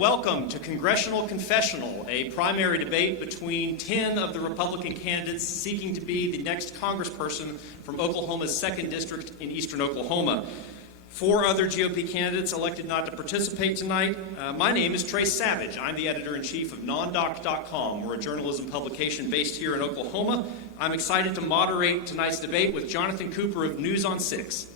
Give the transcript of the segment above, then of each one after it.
welcome to Congressional Confessional, a primary debate between 10 of the Republican candidates seeking to be the next congressperson from Oklahoma's 2nd District in eastern Oklahoma. 4 other GOP candidates elected not to participate tonight. My name is Trace Savage. I'm the editor-in-chief of NonDoc.com. We're a journalism publication based here in Oklahoma. I'm excited to moderate tonight's debate with Jonathan Cooper of News on 6.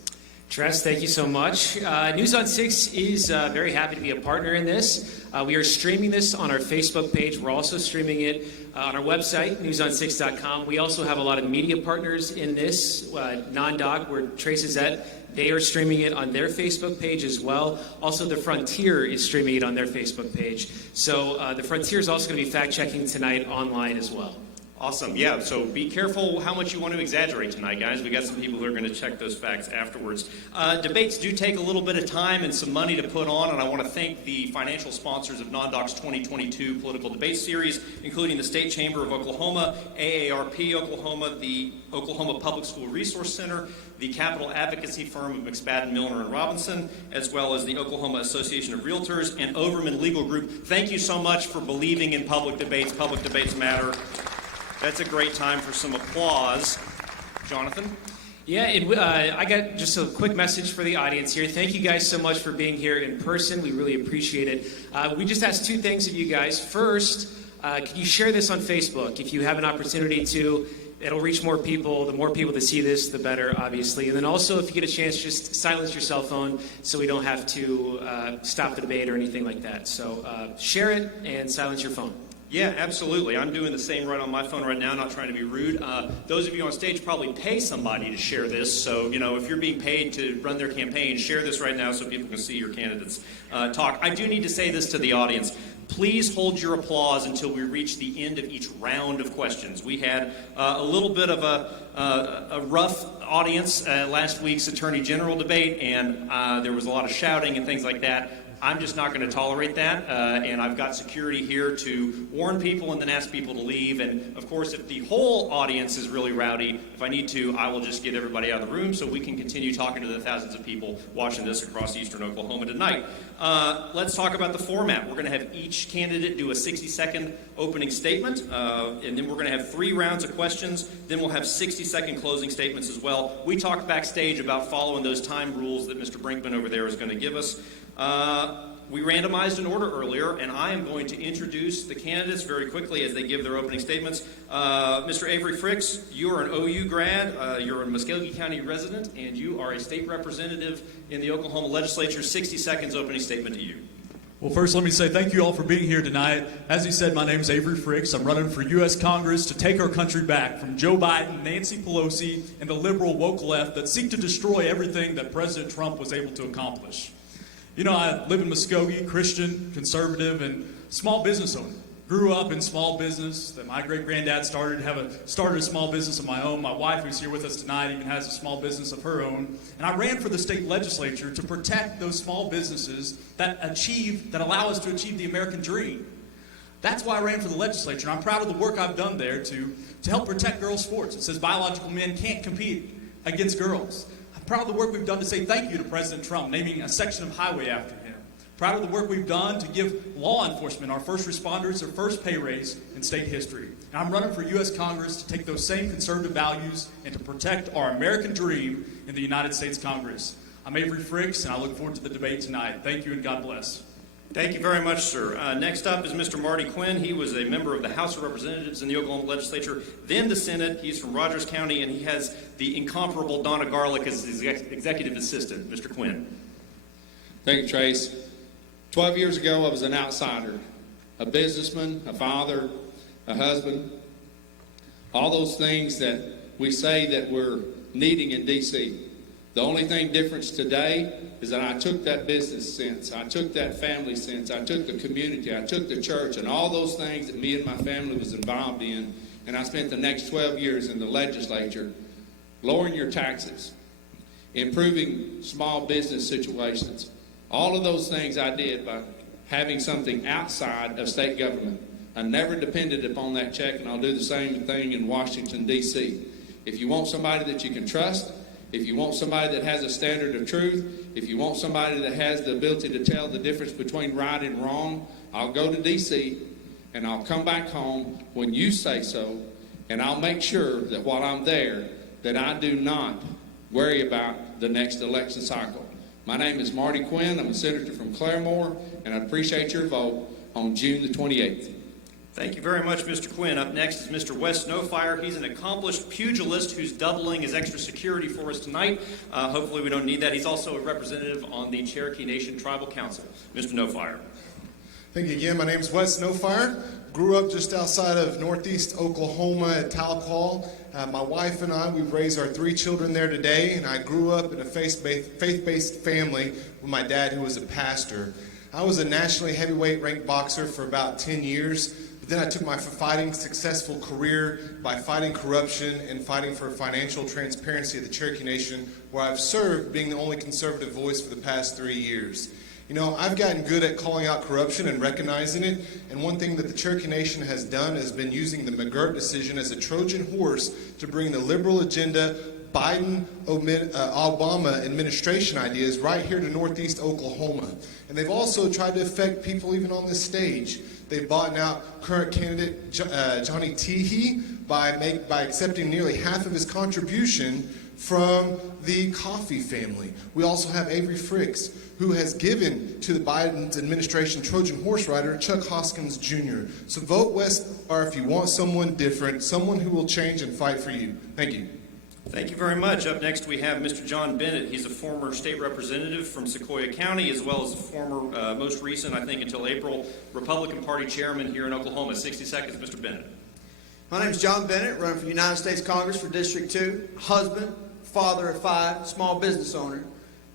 Tress, thank you so much. News on 6 is very happy to be a partner in this. We are streaming this on our Facebook page. We're also streaming it on our website, newson6.com. We also have a lot of media partners in this. NonDoc, where Trace is at, they are streaming it on their Facebook page as well. Also, The Frontier is streaming it on their Facebook page. So The Frontier is also going to be fact-checking tonight online as well. Awesome. Yeah, so be careful how much you want to exaggerate tonight, guys. We got some people who are going to check those facts afterwards. Debates do take a little bit of time and some money to put on, and I want to thank the financial sponsors of NonDoc's 2022 Political Debate Series, including the State Chamber of Oklahoma, AARP Oklahoma, the Oklahoma Public School Resource Center, the capital advocacy firm of McSpadden, Milner & Robinson, as well as the Oklahoma Association of Realtors and Overman Legal Group. Thank you so much for believing in public debates. Public debates matter. That's a great time for some applause. Jonathan? Yeah, I got just a quick message for the audience here. Thank you guys so much for being here in person. We really appreciate it. We just asked 2 things of you guys. First, can you share this on Facebook? If you have an opportunity to, it'll reach more people. The more people that see this, the better, obviously. And then also, if you get a chance, just silence your cell phone so we don't have to stop the debate or anything like that. So share it and silence your phone. Yeah, absolutely. I'm doing the same right on my phone right now, not trying to be rude. Those of you on stage probably pay somebody to share this. So, if you're being paid to run their campaign, share this right now so people can see your candidates talk. I do need to say this to the audience. Please hold your applause until we reach the end of each round of questions. We had a little bit of a rough audience last week's Attorney General debate, and there was a lot of shouting and things like that. I'm just not going to tolerate that, and I've got security here to warn people and then ask people to leave. And, of course, if the whole audience is really rowdy, if I need to, I will just get everybody out of the room so we can continue talking to the thousands of people watching this across eastern Oklahoma tonight. Let's talk about the format. We're going to have each candidate do a 60-second opening statement, and then we're going to have 3 rounds of questions. Then we'll have 60-second closing statements as well. We talked backstage about following those time rules that Mr. Brinkman over there is going to give us. We randomized an order earlier, and I am going to introduce the candidates very quickly as they give their opening statements. Mr. Avery Fricks, you are an OU grad, you're a Muskogee County resident, and you are a state representative in the Oklahoma legislature. 60 seconds opening statement to you. Well, first, let me say thank you all for being here tonight. As he said, my name is Avery Fricks. I'm running for U.S. Congress to take our country back from Joe Biden, Nancy Pelosi, and the liberal woke left that seek to destroy everything that President Trump was able to accomplish. I live in Muskogee, Christian, conservative, and small business owner. Grew up in small business. That my great-granddad started a small business of my own. My wife, who's here with us tonight, even has a small business of her own. And I ran for the state legislature to protect those small businesses that allow us to achieve the American dream. That's why I ran for the legislature, and I'm proud of the work I've done there to help protect girls' sports. It says biological men can't compete against girls. Proud of the work we've done to say thank you to President Trump, naming a section of highway after him. Proud of the work we've done to give law enforcement, our first responders, their first pay raise in state history. And I'm running for U.S. Congress to take those same conservative values and to protect our American dream in the United States Congress. I'm Avery Fricks, and I look forward to the debate tonight. Thank you, and God bless. Thank you very much, sir. Next up is Mr. Marty Quinn. He was a member of the House of Representatives in the Oklahoma legislature, then the Senate. He's from Rogers County, and he has the incomparable Donna Garlick as his executive assistant. Mr. Quinn. Thank you, Trace. 12 years ago, I was an outsider, a businessman, a father, a husband, all those things that we say that we're needing in D.C. The only thing different today is that I took that business sense, I took that family sense, I took the community, I took the church, and all those things that me and my family was involved in, and I spent the next 12 years in the legislature lowering your taxes, improving small business situations. All of those things I did by having something outside of state government. I never depended upon that check, and I'll do the same thing in Washington, D.C. If you want somebody that you can trust, If you want somebody that has a standard of truth, if you want somebody that has the ability to tell the difference between right and wrong, I'll go to D.C. and I'll come back home when you say so, and I'll make sure that while I'm there, that I do not worry about the next election cycle. My name is Marty Quinn. I'm a senator from Claremore, and I appreciate your vote on June the 28th. Thank you very much, Mr. Quinn. Up next is Mr. Wes Snowfire. He's an accomplished pugilist who's doubling his extra security for us tonight. Hopefully we don't need that. He's also a representative on the Cherokee Nation Tribal Council. Mr. Snowfire. Thank you again. My name is Wes Snowfire. Grew up just outside of northeast Oklahoma at Tahlequah. My wife and I, we've raised our 3 children there today, and I grew up in a faith-based family with my dad, who was a pastor. I was a nationally heavyweight ranked boxer for about 10 years. But then I took my fighting successful career by fighting corruption and fighting for financial transparency of the Cherokee Nation, where I've served being the only conservative voice for the past 3 years. You know, I've gotten good at calling out corruption and recognizing it, and one thing that the Cherokee Nation has done has been using the McGregor decision as a Trojan horse to bring the liberal agenda, Biden-Obama administration ideas right here to northeast Oklahoma. And they've also tried to affect people even on this stage. They've bought out current candidate Johnny Teehee by accepting nearly half of his contribution from the Coffee family. We also have Avery Fricks, who has given to the Biden administration Trojan horse rider Chuck Hoskins Jr. So vote Wes Snowfire if you want someone different, someone who will change and fight for you. Thank you. Thank you very much. Up next, we have Mr. John Bennett. He's a former state representative from Sequoyah County, as well as a former, most recent, I think until April, Republican Party chairman here in Oklahoma. 60 seconds, Mr. Bennett. My name is John Bennett, running for United States Congress for District 2, husband, father of 5, small business owner.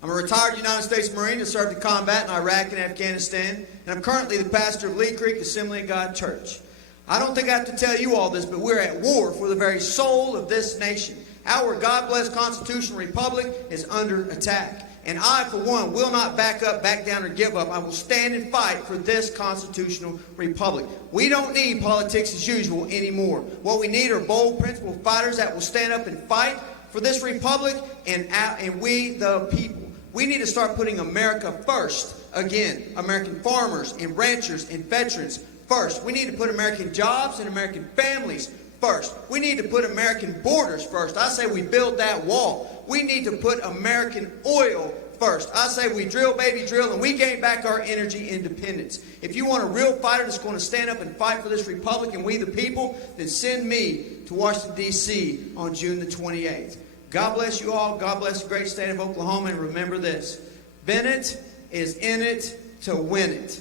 I'm a retired United States Marine that served in combat in Iraq and Afghanistan, and I'm currently the pastor of Lee Creek Assembly of God Church. I don't think I have to tell you all this, but we're at war for the very soul of this nation. Our God-blessed constitutional republic is under attack. And I, for one, will not back up, back down, or give up. I will stand and fight for this constitutional republic. We don't need politics as usual anymore. What we need are bold, principled fighters that will stand up and fight for this republic and we, the people. We need to start putting America first again. American farmers and ranchers and veterans first. We need to put American jobs and American families first. We need to put American borders first. I say we build that wall. We need to put American oil first. I say we drill, baby, drill, and we gain back our energy independence. If you want a real fighter that's going to stand up and fight for this republic and we the people, then send me to Washington, D.C. on June the 28th. God bless you all. God bless the great state of Oklahoma. And remember this, Bennett is in it to win it.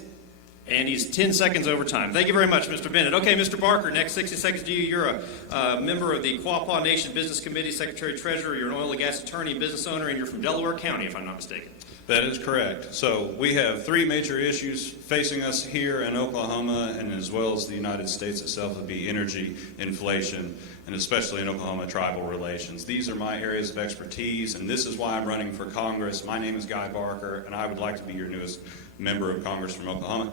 And he's 10 seconds over time. Thank you very much, Mr. Bennett. Okay, Mr. Barker, next 60 seconds to you. You're a member of the Quapaw Nation Business Committee, Secretary-Treasurer. You're an oil and gas attorney and business owner, and you're from Delaware County, if I'm not mistaken. That is correct. So we have 3 major issues facing us here in Oklahoma, and as well as the United States itself, would be energy, inflation, and especially in Oklahoma, tribal relations. These are my areas of expertise, and this is why I'm running for Congress. My name is Guy Barker, and I would like to be your newest member of Congress from Oklahoma.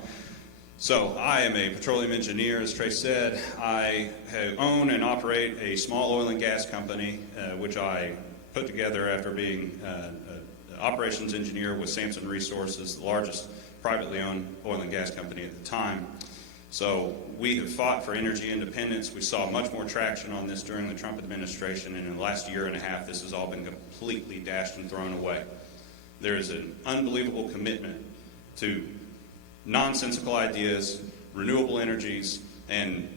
So I am a petroleum engineer, as Trey said. I own and operate a small oil and gas company, which I put together after being an operations engineer with Samson Resources, the largest privately owned oil and gas company at the time. So we have fought for energy independence. We saw much more traction on this during the Trump administration, and in the last year and a half, this has all been completely dashed and thrown away. There is an unbelievable commitment to nonsensical ideas, renewable energies, and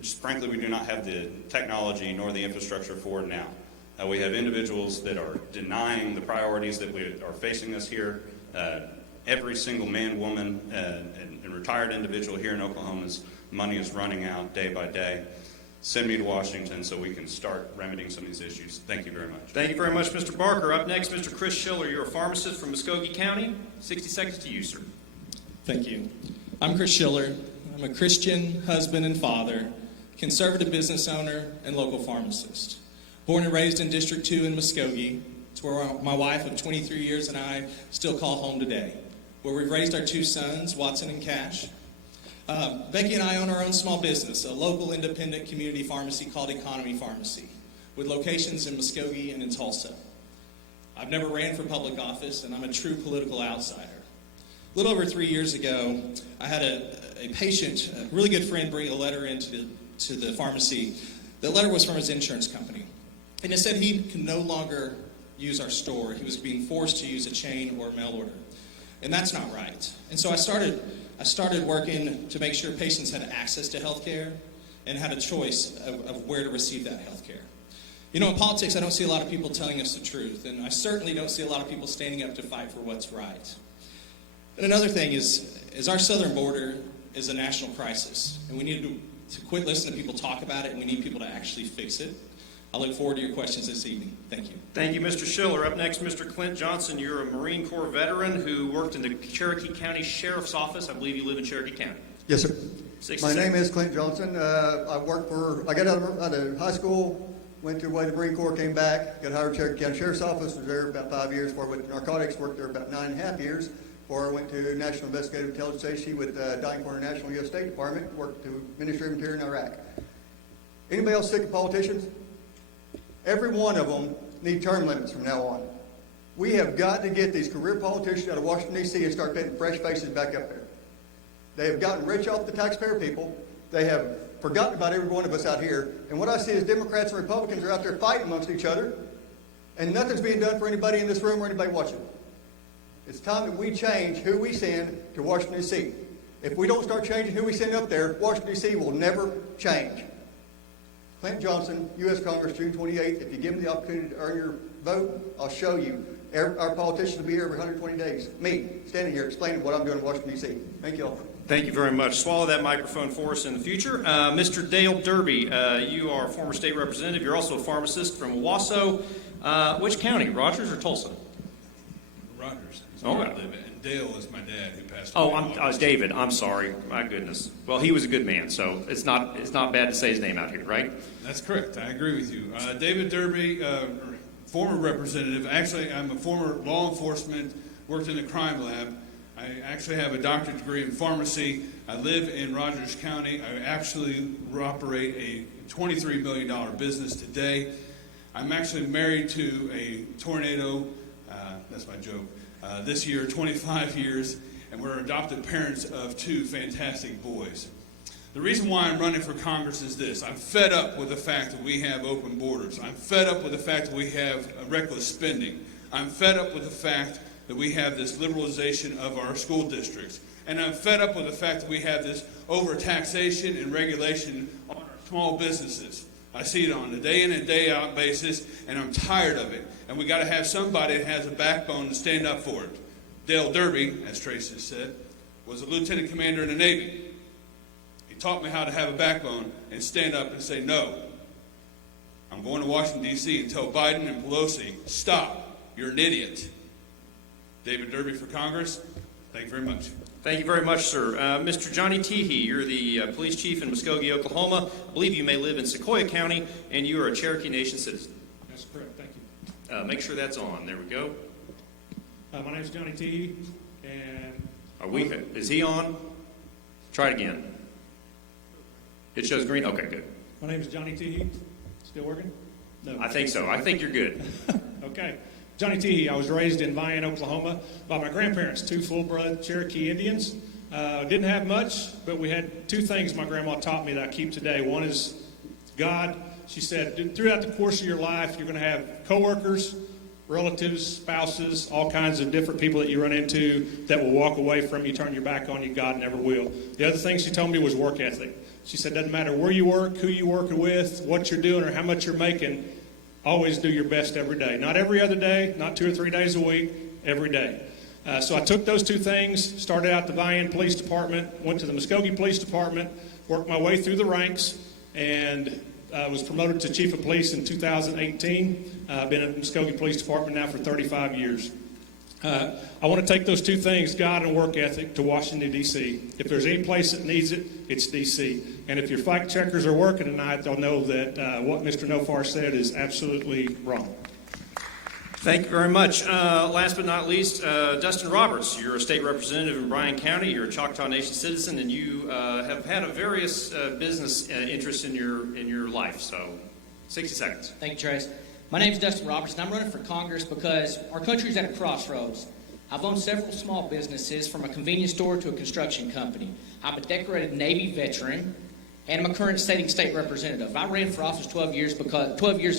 just frankly, we do not have the technology nor the infrastructure for it now. We have individuals that are denying the priorities that are facing us here. Every single man, woman, and retired individual here in Oklahoma's money is running out day by day. Send me to Washington so we can start remedying some of these issues. Thank you very much. Thank you very much, Mr. Barker. Up next, Mr. Chris Schiller. You're a pharmacist from Muskogee County. 60 seconds to you, sir. Thank you. I'm Chris Schiller. I'm a Christian husband and father, conservative business owner, and local pharmacist. Born and raised in District 2 in Muskogee. It's where my wife of 23 years and I still call home today, where we've raised our 2 sons, Watson and Cash. Becky and I own our own small business, a local independent community pharmacy called Economy Pharmacy, with locations in Muskogee and in Tulsa. I've never ran for public office, and I'm a true political outsider. A little over 3 years ago, I had a patient, a really good friend, bring a letter into the pharmacy. The letter was from his insurance company, and it said he could no longer use our store. He was being forced to use a chain or a mail order, and that's not right. And so I started working to make sure patients had access to health care and had a choice of where to receive that health care. You know, in politics, I don't see a lot of people telling us the truth, and I certainly don't see a lot of people standing up to fight for what's right. And another thing is our southern border is a national crisis, and we need to quit listening to people talk about it, and we need people to actually fix it. I look forward to your questions this evening. Thank you. Thank you, Mr. Schiller. Up next, Mr. Clint Johnson. You're a Marine Corps veteran who worked in the Cherokee County Sheriff's Office. I believe you live in Cherokee County. Yes, sir. 60 My name seconds. is Clint Johnson. I got out of high school, went to the Marine Corps, came back, got hired at Cherokee County Sheriff's Office, was there about 5 years. Before I went to narcotics, worked there about 9.5 years. Before I went to National Investigative Intelligence Agency with Dying Corner National U.S. State Department, worked to Ministry of Interior in Iraq. Anybody else sick of politicians? Every one of them need term limits from now on. We have got to get these career politicians out of Washington, D.C. and start getting fresh faces back up there. They have gotten rich off the taxpayer people. They have forgotten about every one of us out here. And what I see is Democrats and Republicans are out there fighting amongst each other, and nothing's being done for anybody in this room or anybody watching. It's time that we change who we send to Washington, D.C. If we don't start changing who we send up there, Washington, D.C. will never change. Clint Johnson, U.S. Congress, June 28th. If you give me the opportunity to earn your vote, I'll show you. Our politicians will be here every 120 days. Me, standing here explaining what I'm doing in Washington, D.C. Thank you all. Thank you very much. Swallow that microphone for us in the future. Mr. Dale Derby, you are a former state representative. You're also a pharmacist from Owasso. Which county, Rogers or Tulsa? Rogers. Oh, I live in. And Dale is my dad who passed Oh, away. David. I'm sorry. My goodness. Well, he was a good man, so it's not bad to say his name out here, right? That's correct. I agree with you. David Derby, former representative. Actually, I'm a former law enforcement, worked in the crime lab. I actually have a doctorate degree in pharmacy. I live in Rogers County. I actually operate a $23 million business today. I'm actually married to a tornado. That's my joke. This year, 25 years, and we're adopted parents of two fantastic boys. The reason why I'm running for Congress is this. I'm fed up with the fact that we have open borders. I'm fed up with the fact that we have reckless spending. I'm fed up with the fact that we have this liberalization of our school districts. And I'm fed up with the fact that we have this overtaxation and regulation on our small businesses. I see it on a day in and day out basis, and I'm tired of it. And we got to have somebody that has a backbone to stand up for it. Dale Derby, as Tracy said, was a lieutenant commander in the Navy. He taught me how to have a backbone and stand up and say, no, I'm going to Washington, D.C. and tell Biden and Pelosi, stop, you're an idiot. David Derby for Congress. Thank you very much. Thank you very much, sir. Mr. Johnny Teehee, you're the police chief in Muskogee, Oklahoma. I believe you may live in Sequoia County, and you are a Cherokee Nation citizen. That's correct. Thank you. Make sure that's on. There we go. My name is Johnny Teehee, and Is he on? Try it again. It shows green. Okay, good. my name is Johnny Teehee. Still working? No. I think so. I think you're good. Okay. Johnny Teehee. I was raised in Vying, Oklahoma, by my grandparents, two full-blood Cherokee Indians. Didn't have much, but we had two things my grandma taught me that I keep today. One is God. She said, throughout the course of your life, you're going to have coworkers, relatives, spouses, all kinds of different people that you run into that will walk away from you, turn your back on you. God never will. The other thing she told me was work ethic. She said, doesn't matter where you work, who you work with, what you're doing, or how much you're making, always do your best every day. Not every other day, not 2 or 3 days a week, every day. So I took those two things, started out the Vying Police Department, went to the Muskogee Police Department, worked my way through the ranks, and was promoted to Chief of Police in 2018. I've been at the Muskogee Police Department now for 35 years. I want to take those two things, God and work ethic, to Washington, D.C. If there's any place that needs it, it's D.C. And if your fact checkers are working tonight, they'll know that what Mr. Nofar said is absolutely wrong. Thank you very much. Last but not least, Dustin Roberts. You're a state representative in Bryan County. You're a Choctaw Nation citizen, and you have had a various business interests in your life. So, 60 seconds. Thank you, Trace. My name is Dustin Roberts, and I'm running for Congress because our country is at a crossroads. I've owned several small businesses, from a convenience store to a construction company. I'm a decorated Navy veteran, and I'm a current state representative. I ran for office 12 years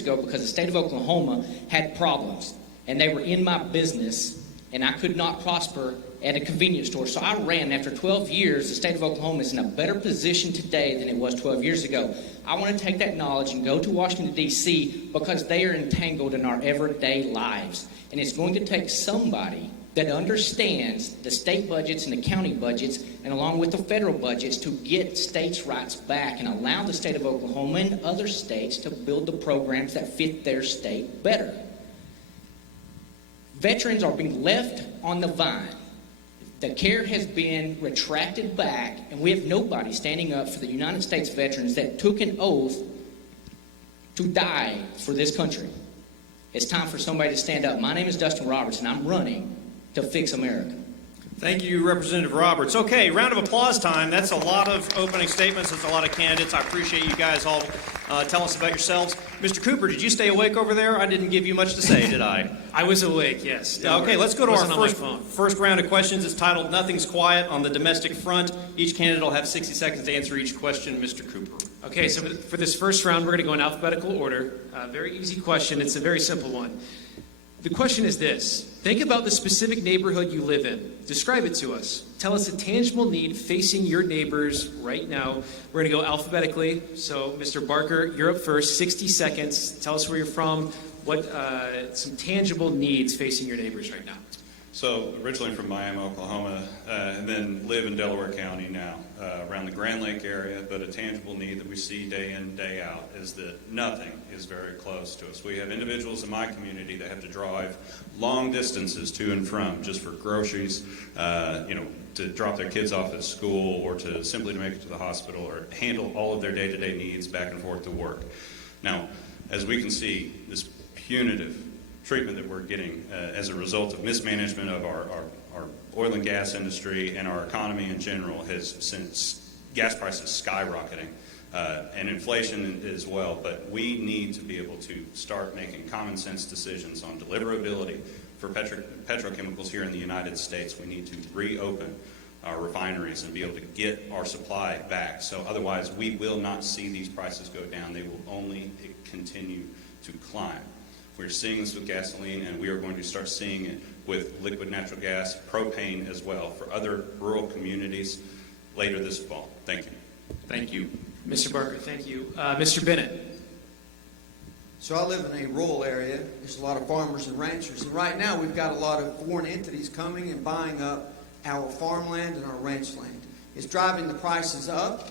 ago because the state of Oklahoma had problems, and they were in my business, and I could not prosper at a convenience store. So I ran. After 12 years, the state of Oklahoma is in a better position today than it was 12 years ago. I want to take that knowledge and go to Washington, D.C., because they are entangled in our everyday lives. And it's going to take somebody that understands the state budgets and the county budgets, and along with the federal budgets, to get states' rights back and allow the state of Oklahoma and other states to build the programs that fit their state better. Veterans are being left on the vine. The care has been retracted back, and we have nobody standing up for the United States veterans that took an oath to die for this country. It's time for somebody to stand up. My name is Dustin Roberts, and I'm running to fix America. Thank you, Representative Roberts. Okay, round of applause time. That's a lot of opening statements. That's a lot of candidates. I appreciate you guys all tell us about yourselves. Mr. Cooper, did you stay awake over there? I didn't give you much to say, did I? I was awake, yes. Okay, let's go to our Wasn't on my phone. first round of questions. It's titled Nothing's Quiet on the Domestic Front. Each candidate will have 60 seconds to answer each question. Mr. Cooper. Okay, so for this first round, we're going to go in alphabetical order. Very easy question. It's a very simple one. The question is this. Think about the specific neighborhood you live in. Describe it to us. Tell us a tangible need facing your neighbors right now. We're going to go alphabetically. So, Mr. Barker, you're up first. 60 seconds. Tell us where you're from. What some tangible needs facing your neighbors right now. So, originally from Miami, Oklahoma, and then live in Delaware County now, around the Grand Lake area, but a tangible need that we see day in, day out is that nothing is very close to us. We have individuals in my community that have to drive long distances to and from just for groceries, to drop their kids off at school, or to simply to make it to the hospital, or handle all of their day-to-day needs back and forth to work. Now, as we can see, this punitive treatment that we're getting as a result of mismanagement of our oil and gas industry and our economy in general has sent gas prices skyrocketing and inflation as well. But we need to be able to start making common sense decisions on deliverability for petrochemicals here in the United States. We need to reopen our refineries and be able to get our supply back. So otherwise, we will not see these prices go down. They will only continue to climb. We're seeing this with gasoline, and we are going to start seeing it with liquid natural gas, propane as well, for other rural communities later this fall. Thank you. Thank you. Mr. Barker, thank you. Mr. Bennett. So I live in a rural area. There's a lot of farmers and ranchers. And right now we've got a lot of foreign entities coming and buying up our farmland and our ranch land. It's driving the prices up,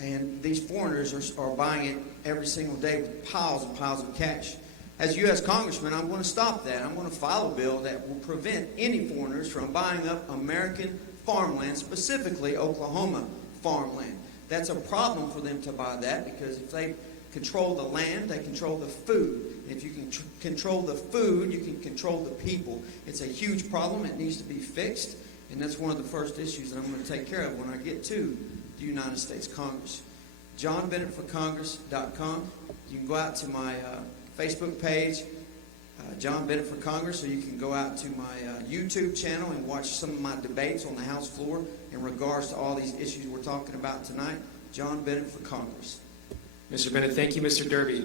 and these foreigners are buying it every single day with piles and piles of cash. As U.S. Congressman, I'm going to stop that. I'm going to file a bill that will prevent any foreigners from buying up American farmland, specifically Oklahoma farmland. That's a problem for them to buy that, because if they control the land, they control the food. And if you can control the food, you can control the people. It's a huge problem. It needs to be fixed, and that's one of the first issues that I'm going to take care of when I get to the United States Congress. JohnBennettForCongress.com. You can go out to my Facebook page, John Bennett for Congress, or you can go out to my YouTube channel and watch some of my debates on the House floor in regards to all these issues we're talking about tonight. John Bennett for Congress. Mr. Bennett, thank you. Mr. Derby.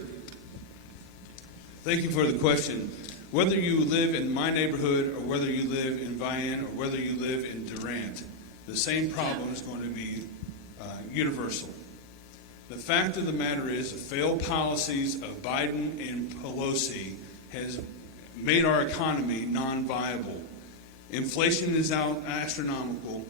Thank you for the question. Whether you live in my neighborhood, or whether you live in Vying, or whether you live in Durant, the same problem is going to be universal. The fact of the matter is the failed policies of Biden and Pelosi has made our economy non-viable. Inflation is astronomical.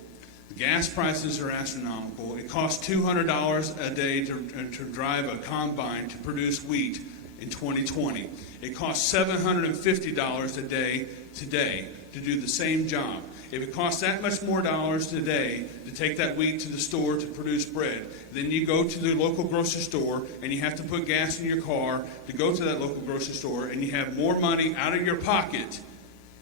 The gas prices are astronomical. It costs $200 a day to drive a combine to produce wheat in 2020. It costs $750 a day today to do the same job. If it costs that much more dollars today to take that wheat to the store to produce bread, then you go to the local grocery store and you have to put gas in your car to go to that local grocery store, and you have more money out of your pocket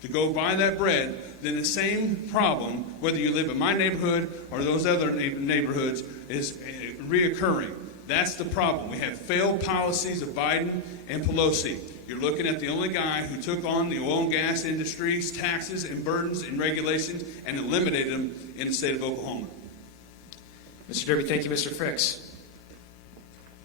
to go buy that bread, then the same problem, whether you live in my neighborhood or those other neighborhoods, is reoccurring. That's the problem. We have failed policies of Biden and Pelosi. You're looking at the only guy who took on the oil and gas industry's taxes and burdens and regulations and eliminated them in the state of Oklahoma. Mr. Derby, thank you. Mr. Fricks.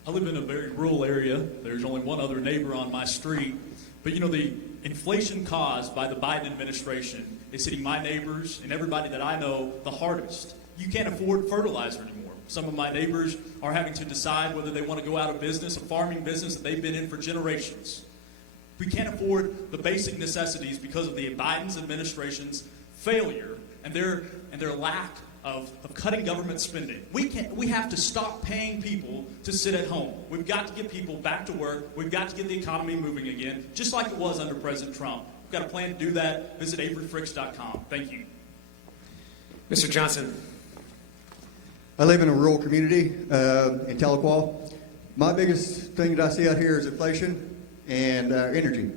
I live in a very rural area. There's only one other neighbor on my street. But you know, the inflation caused by the Biden administration is hitting my neighbors and everybody that I know the hardest. You can't afford fertilizer anymore. Some of my neighbors are having to decide whether they want to go out of business, a farming business that they've been in for generations. We can't afford the basic necessities because of the Biden administration's failure and their lack of cutting government spending. We have to stop paying people to sit at home. We've got to get people back to work. We've got to get the economy moving again, just like it was under President Trump. We've got a plan to do that. Visit averyfricks.com. Thank you. Mr. Johnson. I live in a rural community in Tahlequah. My biggest thing that I see out here is inflation and energy.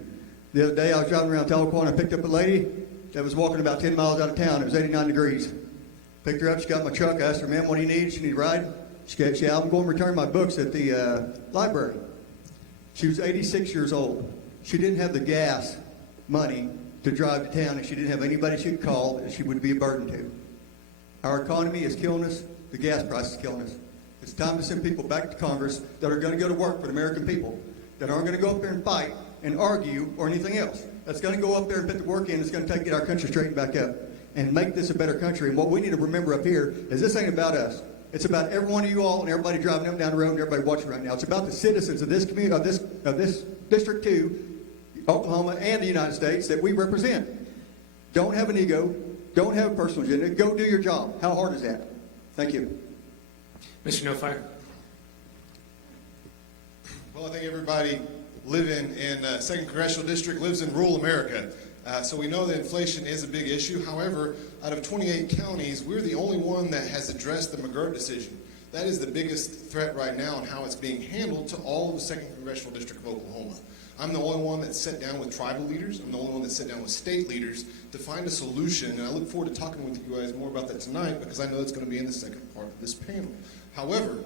The other day I was driving around Tahlequah and I picked up a lady that was walking about 10 miles out of town. It was 89 degrees. Picked her up, she got in my truck, I asked her, ma'am, what do you need? She need a ride? She said, I'm going to return my books at the library. She was 86 years old. She didn't have the gas money to drive to town, and she didn't have anybody she could call that she would be a burden to. Our economy is killing us. The gas price is killing us. It's time to send people back to Congress that are going to go to work for the American people, that aren't going to go up there and fight and argue or anything else. That's going to go up there and put the work in. It's going to get our country straightened back up and make this a better country. And what we need to remember up here is this ain't about us. It's about every one of you all and everybody driving up and down the road and everybody watching right now. It's about the citizens of this community, of this District 2, Oklahoma, and the United States that we represent. Don't have an ego. Don't have a personal agenda. Go do your job. How hard is that? Thank you. Mr. No Fire. Well, I think everybody living in 2nd Congressional District lives in rural America. So we know that inflation is a big issue. However, out of 28 counties, we're the only one that has addressed the Mcgregor decision. That is the biggest threat right now and how it's being handled to all of the 2nd Congressional District of Oklahoma. I'm the only one that sat down with tribal leaders. I'm the only one that sat down with state leaders to find a solution. And I look forward to talking with you guys more about that tonight because I know it's going to be in the second part of this panel. However,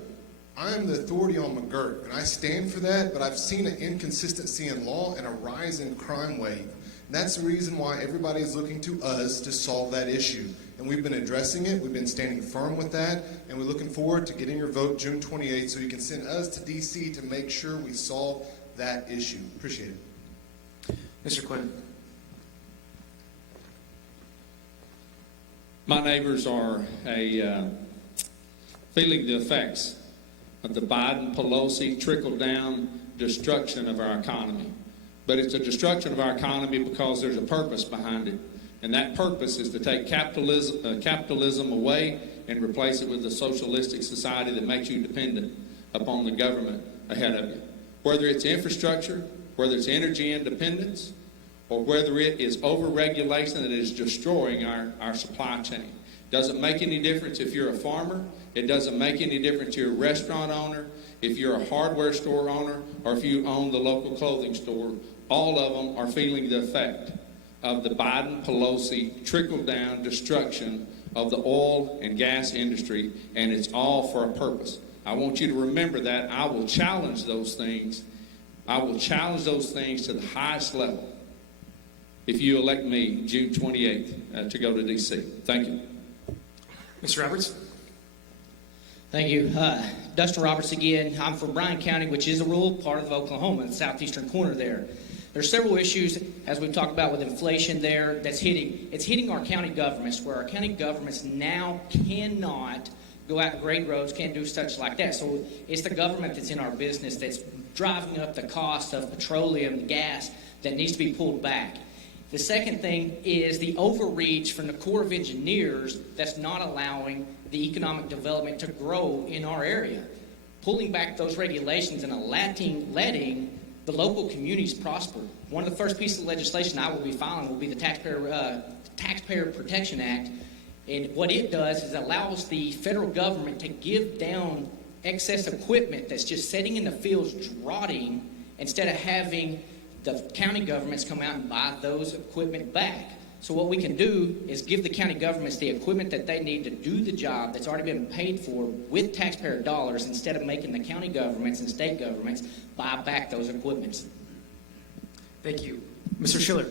I'm the authority on Mcgregor, and I stand for that, but I've seen an inconsistency in law and a rise in crime wave. And that's the reason why everybody is looking to us to solve that issue. And we've been addressing it. We've been standing firm with that. And we're looking forward to getting your vote June 28th so you can send us to D.C. to make sure we solve that issue. Appreciate it. Mr. Quinn. My neighbors are feeling the effects of the Biden-Pelosi trickle-down destruction of our economy. But it's a destruction of our economy because there's a purpose behind it. And that purpose is to take capitalism away and replace it with a socialistic society that makes you dependent upon the government ahead of you. Whether it's infrastructure, whether it's energy independence, or whether it is overregulation that is destroying our supply chain. Doesn't make any difference if you're a farmer. It doesn't make any difference if you're a restaurant owner, if you're a hardware store owner, or if you own the local clothing store. All of them are feeling the effect of the Biden-Pelosi trickle-down destruction of the oil and gas industry, and it's all for a purpose. I want you to remember that. I will challenge those things. I will challenge those things to the highest level if you elect me June 28th to go to D.C. Thank you. Mr. Roberts. Thank you. Dustin Roberts again. I'm from Bryan County, which is a rural part of Oklahoma, the southeastern corner there. There's several issues, as we've talked about with inflation there, that's hitting our county governments, where our county governments now cannot go out and grade roads, can't do such like that. So it's the government that's in our business that's driving up the cost of petroleum, gas, that needs to be pulled back. The second thing is the overreach from the Corps of Engineers that's not allowing the economic development to grow in our area. Pulling back those regulations and letting the local communities prosper. One of the first pieces of legislation I will be filing will be the Taxpayer Protection Act. And what it does is allows the federal government to give down excess equipment that's just sitting in the fields rotting, instead of having the county governments come out and buy those equipment back. So what we can do is give the county governments the equipment that they need to do the job that's already been paid for with taxpayer dollars, instead of making the county governments and state governments buy back those equipments. Thank you. Mr. Schiller.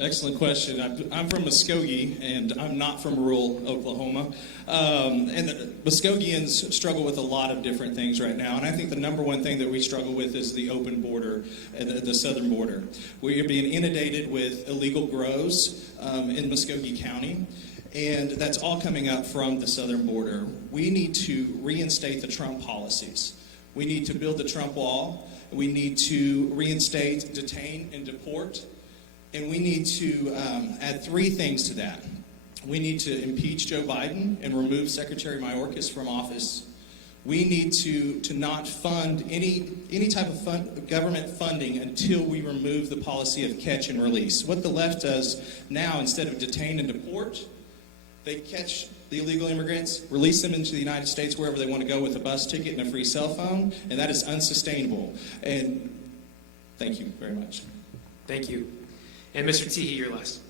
Excellent question. I'm from Muskogee, and I'm not from rural Oklahoma. And the Muskogeans struggle with a lot of different things right now. And I think the number one thing that we struggle with is the open border, the southern border. We are being inundated with illegal grows in Muskogee County. And that's all coming up from the southern border. We need to reinstate the Trump policies. We need to build the Trump wall. We need to reinstate, detain, and deport. And we need to add three things to that. We need to impeach Joe Biden and remove Secretary Mayorkas from office. We need to not fund any type of government funding until we remove the policy of catch and release. What the left does now, instead of detain and deport, they catch the illegal immigrants, release them into the United States wherever they want to go with a bus ticket and a free cell phone, and that is unsustainable. And thank you very much. Thank you. And Mr. Teehee, you're last.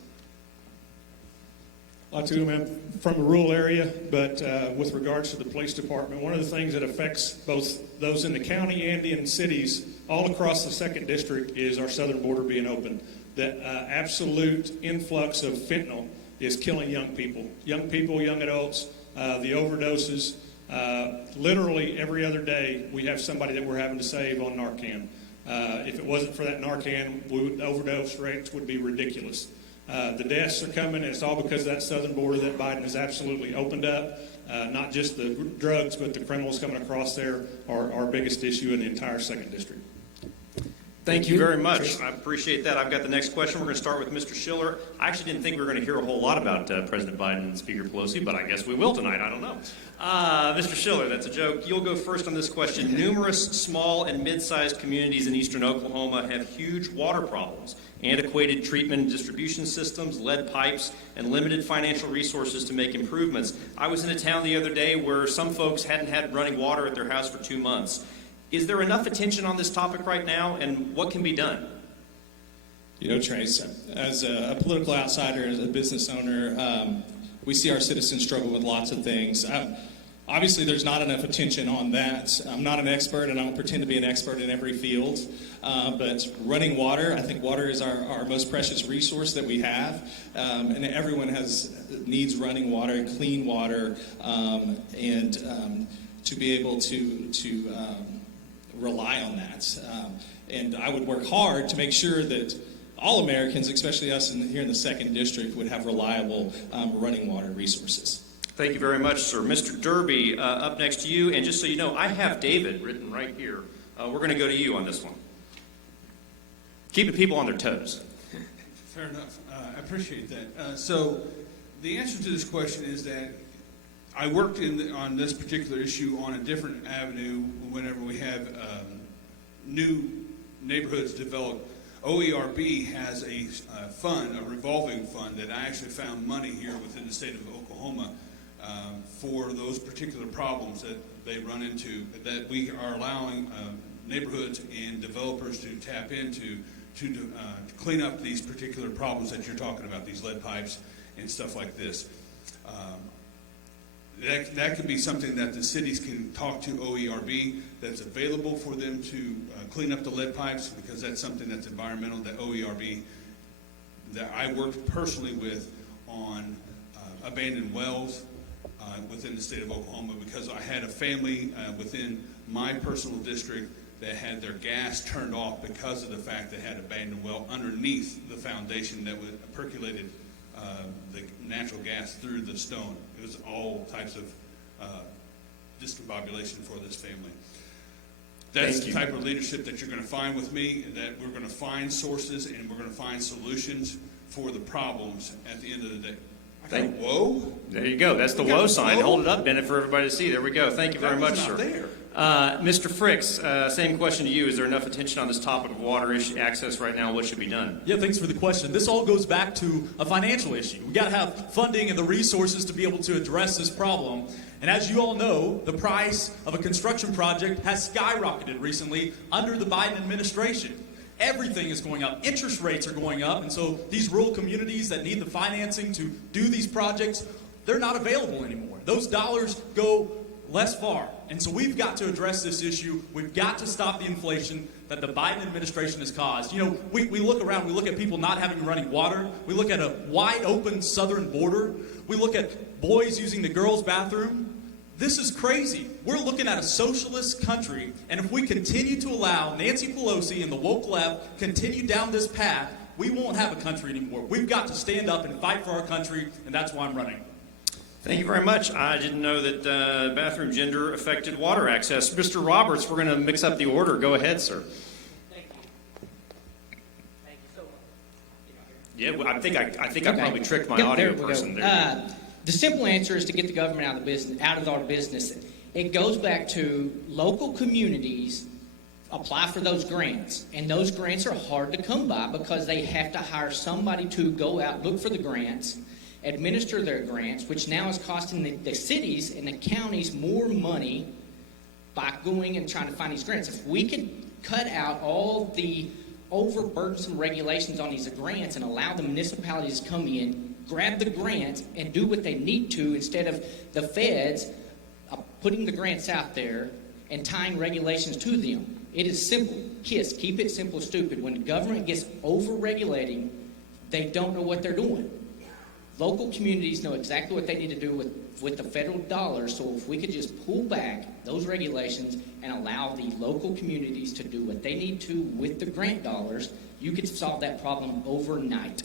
Like to, I'm from a rural area, but with regards to the police department, one of the things that affects both those in the county and in cities all across the 2nd District is our southern border being open. The absolute influx of fentanyl is killing young people, young adults, the overdoses. Literally every other day we have somebody that we're having to save on Narcan. If it wasn't for that Narcan, the overdose rates would be ridiculous. The deaths are coming, and it's all because of that southern border that Biden has absolutely opened up. Not just the drugs, but the criminals coming across there are our biggest issue in the entire 2nd District. Thank you very much. I appreciate that. I've got the next question. We're going to start with Mr. Schiller. I actually didn't think we were going to hear a whole lot about President Biden and Speaker Pelosi, but I guess we will tonight. I don't know. Mr. Schiller, that's a joke. You'll go first on this question. Numerous small and mid-sized communities in eastern Oklahoma have huge water problems, antiquated treatment and distribution systems, lead pipes, and limited financial resources to make improvements. I was in a town the other day where some folks hadn't had running water at their house for 2 months. Is there enough attention on this topic right now, and what can be done? You know, Trace, as a political outsider, as a business owner, we see our citizens struggle with lots of things. Obviously, there's not enough attention on that. I'm not an expert, and I don't pretend to be an expert in every field. But running water, I think water is our most precious resource that we have. And everyone needs running water, clean water, and to be able to rely on that. And I would work hard to make sure that all Americans, especially us here in the 2nd District, would have reliable running water resources. Thank you very much, sir. Mr. Derby, up next to you. And just so you know, I have David written right here. We're going to go to you on this one. Keeping people on their toes. Fair enough. I appreciate that. So the answer to this question is that I worked on this particular issue on a different avenue whenever we have new neighborhoods developed. OERB has a fund, a revolving fund, that I actually found money here within the state of Oklahoma for those particular problems that they run into, that we are allowing neighborhoods and developers to tap into to clean up these particular problems that you're talking about, these lead pipes and stuff like this. That could be something that the cities can talk to OERB that's available for them to clean up the lead pipes, because that's something that's environmental, that OERB, that I worked personally with on abandoned wells within the state of Oklahoma, because I had a family within my personal district that had their gas turned off because of the fact they had abandoned well underneath the foundation that would percolated the natural gas through the stone. It was all types of discombobulation for this family. That's the type of leadership that you're going to find with me, that we're going to find sources and we're going to find solutions for the problems at the end of the day. Whoa. There you go. That's the whoa sign. Hold it up, Bennett, for everybody to see. There we go. Thank you very much, sir. There. Mr. Fricks, same question to you. Is there enough attention on this topic of water access right now? What should be done? Yeah, thanks for the question. This all goes back to a financial issue. We got to have funding and the resources to be able to address this problem. And as you all know, the price of a construction project has skyrocketed recently under the Biden administration. Everything is going up. Interest rates are going up. And so these rural communities that need the financing to do these projects, they're not available anymore. Those dollars go less far. And so we've got to address this issue. We've got to stop the inflation that the Biden administration has caused. You know, we look around, we look at people not having running water. We look at a wide open southern border. We look at boys using the girls' bathroom. This is crazy. We're looking at a socialist country, and if we continue to allow Nancy Pelosi and the woke left continue down this path, we won't have a country anymore. We've got to stand up and fight for our country, and that's why I'm running. Thank you very much. I didn't know that bathroom gender affected water access. Mr. Roberts, we're going to mix up the order. Go ahead, sir. Thank you. Thank you so much. Yeah, well, I think I Okay. probably tricked my Yep, audio there we go. person there. The simple answer is to get the government out of our business. It goes back to local communities apply for those grants, and those grants are hard to come by because they have to hire somebody to go out, look for the grants, administer their grants, which now is costing the cities and the counties more money by going and trying to find these grants. If we could cut out all the overburdensome regulations on these grants and allow the municipalities to come in, grab the grants, and do what they need to instead of the feds putting the grants out there and tying regulations to them. It is simple. KISS, keep it simple, stupid. When the government gets over-regulating, they don't know what they're doing. Local communities know exactly what they need to do with the federal dollars, so if we could just pull back those regulations and allow the local communities to do what they need to with the grant dollars, you could solve that problem overnight.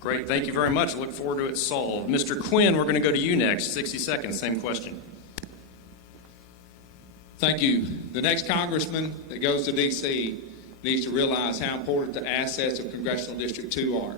Great. Thank you very much. I look forward to it solved. Mr. Quinn, we're going to go to you next. 60 seconds. Same question. Thank you. The next congressman that goes to D.C. needs to realize how important the assets of Congressional District 2 are.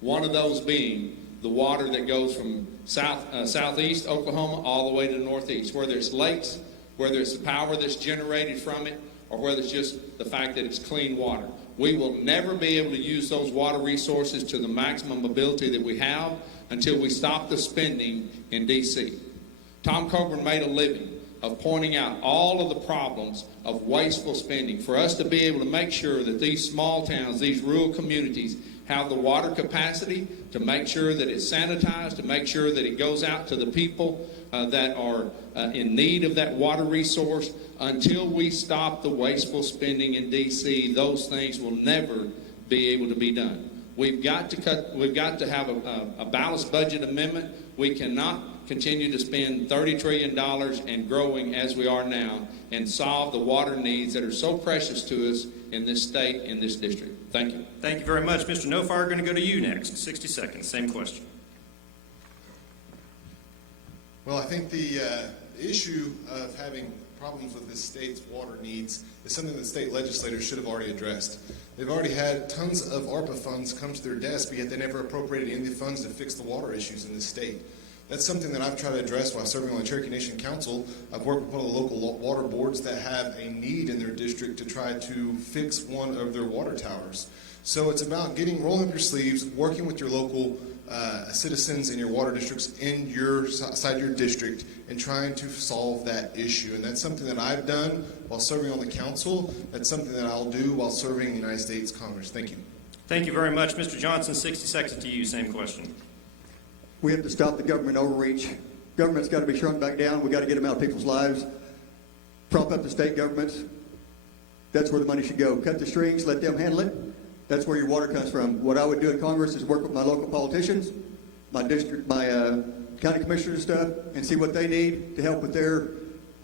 One of those being the water that goes from southeast Oklahoma all the way to the northeast, whether it's lakes, whether it's the power that's generated from it, or whether it's just the fact that it's clean water. We will never be able to use those water resources to the maximum ability that we have until we stop the spending in D.C. Tom Coburn made a living of pointing out all of the problems of wasteful spending for us to be able to make sure that these small towns, these rural communities, have the water capacity to make sure that it's sanitized, to make sure that it goes out to the people that are in need of that water resource. Until we stop the wasteful spending in D.C., those things will never be able to be done. We've got to have a balanced budget amendment. We cannot continue to spend $30 trillion and growing as we are now and solve the water needs that are so precious to us in this state, in this district. Thank you. Thank you very much. Mr. Nofire, going to go to you next. 60 seconds. Same question. Well, I think the issue of having problems with this state's water needs is something that state legislators should have already addressed. They've already had tons of ARPA funds come to their desk, but yet they never appropriated any of the funds to fix the water issues in this state. That's something that I've tried to address while serving on the Cherokee Nation Council. I've worked with one of the local water boards that have a need in their district to try to fix one of their water towers. So it's about rolling up your sleeves, working with your local citizens in your water districts in your side your district, and trying to solve that issue. And that's something that I've done while serving on the council. That's something that I'll do while serving in the United States Congress. Thank you. Thank you very much. Mr. Johnson, 60 seconds to you. Same question. We have to stop the government overreach. Government's got to be shrunk back down. We've got to get them out of people's lives. Prop up the state governments. That's where the money should go. Cut the strings, let them handle it. That's where your water comes from. What I would do in Congress is work with my local politicians, my district, my county commissioners and stuff, and see what they need to help with their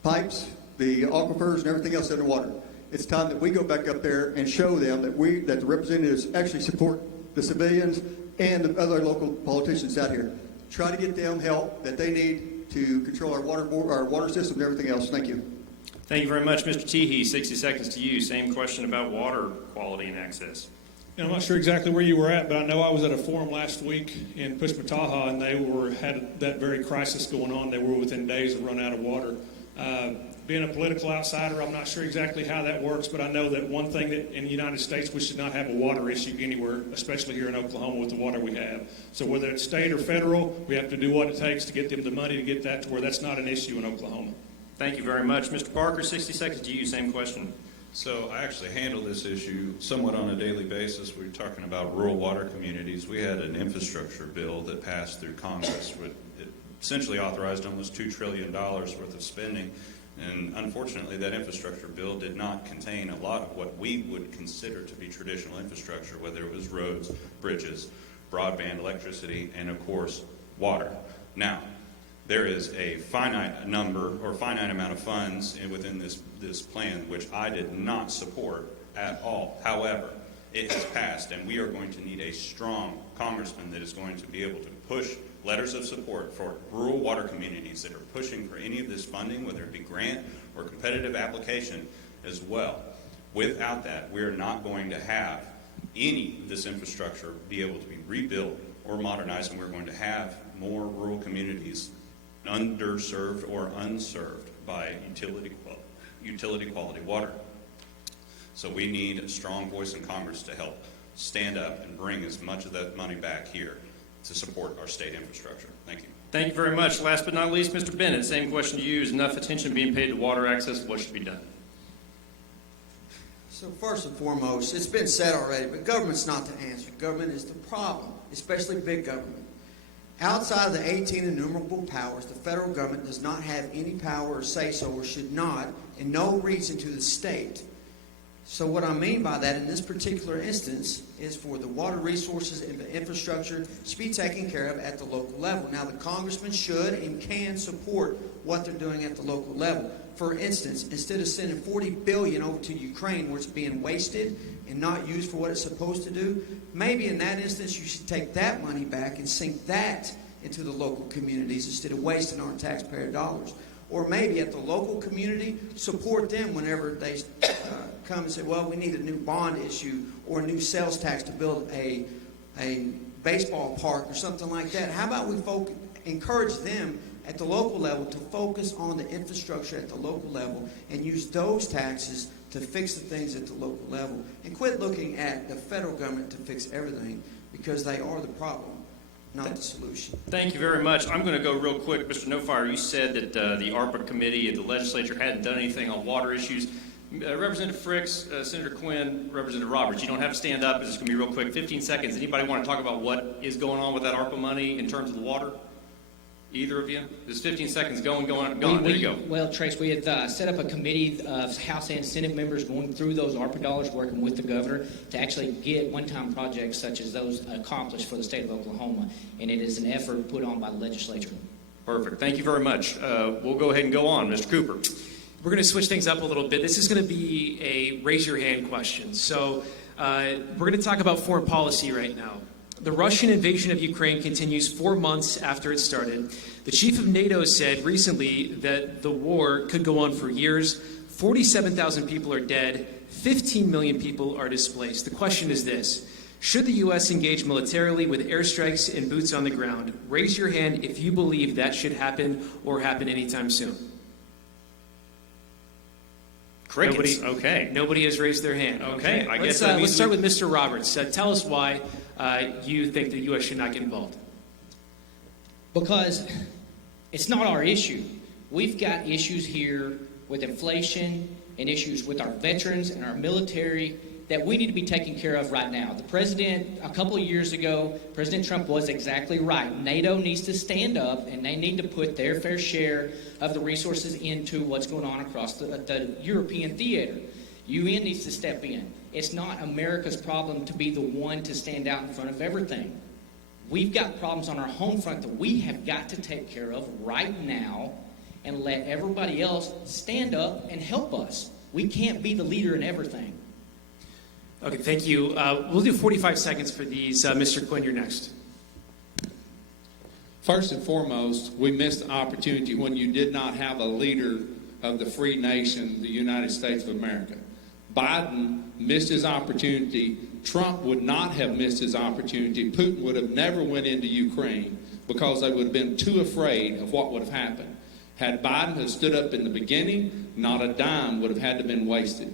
pipes, the aquifers, and everything else underwater. It's time that we go back up there and show them that the representatives actually support the civilians and the other local politicians out here. Try to get them help that they need to control our water system and everything else. Thank you. Thank you very much, Mr. Teehee. 60 seconds to you. Same question about water quality and access. I'm not sure exactly where you were at, but I know I was at a forum last week in Pushmataha, and they had that very crisis going on. They were within days of running out of water. Being a political outsider, I'm not sure exactly how that works, but I know that one thing that in the United States, we should not have a water issue anywhere, especially here in Oklahoma with the water we have. So whether it's state or federal, we have to do what it takes to get them the money to get that to where that's not an issue in Oklahoma. Thank you very much. Mr. Parker, 60 seconds to you. Same question. So I actually handle this issue somewhat on a daily basis. We're talking about rural water communities. We had an infrastructure bill that passed through Congress. It essentially authorized almost $2 trillion worth of spending. And unfortunately, that infrastructure bill did not contain a lot of what we would consider to be traditional infrastructure, whether it was roads, bridges, broadband, electricity, and of course, water. Now, there is a finite number or finite amount of funds within this plan, which I did not support at all. However, it has passed, and we are going to need a strong congressman that is going to be able to push letters of support for rural water communities that are pushing for any of this funding, whether it be grant or competitive application as well. Without that, we are not going to have any of this infrastructure be able to be rebuilt or modernized, and we're going to have more rural communities underserved or unserved by utility quality water. So we need a strong voice in Congress to help stand up and bring as much of that money back here to support our state infrastructure. Thank you. Thank you very much. Last but not least, Mr. Bennett, same question to you. Is enough attention being paid to water access? What should be done? So first and foremost, it's been said already, but government's not the answer. Government is the problem, especially big government. Outside of the 18 innumerable powers, the federal government does not have any power or say-so, or should not, in no region to the state. So what I mean by that in this particular instance is for the water resources and the infrastructure to be taken care of at the local level. Now, the congressman should and can support what they're doing at the local level. For instance, instead of sending $40 billion over to Ukraine where it's being wasted and not used for what it's supposed to do, maybe in that instance you should take that money back and sink that into the local communities instead of wasting our taxpayer dollars. Or maybe at the local community, support them whenever they come and say, well, we need a new bond issue or a new sales tax to build a baseball park or something like that. How about we encourage them at the local level to focus on the infrastructure at the local level and use those taxes to fix the things at the local level, and quit looking at the federal government to fix everything, because they are the problem, not the solution. Thank you very much. I'm going to go real quick. Mr. Nofire, you said that the ARPA committee and the legislature hadn't done anything on water issues. Representative Fricks, Senator Quinn, Representative Roberts, you don't have to stand up. It's just going to be real quick. 15 seconds. Anybody want to talk about what is going on with that ARPA money in terms of the water? Either of you? There's 15 seconds. Go. There you go. Well, Trace, we had set up a committee of House and Senate members going through those ARPA dollars, working with the governor to actually get one-time projects such as those accomplished for the state of Oklahoma. And it is an effort put on by the legislature. Perfect. Thank you very much. We'll go ahead and go on. Mr. Cooper. We're going to switch things up a little bit. This is going to be a raise your hand question. So we're going to talk about foreign policy right now. The Russian invasion of Ukraine continues 4 months after it started. The chief of NATO said recently that the war could go on for years. 47,000 people are dead. 15 million people are displaced. The question is this: should the U.S. engage militarily with airstrikes and boots on the ground? Raise your hand if you believe that should happen or happen anytime soon. Crickets. Okay. Nobody has raised their hand. Okay. I guess let's start with Mr. Roberts. Tell us why you think the U.S. should not get involved. Because it's not our issue. We've got issues here with inflation and issues with our veterans and our military that we need to be taken care of right now. The president, a couple of years ago, President Trump was exactly right. NATO needs to stand up, and they need to put their fair share of the resources into what's going on across the European theater. UN needs to step in. It's not America's problem to be the one to stand out in front of everything. We've got problems on our home front that we have got to take care of right now and let everybody else stand up and help us. We can't be the leader in everything. Okay, thank you. We'll do 45 seconds for these. Mr. Quinn, you're next. First and foremost, we missed the opportunity when you did not have a leader of the free nation, the United States of America. Biden missed his opportunity. Trump would not have missed his opportunity. Putin would have never went into Ukraine because they would have been too afraid of what would have happened. Had Biden have stood up in the beginning, not a dime would have had to been wasted.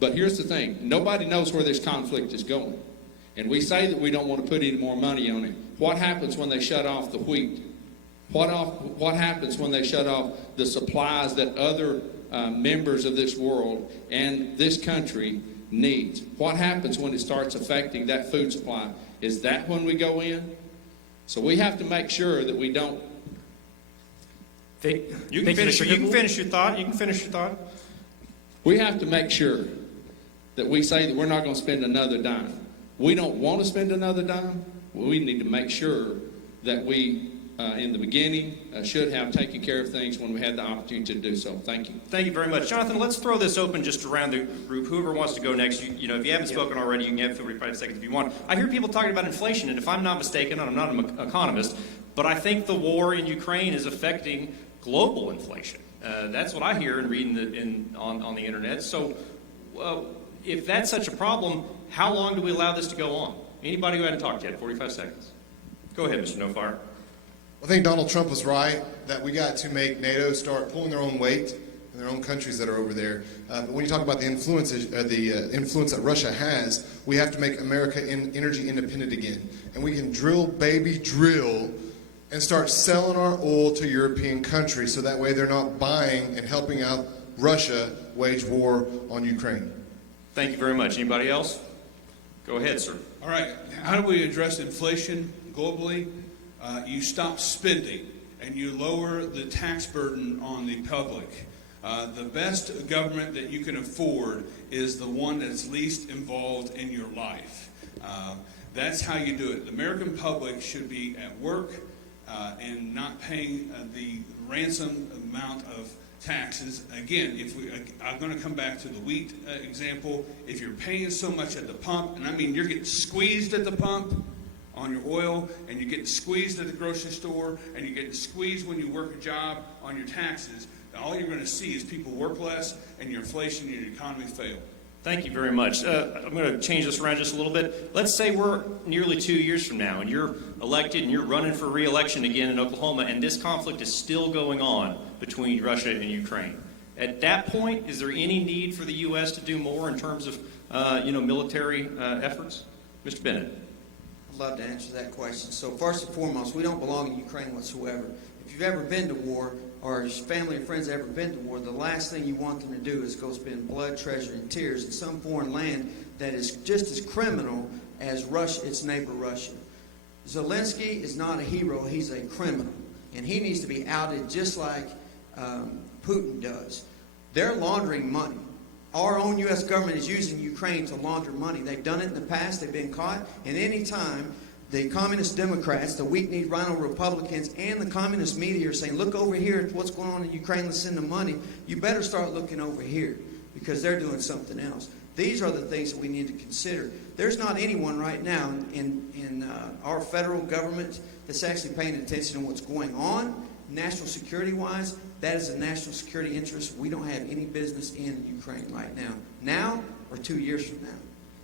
But here's the thing. Nobody knows where this conflict is going. And we say that we don't want to put any more money on it. What happens when they shut off the wheat? What happens when they shut off the supplies that other members of this world and this country needs? What happens when it starts affecting that food supply? Is that when we go in? So we have to make sure that we don't You can finish your thought. You can finish your thought. We have to make sure that we say that we're not going to spend another dime. We don't want to spend another dime. Well, we need to make sure that we, in the beginning, should have taken care of things when we had the opportunity to do so. Thank you. Thank you very much. Jonathan, let's throw this open just around the group. Whoever wants to go next, if you haven't spoken already, you can have 45 seconds if you want. I hear people talking about inflation, and if I'm not mistaken, and I'm not an economist, but I think the war in Ukraine is affecting global inflation. That's what I hear and read on the internet. So if that's such a problem, how long do we allow this to go on? Anybody who hadn't talked yet, 45 seconds. Go ahead, Mr. No Fire. I think Donald Trump was right that we got to make NATO start pulling their own weight in their own countries that are over there. But when you talk about the influence that Russia has, we have to make America energy independent again. And we can drill, baby, drill, and start selling our oil to European countries so that way they're not buying and helping out Russia wage war on Ukraine. Thank you very much. Anybody else? Go ahead, sir. All right, how do we address inflation globally? You stop spending and you lower the tax burden on the public. The best government that you can afford is the one that's least involved in your life. That's how you do it. The American public should be at work and not paying the ransom amount of taxes. Again, I'm going to come back to the wheat example. If you're paying so much at the pump, and I mean you're getting squeezed at the pump on your oil, and you're getting squeezed at the grocery store, and you're getting squeezed when you work a job on your taxes, all you're going to see is people work less, and your inflation and your economy fail. Thank you very much. I'm going to change this around just a little bit. Let's say we're nearly 2 years from now, and you're elected, and you're running for re-election again in Oklahoma, and this conflict is still going on between Russia and Ukraine. At that point, is there any need for the U.S. to do more in terms of, military efforts? Mr. Bennett. I'd love to answer that question. So first and foremost, we don't belong in Ukraine whatsoever. If you've ever been to war, or your family and friends have ever been to war, the last thing you want them to do is go spend blood, treasure, and tears in some foreign land that is just as criminal as Russia, its neighbor Russia. Zelensky is not a hero, he's a criminal. And he needs to be outed just like Putin does. They're laundering money. Our own U.S. government is using Ukraine to launder money. They've done it in the past. They've been caught. And any time the communist Democrats, the weak-kneed rhino Republicans, and the communist media are saying, look over here at what's going on in Ukraine, let's send them money, you better start looking over here because they're doing something else. These are the things that we need to consider. There's not anyone right now in our federal government that's actually paying attention to what's going on, national security-wise. That is a national security interest we don't have any business in Ukraine right now or 2 years from now.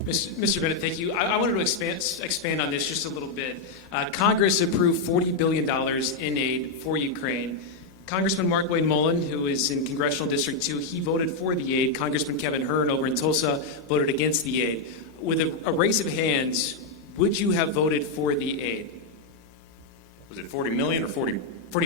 Mr. Bennett, thank you. I wanted to expand on this just a little bit. Congress approved $40 billion in aid for Ukraine. Congressman Mark Wayne Mullen, who is in Congressional District 2, he voted for the aid. Congressman Kevin Hern over in Tulsa voted against the aid. With a raise of hands, would you have voted for the aid? Was it 40 million or 40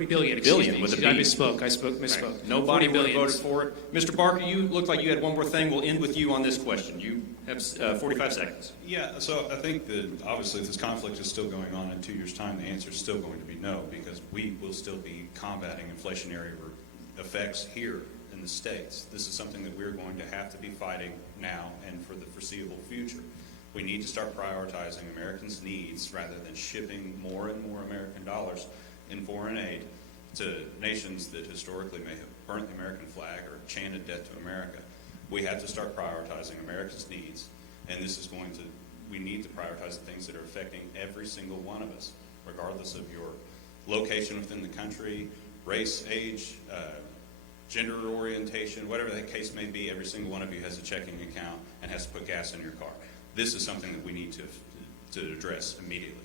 billion, billion with a B. I misspoke. Right. Nobody would have voted for it. Mr. Barker, you look like you had one more thing. We'll end with you on this question. You have 45 seconds. Yeah, so I think that obviously if this conflict is still going on in 2 years' time, the answer is still going to be no, because we will still be combating inflationary effects here in the States. This is something that we're going to have to be fighting now and for the foreseeable future. We need to start prioritizing Americans' needs rather than shipping more and more American dollars in foreign aid to nations that historically may have burnt the American flag or chanted death to America. We have to start prioritizing America's needs, and we need to prioritize the things that are affecting every single one of us, regardless of your location within the country, race, age, gender orientation, whatever the case may be. Every single one of you has a checking account and has to put gas in your car. This is something that we need to address immediately.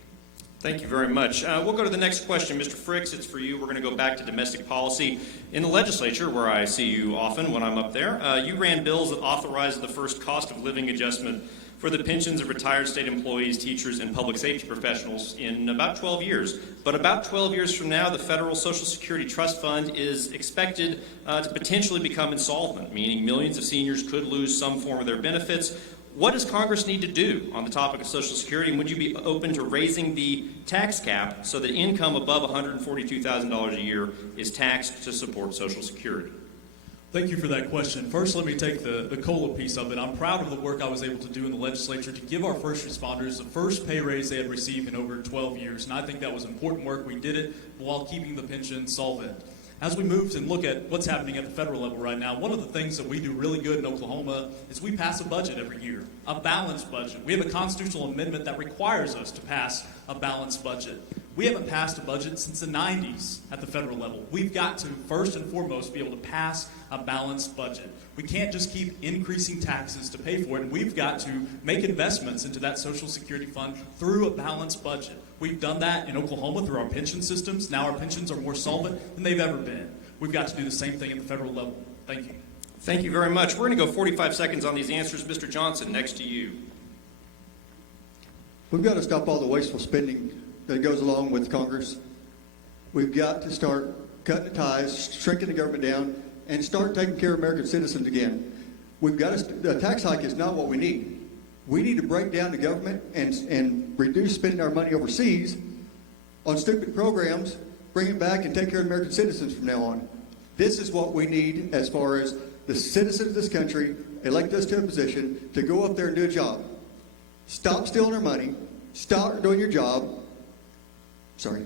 Thank you very much. We'll go to the next question. Mr. Fricks, it's for you. We're going to go back to domestic policy. In the legislature, where I see you often when I'm up there, you ran bills that authorized the first cost of living adjustment for the pensions of retired state employees, teachers, and public safety professionals in about 12 years. But about 12 years from now, the Federal Social Security Trust Fund is expected to potentially become insolvent, meaning millions of seniors could lose some form of their benefits. what does Congress need to do on the topic of Social Security, and would you be open to raising the tax cap so that income above $142,000 a year is taxed to support Social Security? Thank you for that question. First, let me take the COLA piece of it. I'm proud of the work I was able to do in the legislature to give our first responders the first pay raise they had received in over 12 years, and I think that was important work. We did it while keeping the pension solvent. As we move and look at what's happening at the federal level right now, one of the things that we do really good in Oklahoma is we pass a budget every year, a balanced budget. We have a constitutional amendment that requires us to pass a balanced budget. We haven't passed a budget since the 90s at the federal level. We've got to, first and foremost, be able to pass a balanced budget. We can't just keep increasing taxes to pay for it, and we've got to make investments into that Social Security fund through a balanced budget. We've done that in Oklahoma through our pension systems. Now our pensions are more solvent than they've ever been. We've got to do the same thing at the federal level. Thank you. Thank you very much. We're going to go 45 seconds on these answers. Mr. Johnson, next to you. We've got to stop all the wasteful spending that goes along with Congress. We've got to start cutting the ties, shrinking the government down, and start taking care of American citizens again. We've got to, a tax hike is not what we need. We need to break down the government and reduce spending our money overseas on stupid programs, bring it back and take care of American citizens from now on. This is what we need as far as the citizens of this country elect us to a position to go up there and do a job. Stop stealing our money. Stop doing your job. Sorry.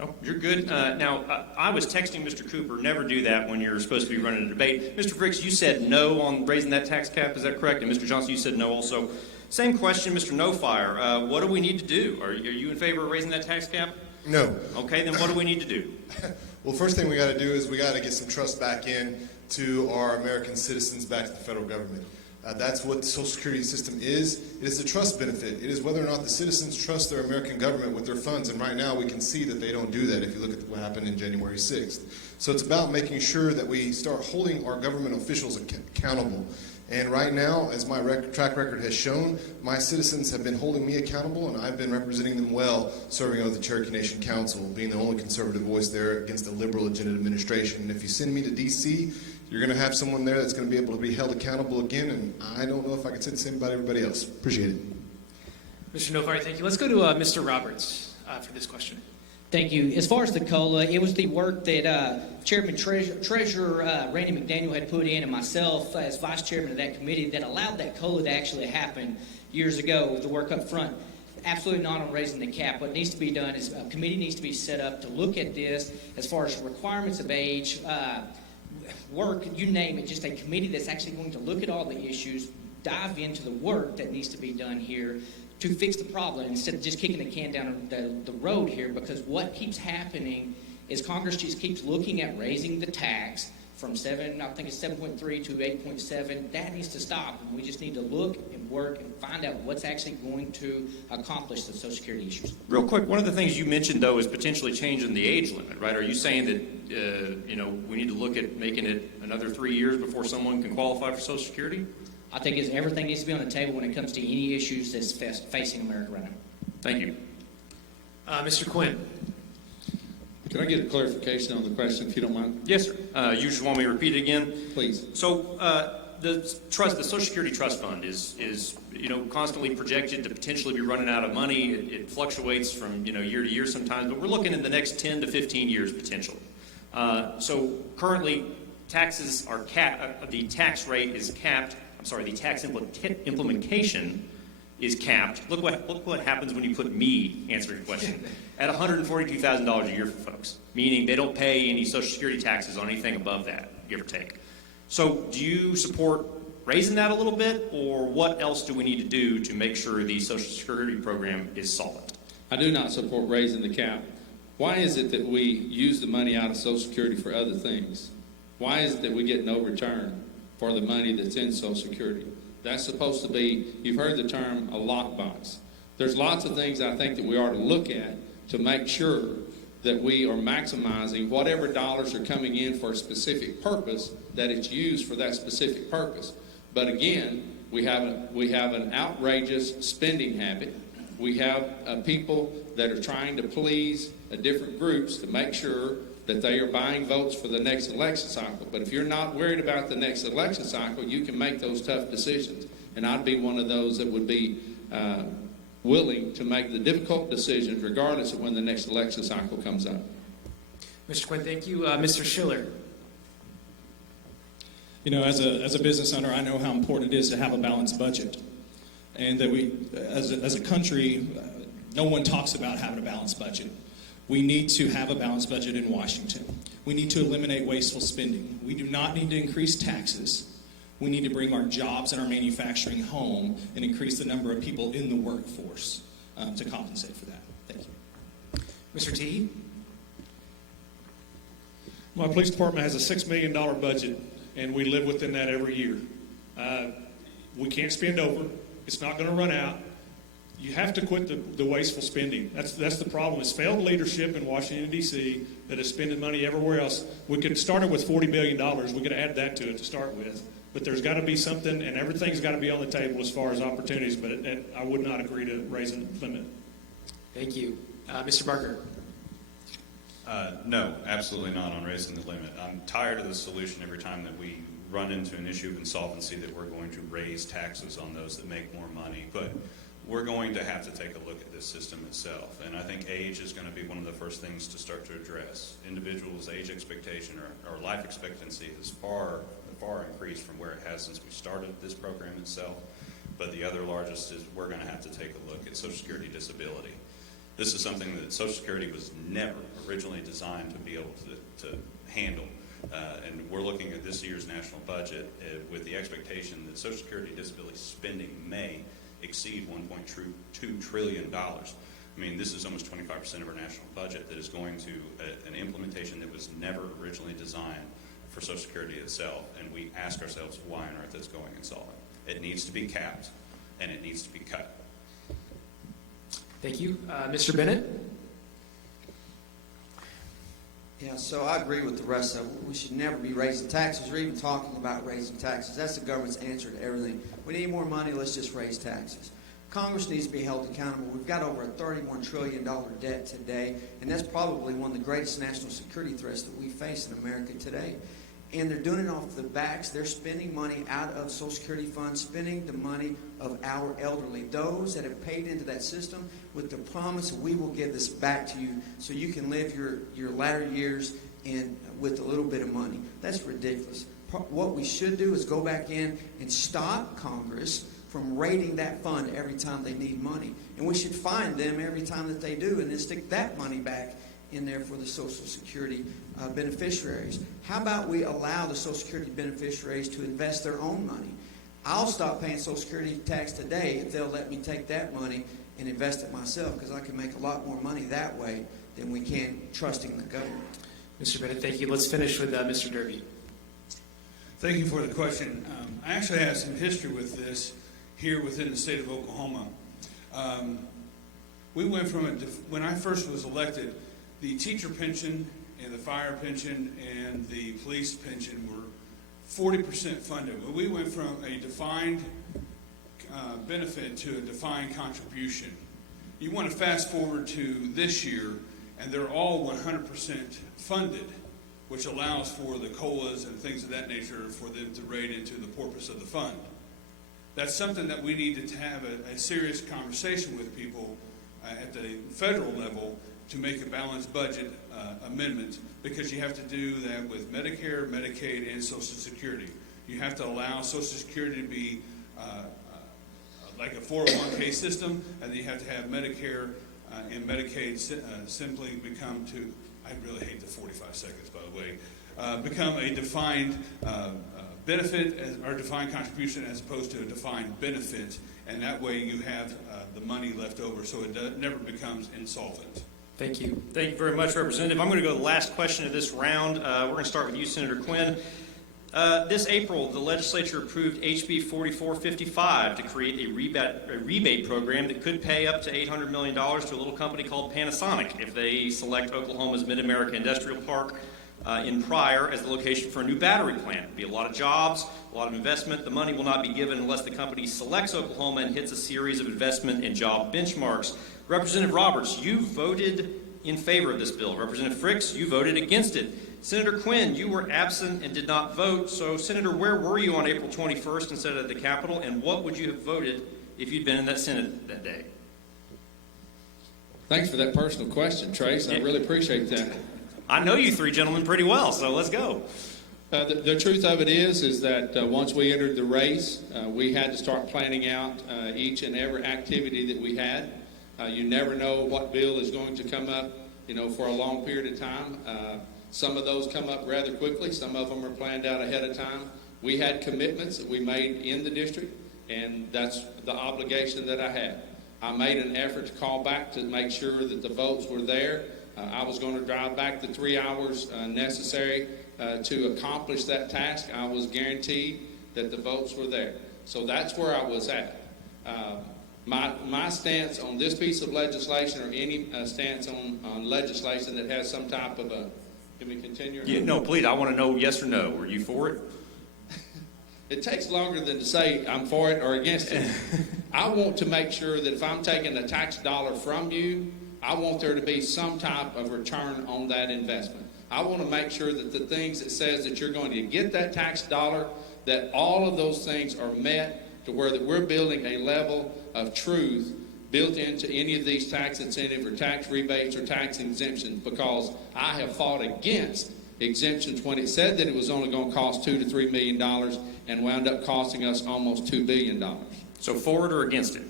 Oh, you're good. Now, I was texting Mr. Cooper, never do that when you're supposed to be running a debate. Mr. Fricks, you said no on raising that tax cap. Is that correct? And Mr. Johnson, you said no also. Same question, Mr. No Fire. What do we need to do? Are you in favor of raising that tax cap? No. Okay, then what do we need to do? Well, first thing we got to do is we got to get some trust back in to our American citizens, back to the federal government. That's what the Social Security system is. It is a trust benefit. It is whether or not the citizens trust their American government with their funds. And right now we can see that they don't do that if you look at what happened in January 6th. So it's about making sure that we start holding our government officials accountable. And right now, as my track record has shown, my citizens have been holding me accountable, and I've been representing them well, serving on the Cherokee Nation Council, being the only conservative voice there against a liberal agenda administration. And if you send me to D.C., you're going to have someone there that's going to be able to be held accountable again, and I don't know if I can say the same about everybody else. Appreciate it. Mr. Novare, thank you. Let's go to Mr. Roberts for this question. Thank you. As far as the COLA, it was the work that Chairman Treasurer Randy McDaniel had put in, and myself as vice chairman of that committee, that allowed that COLA to actually happen years ago, the work up front. Absolutely not on raising the cap. What needs to be done is a committee needs to be set up to look at this as far as requirements of age, work, you name it, just a committee that's actually going to look at all the issues, dive into the work that needs to be done here to fix the problem instead of just kicking the can down the road here, because what keeps happening is Congress just keeps looking at raising the tax from 7.3 to 8.7. That needs to stop, and we just need to look and work and find out what's actually going to accomplish the Social Security issues. Real quick, one of the things you mentioned, though, is potentially changing the age limit, right? Are you saying that, we need to look at making it another 3 years before someone can qualify for Social Security? I think everything needs to be on the table when it comes to any issues that's facing America right now. Thank you. Mr. Quinn. Can I get a clarification on the question, if you don't mind? Yes, sir. You just want me to repeat it again? Please. So the Social Security Trust Fund is constantly projected to potentially be running out of money. It fluctuates from year to year sometimes, but we're looking at the next 10 to 15 years potentially. So currently, taxes are capped. The tax rate is capped. The tax implementation is capped. Look what happens when you put me answering the question at $142,000 a year for folks, meaning they don't pay any Social Security taxes on anything above that, give or take. So do you support raising that a little bit, or what else do we need to do to make sure the Social Security program is solid? I do not support raising the cap. Why is it that we use the money out of Social Security for other things? Why is it that we get no return for the money that's in Social Security? That's supposed to be, you've heard the term, a lockbox. There's lots of things I think that we ought to look at to make sure that we are maximizing whatever dollars are coming in for a specific purpose, that it's used for that specific purpose. But again, we have an outrageous spending habit. We have people that are trying to please different groups to make sure that they are buying votes for the next election cycle. But if you're not worried about the next election cycle, you can make those tough decisions. and I'd be one of those that would be willing to make the difficult decisions regardless of when the next election cycle comes up. Mr. Quinn, thank you. Mr. Schiller. You know, as a business owner, I know how important it is to have a balanced budget. And that we, as a country, no one talks about having a balanced budget. We need to have a balanced budget in Washington. We need to eliminate wasteful spending. We do not need to increase taxes. We need to bring our jobs and our manufacturing home and increase the number of people in the workforce to compensate for that. Thank you. Mr. T. My police department has a $6 million budget, and we live within that every year. We can't spend over. It's not going to run out. You have to quit the wasteful spending. That's the problem. It's failed leadership in Washington, D.C. that is spending money everywhere else. We could start it with $40 billion. We could add that to it to start with. But there's got to be something, and everything's got to be on the table as far as opportunities. But I would not agree to raising the limit. Thank you. Mr. Barker. No, absolutely not on raising the limit. I'm tired of the solution every time that we run into an issue of insolvency that we're going to raise taxes on those that make more money. But we're going to have to take a look at this system itself. And I think age is going to be one of the first things to start to address. Individuals' age expectation or life expectancy is far increased from where it has since we started this program itself. But the other largest is we're going to have to take a look at Social Security disability. This is something that Social Security was never originally designed to be able to handle. And we're looking at this year's national budget with the expectation that Social Security disability spending may exceed $1.2 trillion. I mean, this is almost 25% of our national budget that is going to an implementation that was never originally designed for Social Security itself. And we ask ourselves, why on earth it's going insolvent? It needs to be capped, and it needs to be cut. Thank you. Mr. Bennett? Yeah, so I agree with the rest of it. We should never be raising taxes or even talking about raising taxes. That's the government's answer to everything. We need more money, let's just raise taxes. Congress needs to be held accountable. We've got over a $31 trillion debt today, and that's probably one of the greatest national security threats that we face in America today. And they're doing it off the backs. They're spending money out of Social Security funds, spending the money of our elderly, those that have paid into that system with the promise that we will give this back to you so you can live your latter years with a little bit of money. That's ridiculous. What we should do is go back in and stop Congress from raiding that fund every time they need money. And we should find them every time that they do and then stick that money back in there for the Social Security beneficiaries. How about we allow the Social Security beneficiaries to invest their own money? I'll stop paying Social Security tax today if they'll let me take that money and invest it myself, because I can make a lot more money that way than we can trusting the government. Mr. Bennett, thank you. Let's finish with Mr. Derby. Thank you for the question. I actually have some history with this here within the state of Oklahoma. We went from, when I first was elected, the teacher pension and the fire pension and the police pension were 40% funded. We went from a defined benefit to a defined contribution. You want to fast forward to this year, and they're all 100% funded, which allows for the COLAs and things of that nature for them to raid into the purpose of the fund. That's something that we need to have a serious conversation with people at the federal level to make a balanced budget amendment, because you have to do that with Medicare, Medicaid, and Social Security. You have to allow Social Security to be like a 401k system, and then you have to have Medicare and Medicaid simply become to, I really hate the 45 seconds, by the way, become a defined benefit or defined contribution as opposed to a defined benefit, and that way you have the money left over so it never becomes insolvent. Thank you. Thank you very much, Representative. I'm going to go to the last question of this round. We're going to start with you, Senator Quinn. This April, the legislature approved HB 4455 to create a rebate program that could pay up to $800 million to a little company called Panasonic if they select Oklahoma's Mid-America Industrial Park in Pryor as the location for a new battery plant. It'll be a lot of jobs, a lot of investment. The money will not be given unless the company selects Oklahoma and hits a series of investment and job benchmarks. Representative Roberts, you voted in favor of this bill. Representative Fricks, you voted against it. Senator Quinn, you were absent and did not vote. So, Senator, where were you on April 21st instead of at the Capitol, and what would you have voted if you'd been in that Senate that day? Thanks for that personal question, Trace. I really appreciate that. I know you three gentlemen pretty well, so let's go. The truth of it is that once we entered the race, we had to start planning out each and every activity that we had. You never know what bill is going to come up, for a long period of time. Some of those come up rather quickly. Some of them are planned out ahead of time. We had commitments that we made in the district, and that's the obligation that I had. I made an effort to call back to make sure that the votes were there. I was going to drive back the 3 hours necessary to accomplish that task. I was guaranteed that the votes were there. So that's where I was at. My stance on this piece of legislation, or any stance on legislation that has some type of a... Can we continue? Yeah, no, please. I want to know yes or no. Were you for it? It takes longer than to say I'm for it or against it. I want to make sure that if I'm taking a tax dollar from you, I want there to be some type of return on that investment. I want to make sure that the things that says that you're going to get that tax dollar, that all of those things are met to where that we're building a level of truth built into any of these tax incentives or tax rebates or tax exemptions, because I have fought against exemptions when it said that it was only going to cost $2 to $3 million and wound up costing us almost $2 billion. So for it or against it?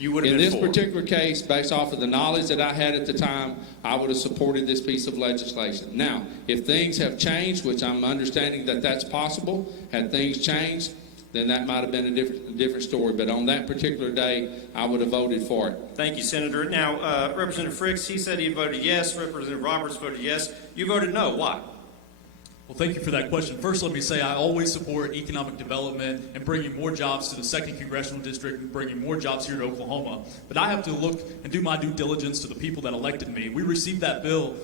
You would have In been this for. particular case, based off of the knowledge that I had at the time, I would have supported this piece of legislation. Now, if things have changed, which I'm understanding that that's possible, had things changed, then that might have been a different story. But on that particular day, I would have voted for it. Thank you, Senator. Now, Representative Fricks, he said he voted yes. Representative Roberts voted yes. You voted no. Why? Well, thank you for that question. First, let me say I always support economic development and bringing more jobs to the 2nd Congressional District and bringing more jobs here to Oklahoma. But I have to look and do my due diligence to the people that elected me. We received that bill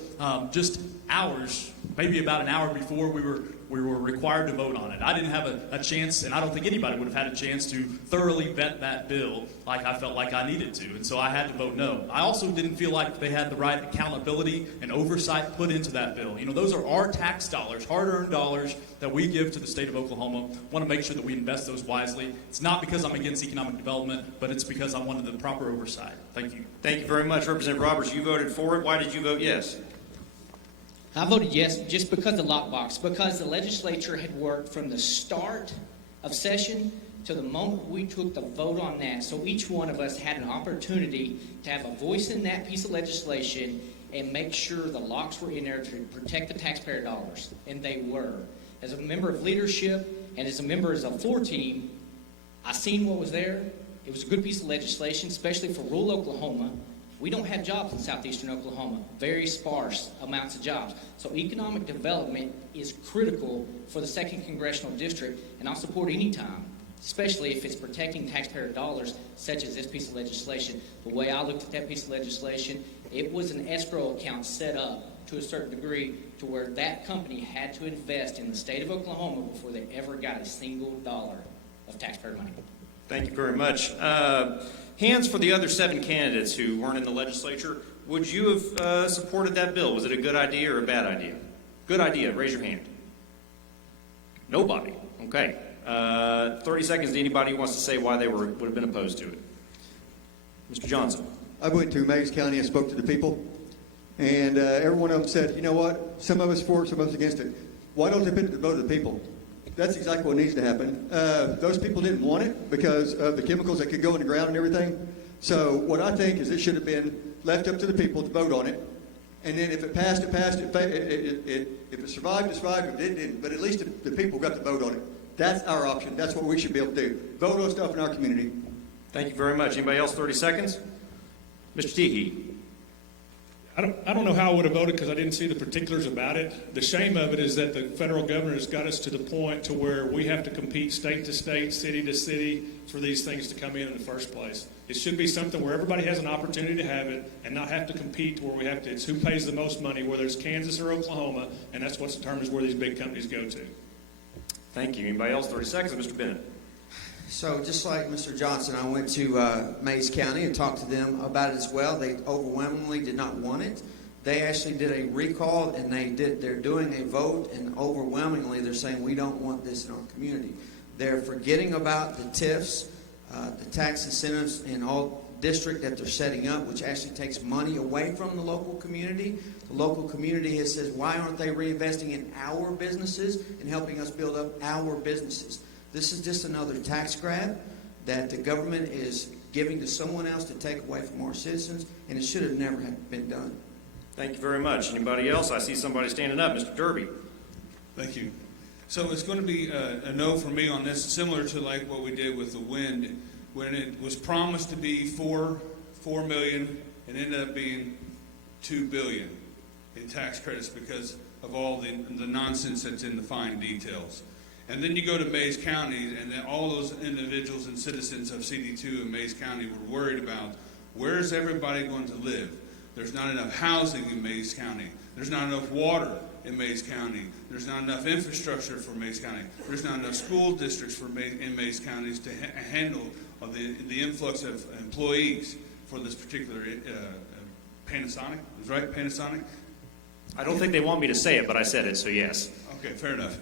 just hours, maybe about an hour before we were required to vote on it. I didn't have a chance, and I don't think anybody would have had a chance to thoroughly vet that bill like I felt like I needed to, and so I had to vote no. I also didn't feel like they had the right accountability and oversight put into that bill. Those are our tax dollars, hard-earned dollars that we give to the state of Oklahoma. I want to make sure that we invest those wisely. It's not because I'm against economic development, but it's because I wanted the proper oversight. Thank you. Thank you very much. Representative Roberts, you voted for it. Why did you vote yes? I voted yes just because of the lockbox, because the legislature had worked from the start of session to the moment we took the vote on that. So each one of us had an opportunity to have a voice in that piece of legislation and make sure the locks were in there to protect the taxpayer dollars, and they were. As a member of leadership and as a member of the floor team, I seen what was there. It was a good piece of legislation, especially for rural Oklahoma. We don't have jobs in southeastern Oklahoma, very sparse amounts of jobs. So economic development is critical for the 2nd Congressional District, and I'll support any time, especially if it's protecting taxpayer dollars, such as this piece of legislation. The way I looked at that piece of legislation, it was an escrow account set up to a certain degree to where that company had to invest in the state of Oklahoma before they ever got a single dollar of taxpayer money. Thank you very much. Hands for the other 7 candidates who weren't in the legislature. Would you have supported that bill? Was it a good idea or a bad idea? Good idea. Raise your hand. Nobody. Okay. 30 seconds to anybody who wants to say why they would have been opposed to it. Mr. Johnson. I went to Mays County and spoke to the people, and every one of them said, you know what, some of us for it, some of us against it. Why don't they put it to the vote of the people? That's exactly what needs to happen. Those people didn't want it because of the chemicals that could go in the ground and everything. So what I think is it should have been left up to the people to vote on it. And then if it passed, it passed. If it survived, it survived. If it didn't, but at least the people got to vote on it. That's our option. That's what we should be able to do. Vote on stuff in our community. Thank you very much. Anybody else? 30 seconds. Mr. Teehee. I don't know how I would have voted because I didn't see the particulars about it. The shame of it is that the federal government has got us to the point to where we have to compete state to state, city to city for these things to come in the first place. It should be something where everybody has an opportunity to have it and not have to compete where we have to. It's who pays the most money, whether it's Kansas or Oklahoma, and that's what determines where these big companies go to. Thank you. Anybody else? 30 seconds. Mr. Bennett. So just like Mr. Johnson, I went to Mays County and talked to them about it as well. They overwhelmingly did not want it. They actually did a recall, and they're doing a vote, and overwhelmingly they're saying we don't want this in our community. They're forgetting about the TIFs, the tax incentives in all district that they're setting up, which actually takes money away from the local community. The local community has says, why aren't they reinvesting in our businesses and helping us build up our businesses? This is just another tax grab that the government is giving to someone else to take away from our citizens, and it should have never been done. Thank you very much. Anybody else? I see somebody standing up. Mr. Derby. Thank you. So it's going to be a no for me on this, similar to like what we did with the wind, when it was promised to be $4 million and ended up being $2 billion in tax credits because of all the nonsense that's in the fine details. And then you go to Mays County, and then all those individuals and citizens of CD2 in Mays County were worried about where's everybody going to live. There's not enough housing in Mays County. There's not enough water in Mays County. There's not enough infrastructure for Mays County. There's not enough school districts in Mays Counties to handle the influx of employees for this particular Panasonic. Is right, Panasonic? I don't think they want me to say it, but I said it, so yes. Okay, fair enough.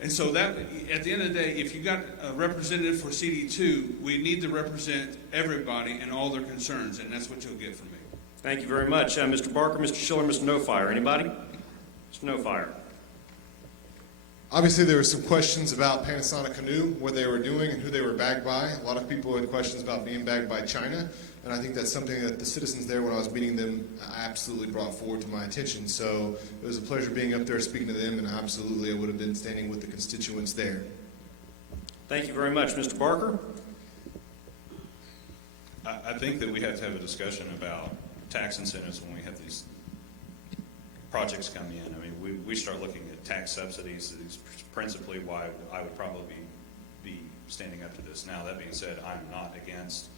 And so that, at the end of the day, if you got a representative for CD2, we need to represent everybody and all their concerns, and that's what you'll get from me. Thank you very much. Mr. Barker, Mr. Schiller, Mr. Nofire. Anybody? Mr. Nofire. Obviously, there were some questions about Panasonic Canoe, what they were doing and who they were backed by. A lot of people had questions about being backed by China, and I think that's something that the citizens there, when I was meeting them, absolutely brought forward to my attention. So it was a pleasure being up there speaking to them, and absolutely I would have been standing with the constituents there. Thank you very much. Mr. Barker? I think that we have to have a discussion about tax incentives when we have these projects come in. I mean, we start looking at tax subsidies. It's principally why I would probably be standing up to this. Now, that being said, I'm not against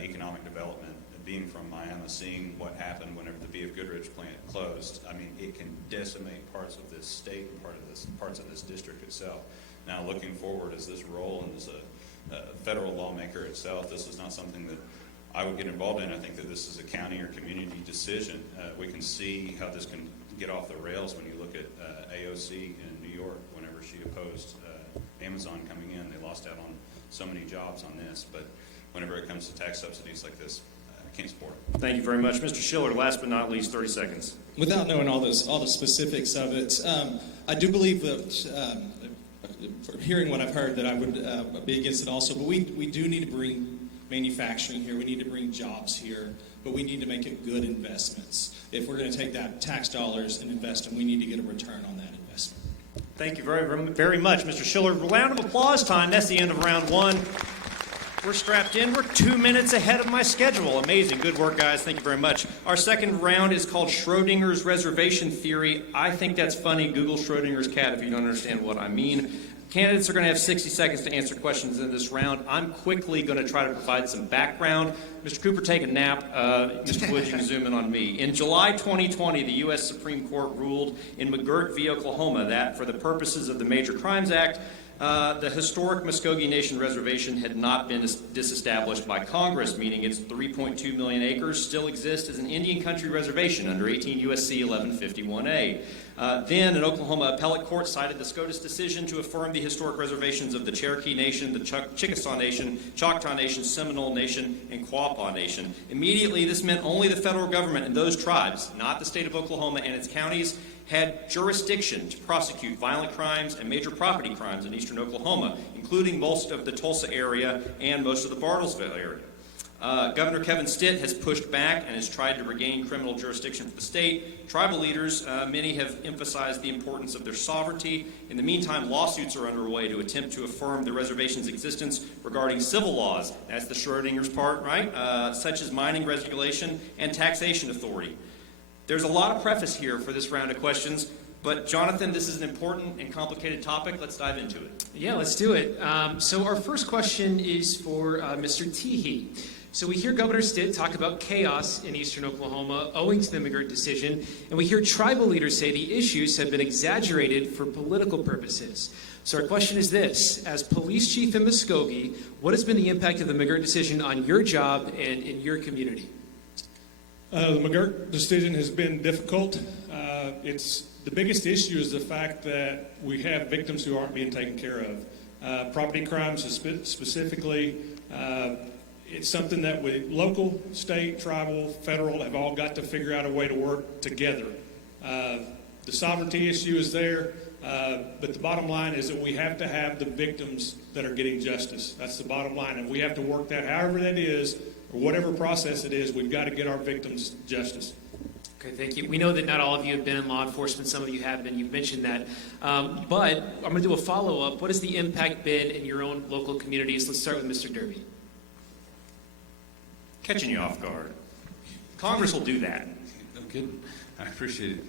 economic development. Being from Miami, seeing what happened whenever the B.F. Goodrich plant closed, I mean, it can decimate parts of this state and parts of this district itself. Now, looking forward as this role and as a federal lawmaker itself, this is not something that I would get involved in. I think that this is a county or community decision. We can see how this can get off the rails when you look at AOC in New York. Whenever she opposed Amazon coming in, they lost out on so many jobs on this. But whenever it comes to tax subsidies like this, I can't support it. Thank you very much. Mr. Schiller, last but not least, 30 seconds. Without knowing all the specifics of it, I do believe that, hearing what I've heard, that I would be against it also. But we do need to bring manufacturing here. We need to bring jobs here. But we need to make it good investments. If we're going to take that tax dollars and invest them, we need to get a return on that investment. Thank you very much, Mr. Schiller. Round of applause time. That's the end of round one. We're strapped in. We're 2 minutes ahead of my schedule. Amazing. Good work, guys. Thank you very much. Our second round is called Schrodinger's Reservation Theory. I think that's funny. Google Schrodinger's cat if you don't understand what I mean. Candidates are going to have 60 seconds to answer questions in this round. I'm quickly going to try to provide some background. Mr. Cooper, take a nap. Mr. Wood, you can zoom in on me. In July 2020, the U.S. Supreme Court ruled in Mcgregor v. Oklahoma that for the purposes of the Major Crimes Act, the historic Muskogee Nation Reservation had not been disestablished by Congress, meaning its 3.2 million acres still exist as an Indian country reservation under 18 U.S.C. 1151A. Then an Oklahoma appellate court cited the SCOTUS decision to affirm the historic reservations of the Cherokee Nation, the Chickasaw Nation, Choctaw Nation, Seminole Nation, and Quapaw Nation. Immediately, this meant only the federal government and those tribes, not the state of Oklahoma and its counties, had jurisdiction to prosecute violent crimes and major property crimes in eastern Oklahoma, including most of the Tulsa area and most of the Bartlesville area. Governor Kevin Stitt has pushed back and has tried to regain criminal jurisdiction for the state. Tribal leaders, many have emphasized the importance of their sovereignty. In the meantime, lawsuits are underway to attempt to affirm the reservation's existence regarding civil laws. That's the Schrodinger's part, right? Such as mining regulation and taxation authority. There's a lot of preface here for this round of questions, but Jonathan, this is an important and complicated topic. Let's dive into it. Yeah, let's do it. So our first question is for Mr. Teehee. So we hear Governor Stitt talk about chaos in eastern Oklahoma owing to the Mcgregor decision, and we hear tribal leaders say the issues have been exaggerated for political purposes. So our question is this: as police chief in Muskogee, what has been the impact of the Mcgregor decision on your job and in your community? The McGregor decision has been difficult. The biggest issue is the fact that we have victims who aren't being taken care of. Property crimes specifically, it's something that local, state, tribal, federal have all got to figure out a way to work together. The sovereignty issue is there, but the bottom line is that we have to have the victims that are getting justice. That's the bottom line, and we have to work that however that is, or whatever process it is, we've got to get our victims justice. Okay, thank you. We know that not all of you have been in law enforcement. Some of you have been. You've mentioned that. But I'm going to do a follow-up. What has the impact been in your own local communities? Let's start with Mr. Derby. Catching you off guard. Congress will do that. No kidding. I appreciate it.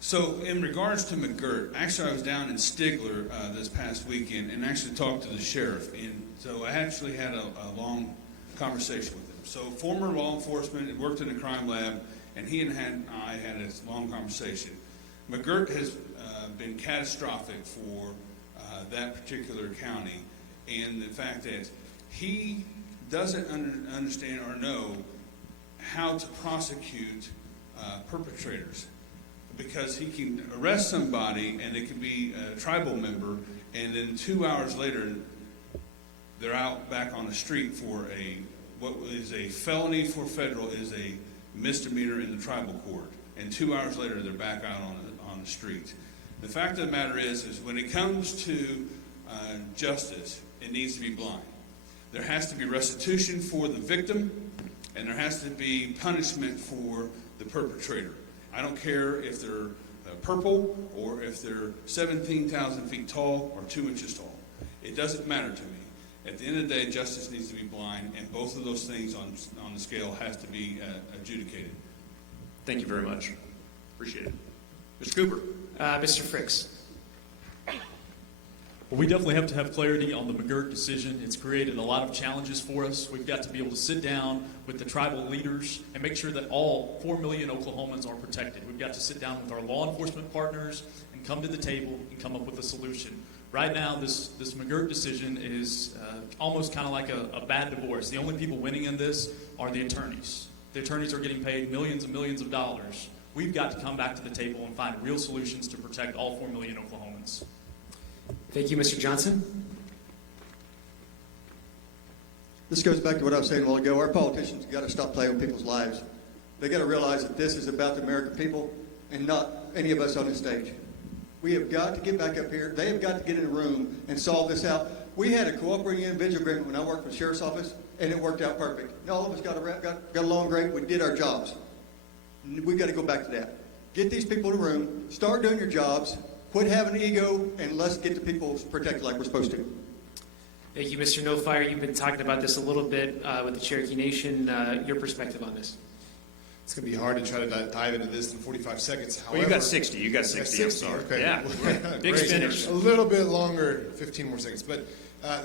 So in regards to McGirt, actually I was down in Stigler this past weekend and actually talked to the sheriff. And so I actually had a long conversation with him. So former law enforcement, had worked in the crime lab, and he and I had a long conversation. McGirt has been catastrophic for that particular county, and the fact that he doesn't understand or know how to prosecute perpetrators, because he can arrest somebody and it can be a tribal member, and then 2 hours later they're out back on the street for what is a felony for federal is a misdemeanor in the tribal court, and 2 hours later they're back out on the street. The fact of the matter is when it comes to justice, it needs to be blind. There has to be restitution for the victim, and there has to be punishment for the perpetrator. I don't care if they're purple or if they're 17,000 feet tall or 2 inches tall. It doesn't matter to me. At the end of the day, justice needs to be blind, and both of those things on the scale has to be adjudicated. Thank you very much. Appreciate it. Mr. Cooper. Mr. Fricks. Well, we definitely have to have clarity on the McGirt decision. It's created a lot of challenges for us. We've got to be able to sit down with the tribal leaders and make sure that all 4 million Oklahomans are protected. We've got to sit down with our law enforcement partners and come to the table and come up with a solution. Right now, this McGirt decision is almost kind of like a bad divorce. The only people winning in this are the attorneys. The attorneys are getting paid millions and millions of dollars. We've got to come back to the table and find real solutions to protect all 4 million Oklahomans. Thank you, Mr. Johnson. This goes back to what I was saying a while ago. Our politicians have got to stop playing with people's lives. They got to realize that this is about the American people and not any of us on this stage. We have got to get back up here. They have got to get in a room and solve this out. We had a cooperating individual agreement when I worked for the sheriff's office, and it worked out perfect. And all of us got along great. We did our jobs. We've got to go back to that. Get these people in a room. Start doing your jobs. Quit having ego, and let's get the people protected like we're supposed to. Thank you, Mr. No Fire. You've been talking about this a little bit with the Cherokee Nation. Your perspective on this? It's going to be hard to try to dive into this in 45 seconds. However, Well, you got 60. You got 60. I'm sorry. Okay. Yeah. Big Great. finish. A little bit longer, 15 more seconds. But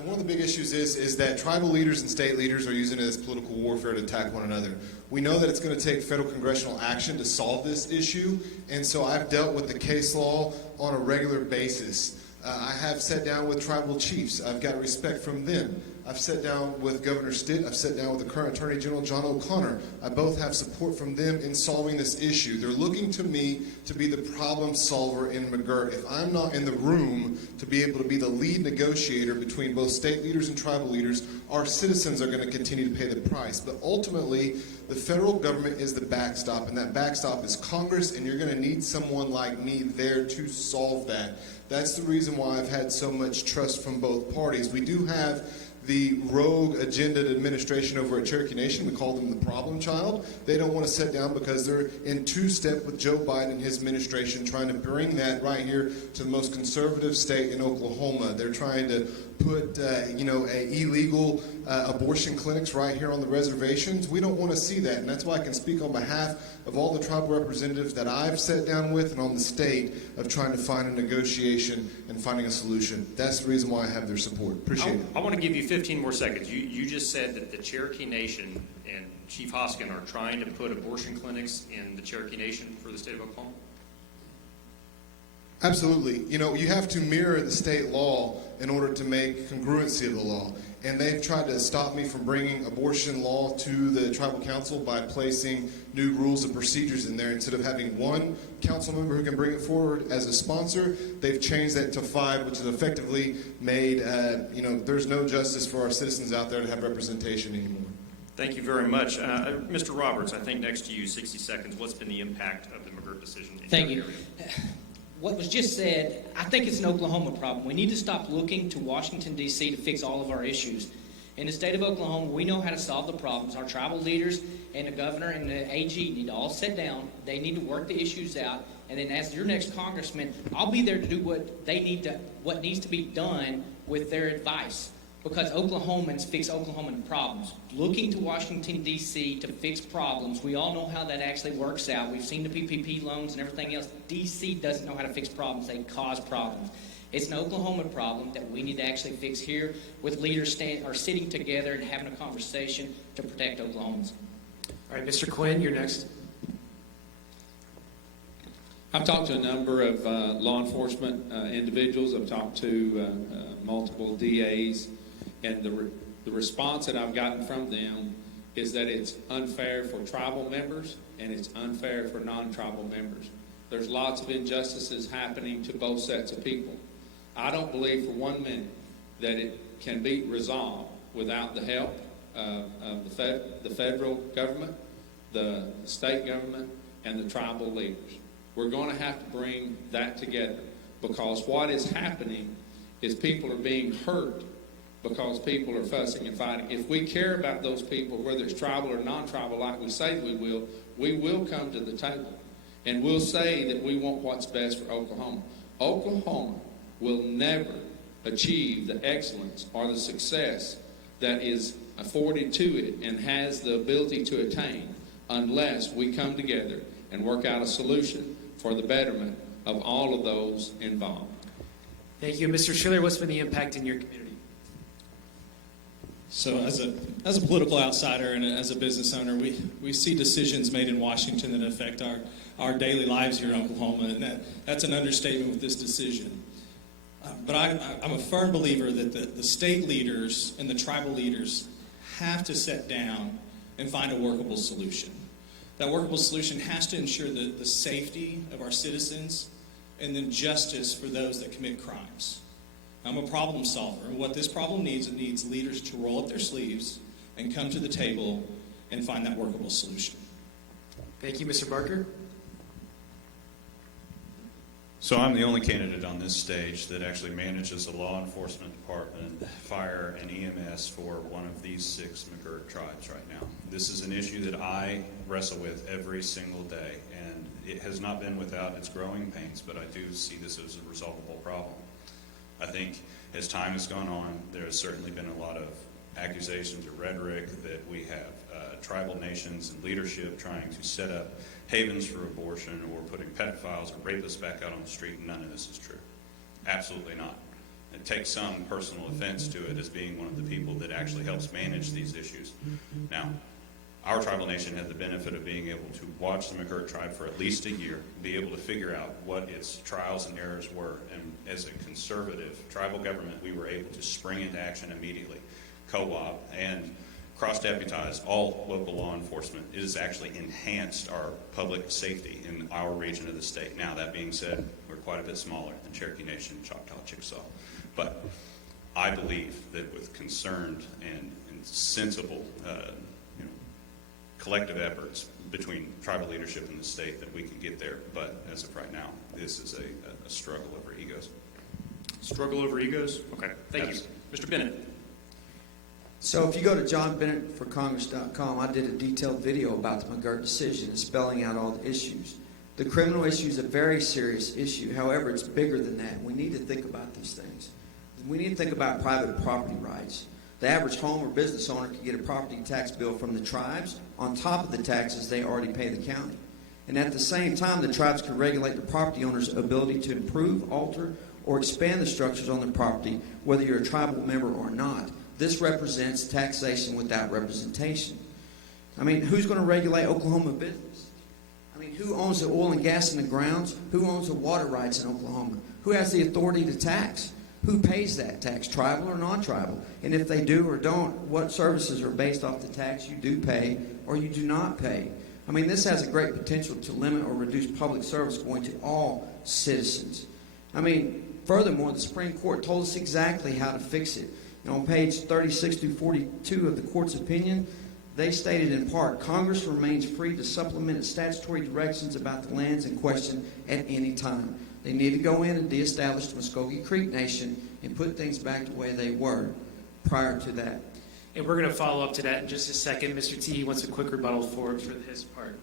one of the big issues is that tribal leaders and state leaders are using it as political warfare to attack one another. We know that it's going to take federal congressional action to solve this issue, and so I've dealt with the case law on a regular basis. I have sat down with tribal chiefs. I've got respect from them. I've sat down with Governor Stitt. I've sat down with the current Attorney General, John O'Connor. I both have support from them in solving this issue. They're looking to me to be the problem solver in McGirt. If I'm not in the room to be able to be the lead negotiator between both state leaders and tribal leaders, our citizens are going to continue to pay the price. But ultimately, the federal government is the backstop, and that backstop is Congress, and you're going to need someone like me there to solve that. That's the reason why I've had so much trust from both parties. We do have the rogue agenda administration over at Cherokee Nation. We call them the problem child. They don't want to sit down because they're in two-step with Joe Biden and his administration, trying to bring that right here to the most conservative state in Oklahoma. They're trying to put illegal abortion clinics right here on the reservations. We don't want to see that, and that's why I can speak on behalf of all the tribal representatives that I've sat down with and on the state of trying to find a negotiation and finding a solution. That's the reason why I have their support. Appreciate it. I want to give you 15 more seconds. You just said that the Cherokee Nation and Chief Hoskin are trying to put abortion clinics in the Cherokee Nation for the state of Oklahoma? Absolutely. You know, you have to mirror the state law in order to make congruency of the law. And they've tried to stop me from bringing abortion law to the tribal council by placing new rules and procedures in there. Instead of having one council member who can bring it forward as a sponsor, they've changed that to 5, which has effectively made, there's no justice for our citizens out there to have representation anymore. Thank you very much. Mr. Roberts, I think next to you, 60 seconds. What's been the impact of the McGregor decision? Thank you. What was just said, I think it's an Oklahoma problem. We need to stop looking to Washington, D.C. to fix all of our issues. In the state of Oklahoma, we know how to solve the problems. Our tribal leaders and the governor and the AG need to all sit down. They need to work the issues out. And then as your next congressman, I'll be there to do what needs to be done with their advice. Because Oklahomans fix Oklahoman problems. Looking to Washington, D.C. to fix problems, we all know how that actually works out. We've seen the PPP loans and everything else. D.C. doesn't know how to fix problems. They cause problems. It's an Oklahoma problem that we need to actually fix here with leaders sitting together and having a conversation to protect Oklahomans. All right, Mr. Quinn, you're next. I've talked to a number of law enforcement individuals. I've talked to multiple DAs. And the response that I've gotten from them is that it's unfair for tribal members and it's unfair for non-tribal members. There's lots of injustices happening to both sets of people. I don't believe for 1 minute that it can be resolved without the help of the federal government, the state government, and the tribal leaders. We're going to have to bring that together because what is happening is people are being hurt because people are fussing and fighting. If we care about those people, whether it's tribal or non-tribal, like we say we will come to the table. And we'll say that we want what's best for Oklahoma. Oklahoma will never achieve the excellence or the success that is afforded to it and has the ability to attain unless we come together and work out a solution for the betterment of all of those involved. Thank you. Mr. Schiller, what's been the impact in your community? So as a political outsider and as a business owner, we see decisions made in Washington that affect our daily lives here in Oklahoma, and that's an understatement with this decision. But I'm a firm believer that the state leaders and the tribal leaders have to sit down and find a workable solution. That workable solution has to ensure the safety of our citizens and then justice for those that commit crimes. I'm a problem solver, and what this problem needs, it needs leaders to roll up their sleeves and come to the table and find that workable solution. Thank you, Mr. Barker. So I'm the only candidate on this stage that actually manages the law enforcement department, fire, and EMS for one of these 6 McGregor tribes right now. This is an issue that I wrestle with every single day, and it has not been without its growing pains, but I do see this as a resolvable problem. I think as time has gone on, there has certainly been a lot of accusations or rhetoric that we have tribal nations and leadership trying to set up havens for abortion or putting pedophiles or rapists back out on the street, and none of this is true. Absolutely not. It takes some personal offense to it as being one of the people that actually helps manage these issues. Now, our tribal nation had the benefit of being able to watch the McGregor tribe for at least a year, be able to figure out what its trials and errors were, and as a conservative tribal government, we were able to spring into action immediately, co-op, and cross-deputize all local law enforcement. It has actually enhanced our public safety in our region of the state. Now, that being said, we're quite a bit smaller than Cherokee Nation, Choctaw, Chickasaw. But I believe that with concerned and sensible collective efforts between tribal leadership in the state that we can get there. But as of right now, this is a struggle over egos. Struggle over egos? Okay, thank you. Mr. Bennett. So if you go to johnbennettforcongress.com, I did a detailed video about the McGregor decision, spelling out all the issues. The criminal issue is a very serious issue. However, it's bigger than that. We need to think about these things. We need to think about private property rights. The average home or business owner can get a property tax bill from the tribes on top of the taxes they already pay the county. And at the same time, the tribes can regulate the property owner's ability to improve, alter, or expand the structures on the property, whether you're a tribal member or not. This represents taxation without representation. I mean, who's going to regulate Oklahoma business? I mean, who owns the oil and gas in the grounds? Who owns the water rights in Oklahoma? Who has the authority to tax? Who pays that tax, tribal or non-tribal? And if they do or don't, what services are based off the tax you do pay or you do not pay? I mean, this has a great potential to limit or reduce public service going to all citizens. I mean, furthermore, the Supreme Court told us exactly how to fix it. And on page 36 through 42 of the court's opinion, they stated in part, Congress remains free to supplement its statutory directions about the lands in question at any time. They need to go in and deestablish the Muskogee Creek Nation and put things back the way they were prior to that. And we're going to follow up to that in just a second. Mr. T wants a quick rebuttal for his part.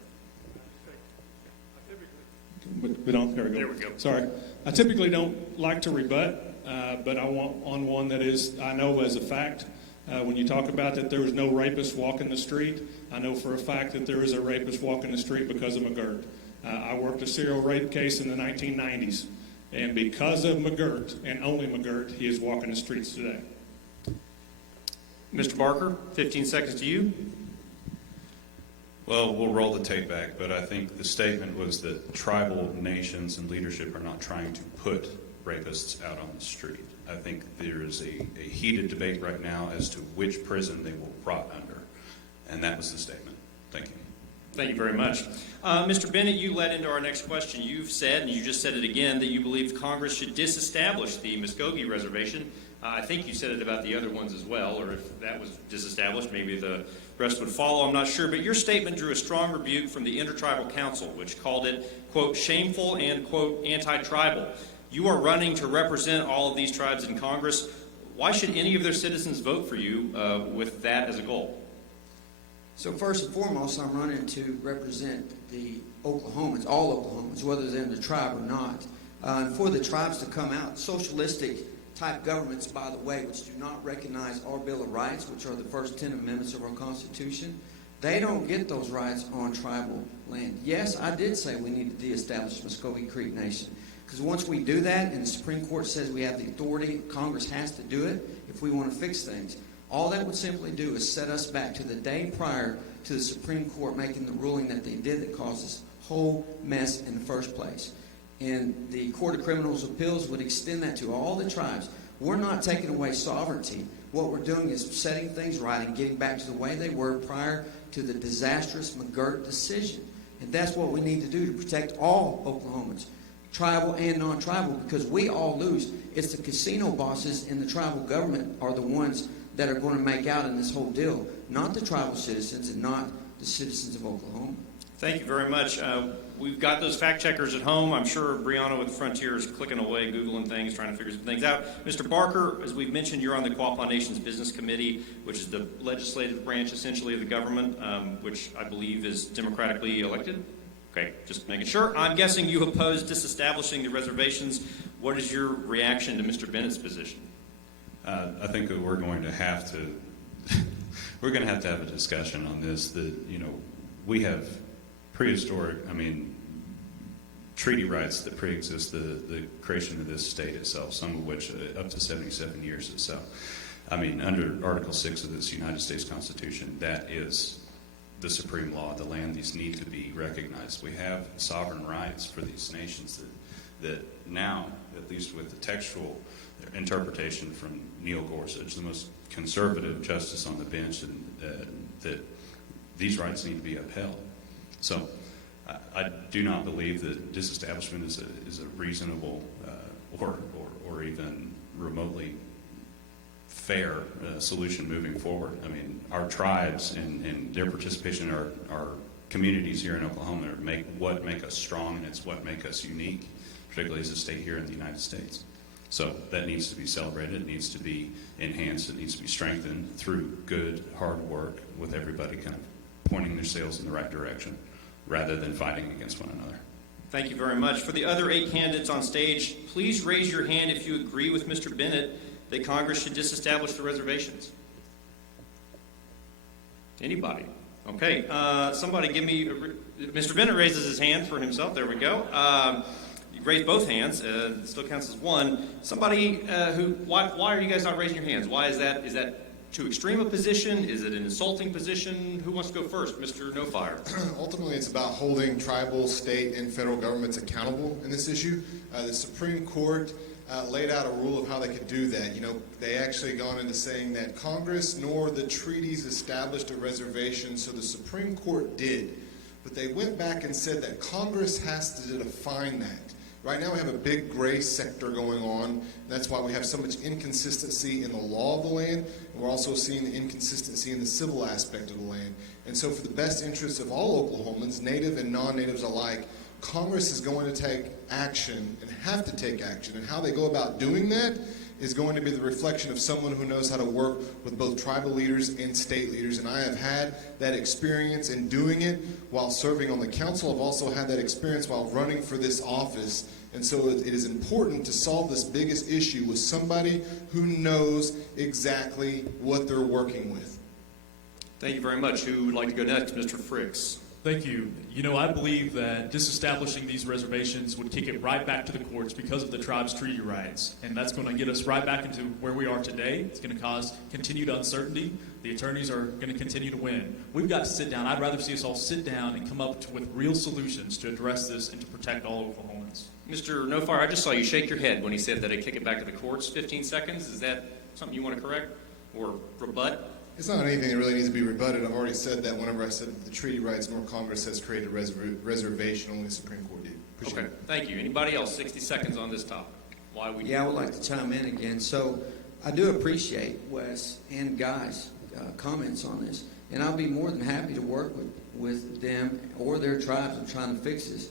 There we go. Sorry. I typically don't like to rebut, but I want on one that is, I know as a fact. When you talk about that there was no rapist walking the street, I know for a fact that there is a rapist walking the street because of McGirt. I worked a serial rape case in the 1990s, and because of McGirt, and only McGirt, he is walking the streets today. Mr. Barker, 15 seconds to you. Well, we'll roll the tape back, but I think the statement was that tribal nations and leadership are not trying to put rapists out on the street. I think there is a heated debate right now as to which prison they will rot under, and that was the statement. Thank you. Thank you very much. Mr. Bennett, you led into our next question. You've said, and you just said it again, that you believe Congress should disestablish the Muskogee Reservation. I think you said it about the other ones as well, or if that was disestablished, maybe the rest would follow. I'm not sure. But your statement drew a strong rebuke from the Intertribal Council, which called it, quote, shameful and, quote, anti-tribal. You are running to represent all of these tribes in Congress. Why should any of their citizens vote for you with that as a goal? So first and foremost, I'm running to represent the Oklahomans, all Oklahomans, whether they're in the tribe or not. And for the tribes to come out, socialistic type governments, by the way, which do not recognize our Bill of Rights, which are the first 10 amendments of our Constitution, they don't get those rights on tribal land. Yes, I did say we need to deestablish Muskogee Creek Nation. Because once we do that, and the Supreme Court says we have the authority, Congress has to do it if we want to fix things. All that would simply do is set us back to the day prior to the Supreme Court making the ruling that they did that caused this whole mess in the first place. And the Court of Criminal Appeals would extend that to all the tribes. We're not taking away sovereignty. What we're doing is setting things right and getting back to the way they were prior to the disastrous McGirt decision. And that's what we need to do to protect all Oklahomans, tribal and non-tribal, because we all lose. It's the casino bosses in the tribal government are the ones that are going to make out in this whole deal, not the tribal citizens and not the citizens of Oklahoma. Thank you very much. We've got those fact checkers at home. I'm sure Brianna with Frontier is clicking away, Googling things, trying to figure some things out. Mr. Barker, as we've mentioned, you're on the Quapaw Nation's Business Committee, which is the legislative branch, essentially, of the government, which I believe is democratically elected. Okay, just making sure. I'm guessing you oppose disestablishing the reservations. What is your reaction to Mr. Bennett's position? I think that we're going to have to have a discussion on this. That we have prehistoric, treaty rights that pre-exist the creation of this state itself. Some of which up to 77 years itself. Under Article 6 of this United States Constitution, that is the supreme law of the land. These need to be recognized. We have sovereign rights for these nations that now, at least with the textual interpretation from Neil Gorsuch, the most conservative justice on the bench, that these rights need to be upheld. So I do not believe that disestablishment is a reasonable or even remotely fair solution moving forward. Our tribes and their participation in our communities here in Oklahoma make us strong, and it's what make us unique, particularly as a state here in the United States. So that needs to be celebrated, it needs to be enhanced, it needs to be strengthened through good, hard work with everybody kind of pointing their sails in the right direction rather than fighting against one another. Thank you very much. For the other 8 candidates on stage, please raise your hand if you agree with Mr. Bennett that Congress should disestablish the reservations. Anybody? Okay, somebody give me... Mr. Bennett raises his hand for himself. There we go. You raised both hands. It still counts as one. Somebody why are you guys not raising your hands? Why is that? Is that too extreme a position? Is it an insulting position? Who wants to go first? Mr. No Fire. Ultimately, it's about holding tribal, state, and federal governments accountable in this issue. The Supreme Court laid out a rule of how they could do that. You know, they actually gone into saying that Congress nor the treaties established a reservation, so the Supreme Court did. But they went back and said that Congress has to define that. Right now we have a big gray sector going on, and that's why we have so much inconsistency in the law of the land, and we're also seeing the inconsistency in the civil aspect of the land. And so for the best interests of all Oklahomans, native and non-natives alike, Congress is going to take action and have to take action. And how they go about doing that is going to be the reflection of someone who knows how to work with both tribal leaders and state leaders. And I have had that experience in doing it while serving on the council. I've also had that experience while running for this office. And so it is important to solve this biggest issue with somebody who knows exactly what they're working with. Thank you very much. Who would like to go next? Mr. Fricks. Thank you. You know, I believe that disestablishing these reservations would kick it right back to the courts because of the tribe's treaty rights. And that's going to get us right back into where we are today. It's going to cause continued uncertainty. The attorneys are going to continue to win. We've got to sit down. I'd rather see us all sit down and come up with real solutions to address this and to protect all Oklahomans. Mr. No Fire, I just saw you shake your head when he said that he'd kick it back to the courts. 15 seconds. Is that something you want to correct or rebut? It's not anything that really needs to be rebutted. I've already said that whenever I said that the treaty rights nor Congress has created a reservation, only the Supreme Court did. Appreciate Okay, thank you. Anybody else? 60 seconds on this topic. Why we? Yeah, I would like to chime in again. So I do appreciate Wes and Guy's comments on this, and I'll be more than happy to work with them or their tribes in trying to fix this.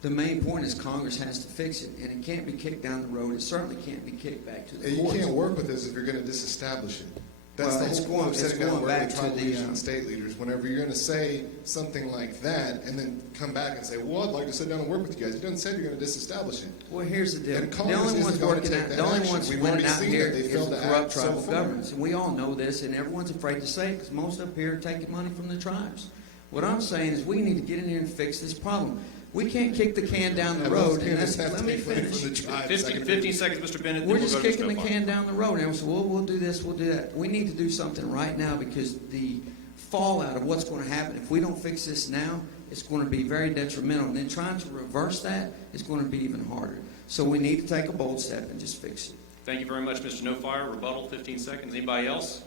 The main point is Congress has to fix it, and it can't be kicked down the road. It certainly can't be kicked back to the courts. You can't work with this if you're going to disestablish it. That's Well, the it's whole point of going- setting it's down going where back the to tribal the, leaders and state leaders. Whenever you're going to say something like that and then come back and say, well, I'd like to sit down and work with you guys. You done said you're going to disestablish it. Well, here's the deal. And The Congress only isn't ones going to working take out, that the only action. ones We've winning already out seen here that they is failed the to corrupt act so tribal far. governments, and we all know this, and everyone's afraid to say it because most up here are taking money from the tribes. What I'm saying is we need to get in here and fix this problem. We can't kick the can down the And road. those And candidates have let to me take money finish. from the tribes. 15 seconds, Mr. Bennett. then We're we'll just go to Mr. kicking the No Fire. can down the road, and so we'll do this, we'll do that. We need to do something right now because the fallout of what's going to happen if we don't fix this now, it's going to be very detrimental. And then trying to reverse that is going to be even harder. So we need to take a bold step and just fix it. Thank you very much, Mr. No Fire. Rebuttal, 15 seconds. Anybody else?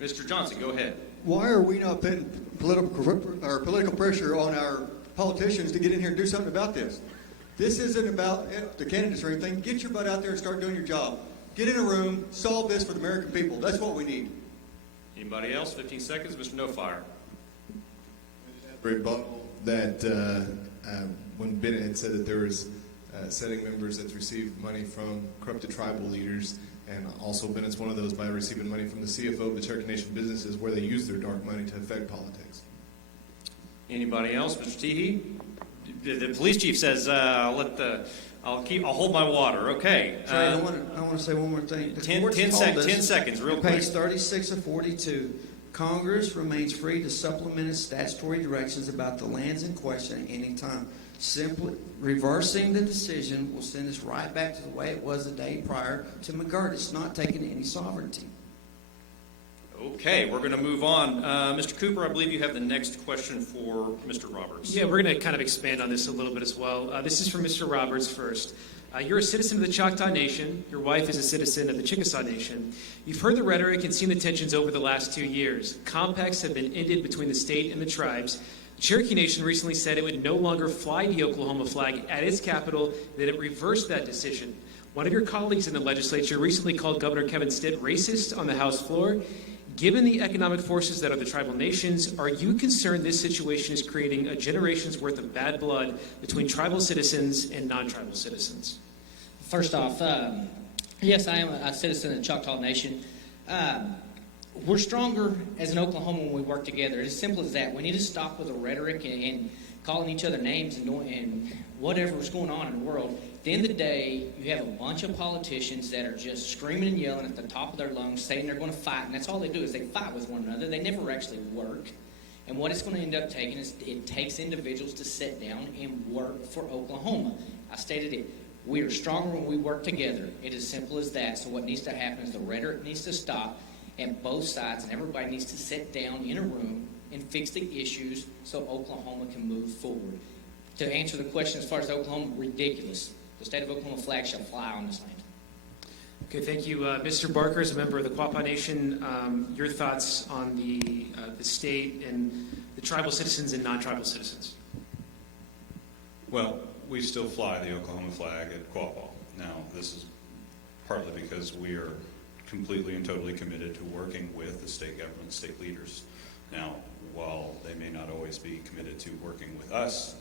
Mr. Johnson, go ahead. Why are we not putting political pressure on our politicians to get in here and do something about this? This isn't about the candidates or anything. Get your butt out there and start doing your job. Get in a room, solve this for the American people. That's what we need. Anybody else? 15 seconds. Mr. No Fire. Rebuttal that when Bennett had said that there was setting members that received money from corrupted tribal leaders, and also Bennett's one of those by receiving money from the CFO of the Cherokee Nation businesses where they use their dark money to affect politics. Anybody else? Mr. Teehee? The police chief says, I'll hold my water. Okay. Trey, I want to say one more thing. The 10 courts told us 10 seconds, real on quick. Page 36 of 42, Congress remains free to supplement its statutory directions about the lands in question at any time. Simply reversing the decision will send us right back to the way it was the day prior to Mcgregor. It's not taking any sovereignty. Okay, we're going to move on. Mr. Cooper, I believe you have the next question for Mr. Roberts. Yeah, we're going to kind of expand on this a little bit as well. This is for Mr. Roberts first. You're a citizen of the Choctaw Nation. Your wife is a citizen of the Chickasaw Nation. You've heard the rhetoric and seen the tensions over the last 2 years. Compacts have been ended between the state and the tribes. The Cherokee Nation recently said it would no longer fly the Oklahoma flag at its capital, that it reversed that decision. One of your colleagues in the legislature recently called Governor Kevin Stitt racist on the House floor. Given the economic forces that are the tribal nations, are you concerned this situation is creating a generation's worth of bad blood between tribal citizens and non-tribal citizens? First off, yes, I am a citizen of the Choctaw Nation. We're stronger as an Oklahoma when we work together. It's as simple as that. We need to stop with the rhetoric and calling each other names and whatever's going on in the world. At the end of the day, you have a bunch of politicians that are just screaming and yelling at the top of their lungs, saying they're going to fight, and that's all they do is they fight with one another. They never actually work. And what it's going to end up taking is it takes individuals to sit down and work for Oklahoma. I stated it. We are stronger when we work together. It is simple as that. So what needs to happen is the rhetoric needs to stop. and both sides, and everybody needs to sit down in a room and fix the issues so Oklahoma can move forward. To answer the question as far as Oklahoma, ridiculous. The state of Oklahoma flag shall fly on this land. Okay, thank you. Mr. Barker, as a member of the Quapaw Nation, your thoughts on the state and the tribal citizens and non-tribal citizens? Well, we still fly the Oklahoma flag at Quapaw. Now, this is partly because we are completely and totally committed to working with the state government, state leaders. Now, while they may not always be committed to working with us,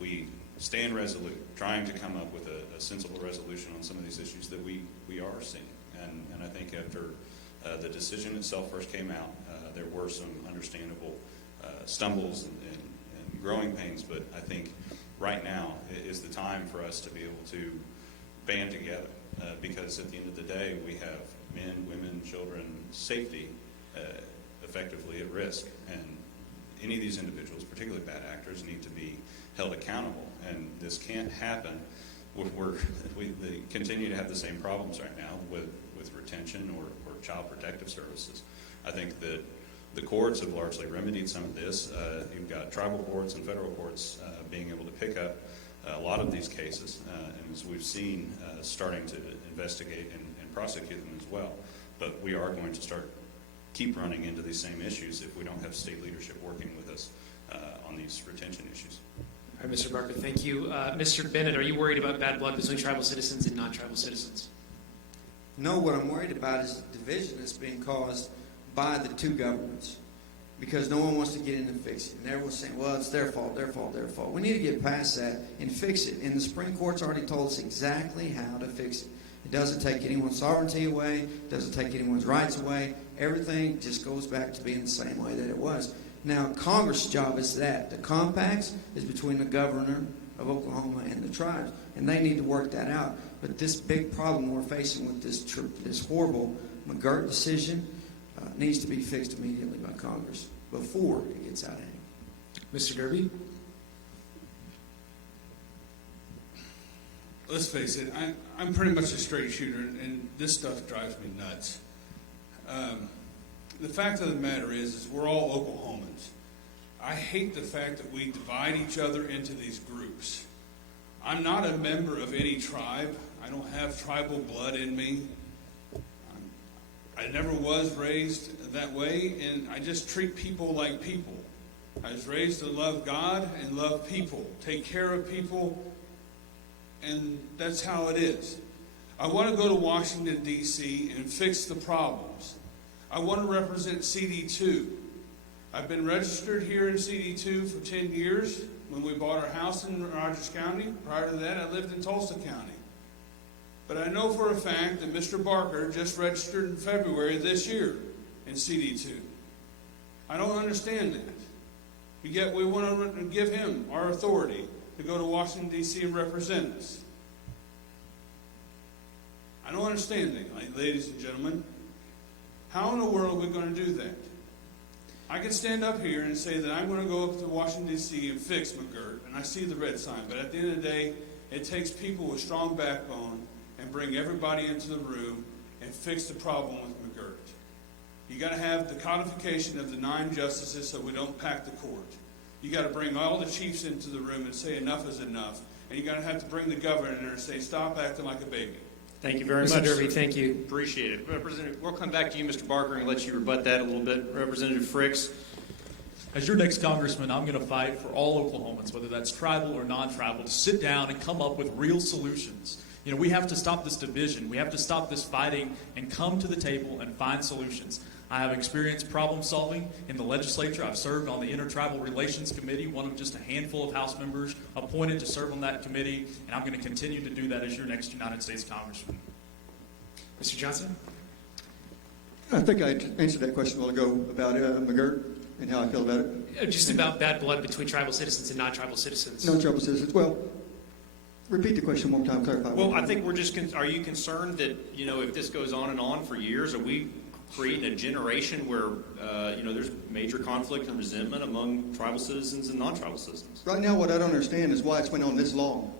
we stand resolute, trying to come up with a sensible resolution on some of these issues that we are seeing. And I think after the decision itself first came out, there were some understandable stumbles and growing pains, but I think right now is the time for us to be able to band together, because at the end of the day, we have men, women, children, safety effectively at risk. And any of these individuals, particularly bad actors, need to be held accountable. And this can't happen. They continue to have the same problems right now with retention or child protective services. I think that the courts have largely remedied some of this. You've got tribal courts and federal courts being able to pick up a lot of these cases, and as we've seen, starting to investigate and prosecute them as well. But we are going to keep running into these same issues if we don't have state leadership working with us on these retention issues. All right, Mr. Barker, thank you. Mr. Bennett, are you worried about bad blood between tribal citizens and non-tribal citizens? No, what I'm worried about is the division that's being caused by the two governments, because no one wants to get in and fix it. And everyone's saying, well, it's their fault, their fault, their fault. We need to get past that and fix it. And the Supreme Court's already told us exactly how to fix it. It doesn't take anyone's sovereignty away. It doesn't take anyone's rights away. Everything just goes back to being the same way that it was. Now, Congress' job is that. The compacts is between the governor of Oklahoma and the tribes, and they need to work that out. But this big problem we're facing with this horrible McGirt decision needs to be fixed immediately by Congress before it gets out of hand. Mr. Derby? Let's face it, I'm pretty much a straight shooter, and this stuff drives me nuts. The fact of the matter is we're all Oklahomans. I hate the fact that we divide each other into these groups. I'm not a member of any tribe. I don't have tribal blood in me. I never was raised that way, and I just treat people like people. I was raised to love God and love people, take care of people, and that's how it is. I want to go to Washington, D.C. and fix the problems. I want to represent CD2. I've been registered here in CD2 for 10 years when we bought our house in Rogers County. Prior to that, I lived in Tulsa County. But I know for a fact that Mr. Barker just registered in February this year in CD2. I don't understand that. But yet we want to give him our authority to go to Washington, D.C. and represent us. I don't understand that, ladies and gentlemen. How in the world are we going to do that? I can stand up here and say that I'm going to go up to Washington, D.C. and fix McGirt, and I see the red sign. But at the end of the day, it takes people with strong backbone and bring everybody into the room and fix the problem with McGirt. You got to have the codification of the 9 justices so we don't pack the court. You got to bring all the chiefs into the room and say enough is enough. And you got to have to bring the governor in there and say stop acting like a baby. Thank you very Mr. much. Derby, thank you. Appreciate it. Representative, we'll come back to you, Mr. Barker, and let you rebut that a little bit. Representative Fricks. As your next congressman, I'm going to fight for all Oklahomans, whether that's tribal or non-tribal, to sit down and come up with real solutions. You know, we have to stop this division. We have to stop this fighting and come to the table and find solutions. I have experience problem solving in the legislature. I've served on the Intertribal Relations Committee, one of just a handful of House members appointed to serve on that committee, and I'm going to continue to do that as your next United States Congressman. Mr. Johnson? I think I answered that question a while ago about McGirt and how I feel about it. Just about bad blood between tribal citizens and non-tribal citizens. Non-tribal citizens. Well, repeat the question one more time, clarify. Well, I think we're just, are you concerned that, you know, if this goes on and on for years, are we creating a generation where, you know, there's major conflict and resentment among tribal citizens and non-tribal citizens? Right now, what I don't understand is why it's went on this long.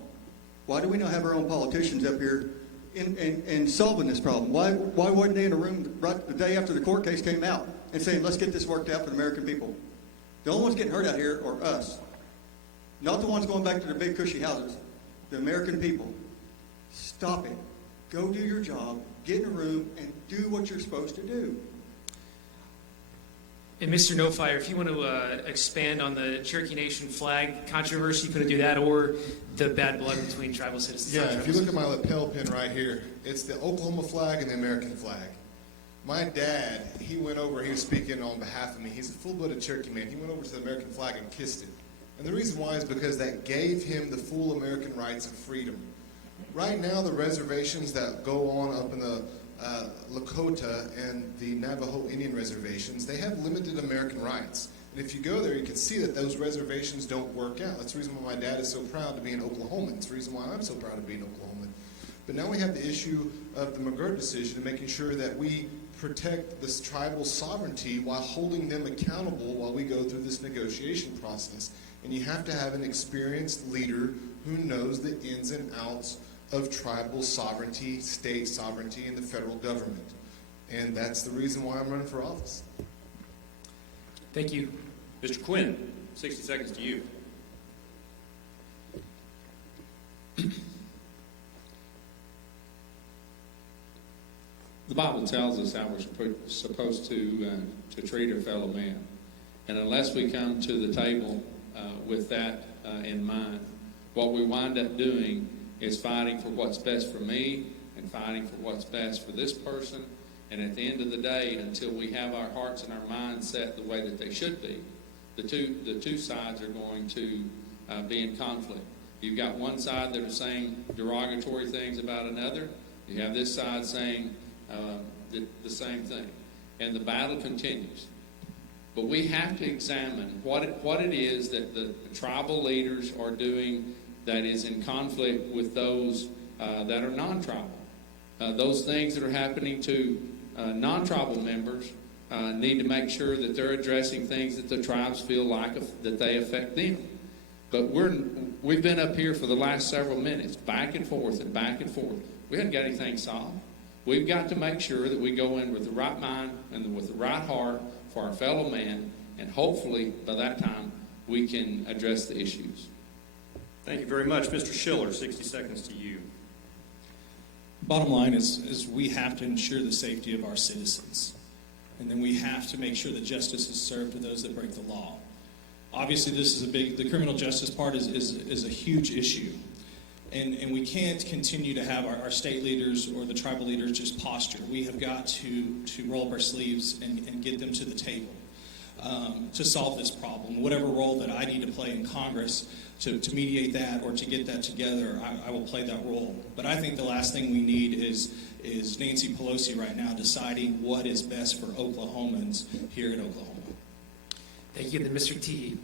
Why do we not have our own politicians up here in solving this problem? Why weren't they in a room right the day after the court case came out and saying, let's get this worked out for the American people? The only ones getting hurt out here are us. Not the ones going back to their big cushy houses. The American people. Stop it. Go do your job, get in a room, and do what you're supposed to do. And Mr. No Fire, if you want to expand on the Cherokee Nation flag controversy, you could do that, or the bad blood between tribal citizens. Yeah, if you look at my lapel pin right here, it's the Oklahoma flag and the American flag. My dad, he went over, he was speaking on behalf of me. He's a full-blooded Cherokee man. He went over to the American flag and kissed it. And the reason why is because that gave him the full American rights of freedom. Right now, the reservations that go on up in the Lakota and the Navajo Indian reservations, they have limited American rights. And if you go there, you can see that those reservations don't work out. That's the reason why my dad is so proud to be an Oklahoman. It's the reason why I'm so proud to be an Oklahoman. But now we have the issue of the Mcgregor decision and making sure that we protect this tribal sovereignty while holding them accountable while we go through this negotiation process. And you have to have an experienced leader who knows the ins and outs of tribal sovereignty, state sovereignty, and the federal government. And that's the reason why I'm running for office. Thank you. Mr. Quinn, 60 seconds to you. The Bible tells us how we're supposed to treat our fellow man. And unless we come to the table with that in mind, what we wind up doing is fighting for what's best for me and fighting for what's best for this person. And at the end of the day, until we have our hearts and our minds set the way that they should be, the two sides are going to be in conflict. You've got one side that are saying derogatory things about another. You have this side saying the same thing. And the battle continues. But we have to examine what it is that the tribal leaders are doing that is in conflict with those that are non-tribal. Those things that are happening to non-tribal members need to make sure that they're addressing things that the tribes feel like that they affect them. But we've been up here for the last several minutes, back and forth and back and forth. We haven't got anything solved. We've got to make sure that we go in with the right mind and with the right heart for our fellow man, and hopefully by that time we can address the issues. Thank you very much. Mr. Schiller, 60 seconds to you. Bottom line is we have to ensure the safety of our citizens. And then we have to make sure that justice is served to those that break the law. Obviously, this is the criminal justice part is a huge issue. And we can't continue to have our state leaders or the tribal leaders just posture. We have got to roll up our sleeves and get them to the table to solve this problem. Whatever role that I need to play in Congress to mediate that or to get that together, I will play that role. But I think the last thing we need is Nancy Pelosi right now deciding what is best for Oklahomans here in Oklahoma. Thank you. Then Mr. T.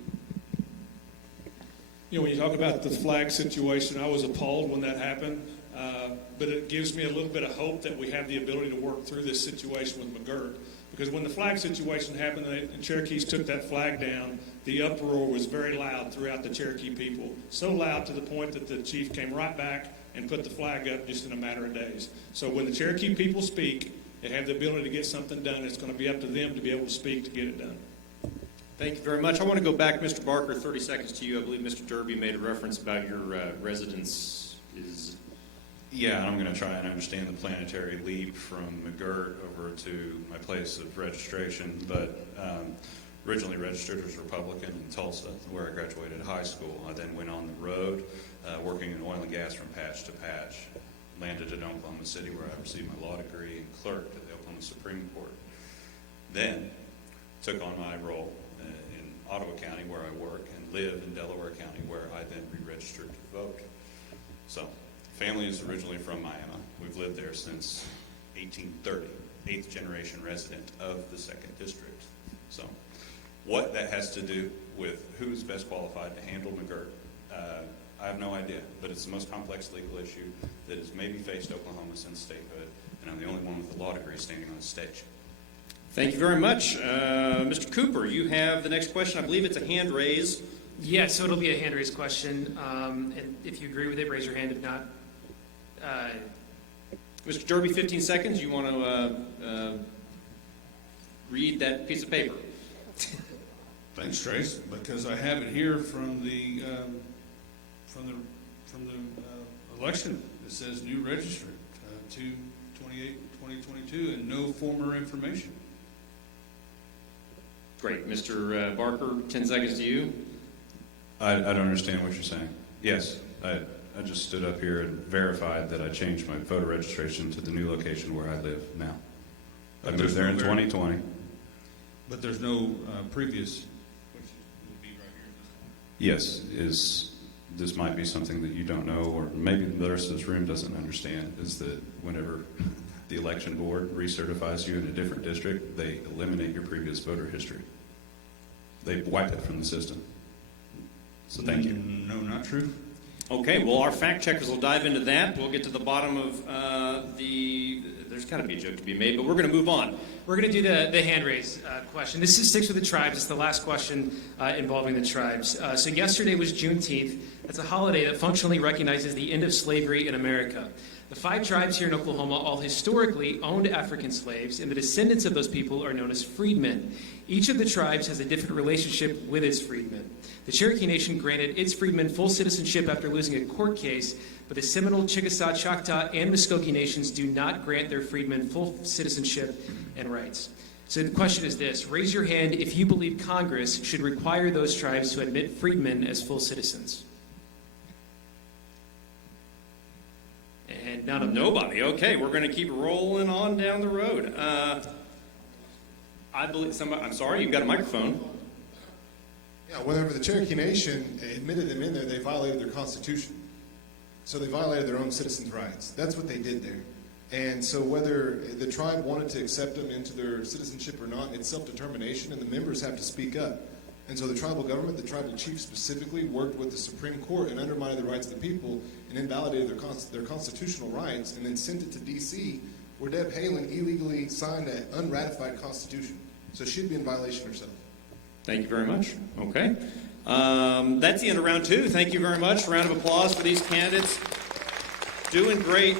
You know, when you talk about the flag situation, I was appalled when that happened, but it gives me a little bit of hope that we have the ability to work through this situation with McGirt. Because when the flag situation happened and Cherokees took that flag down, the uproar was very loud throughout the Cherokee people. So loud to the point that the chief came right back and put the flag up just in a matter of days. So when the Cherokee people speak, they have the ability to get something done. It's going to be up to them to be able to speak to get it done. Thank you very much. I want to go back, Mr. Barker, 30 seconds to you. I believe Mr. Derby made a reference about your residence is... Yeah, I'm going to try and understand the planetary leap from McGirt over to my place of registration, but originally registered as Republican in Tulsa, where I graduated high school. I then went on the road, working in oil and gas from patch to patch. Landed in Oklahoma City, where I received my law degree and clerked at the Oklahoma Supreme Court. Then took on my role in Ottawa County, where I work, and live in Delaware County, where I then re-registered to vote. So, family is originally from Miami. We've lived there since 1830, 8th generation resident of the 2nd District. So, what that has to do with who's best qualified to handle McGirt, I have no idea, but it's the most complex legal issue that has maybe faced Oklahoma since statehood, and I'm the only one with a law degree standing on the stage. Thank you very much. Mr. Cooper, you have the next question. I believe it's a hand raise. Yeah, so it'll be a hand raised question. And if you agree with it, raise your hand. If not, Mr. Derby, 15 seconds. You want to read that piece of paper? Thanks, Trace, because I have it here from the election. It says new registrant, 2/28/2022, and no former information. Great. Mr. Barker, 10 seconds to you. I don't understand what you're saying. Yes, I just stood up here and verified that I changed my voter registration to the new location where I live now. I moved there in 2020. But there's no previous, which would be right here. Yes, this might be something that you don't know, or maybe the rest of this room doesn't understand, is that whenever the election board recertifies you in a different district, they eliminate your previous voter history. They wipe it from the system. So thank you. No, not true. Okay, well, our fact checkers will dive into that. We'll get to the bottom of there's got to be a joke to be made, but we're going to move on. We're going to do the hand raise question. This is Sticks with the Tribes. It's the last question involving the tribes. So yesterday was Juneteenth. That's a holiday that functionally recognizes the end of slavery in America. The 5 tribes here in Oklahoma all historically owned African slaves, and the descendants of those people are known as freedmen. Each of the tribes has a different relationship with its freedmen. The Cherokee Nation granted its freedmen full citizenship after losing a court case, but the Seminole, Chickasaw, Choctaw, and Muskogee Nations do not grant their freedmen full citizenship and rights. So the question is this: raise your hand if you believe Congress should require those tribes to admit freedmen as full citizens. And none of them. Nobody. Okay, we're going to keep rolling on down the road. I believe somebody. I'm sorry, you've got a microphone. Yeah, whenever the Cherokee Nation admitted them in there, they violated their constitution. So they violated their own citizens' rights. That's what they did there. And so whether the tribe wanted to accept them into their citizenship or not, it's self-determination, and the members have to speak up. And so the tribal government, the tribal chief specifically, worked with the Supreme Court and undermined the rights of the people and invalidated their constitutional rights, and then sent it to D.C., where Deb Haaland illegally signed an unratified constitution. So she'd be in violation herself. Thank you very much. Okay. That's the end of round 2. Thank you very much. Round of applause for these candidates. Doing great.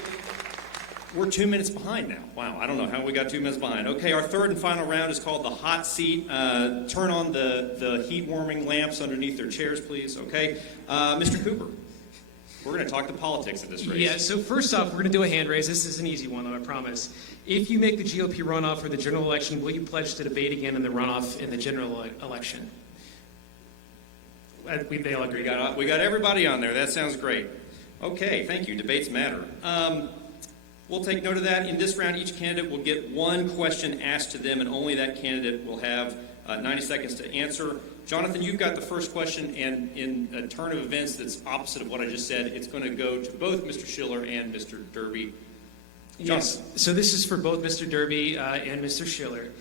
We're 2 minutes behind now. Wow, I don't know how we got 2 minutes behind. Okay, our third and final round is called the hot seat. Turn on the heat warming lamps underneath their chairs, please. Okay. Mr. Cooper, we're going to talk the politics of this race. Yeah, so first off, we're going to do a hand raise. This is an easy one, though, I promise. If you make the GOP runoff for the general election, will you pledge to debate again in the runoff in the general election? They all agree. We got everybody on there. That sounds great. Okay, thank you. Debates matter. We'll take note of that. In this round, each candidate will get one question asked to them, and only that candidate will have 90 seconds to answer. Jonathan, you've got the first question, and in a turn of events that's opposite of what I just said, it's going to go to both Mr. Schiller and Mr. Derby. Yes, so this is for both Mr. Derby and Mr. Schiller.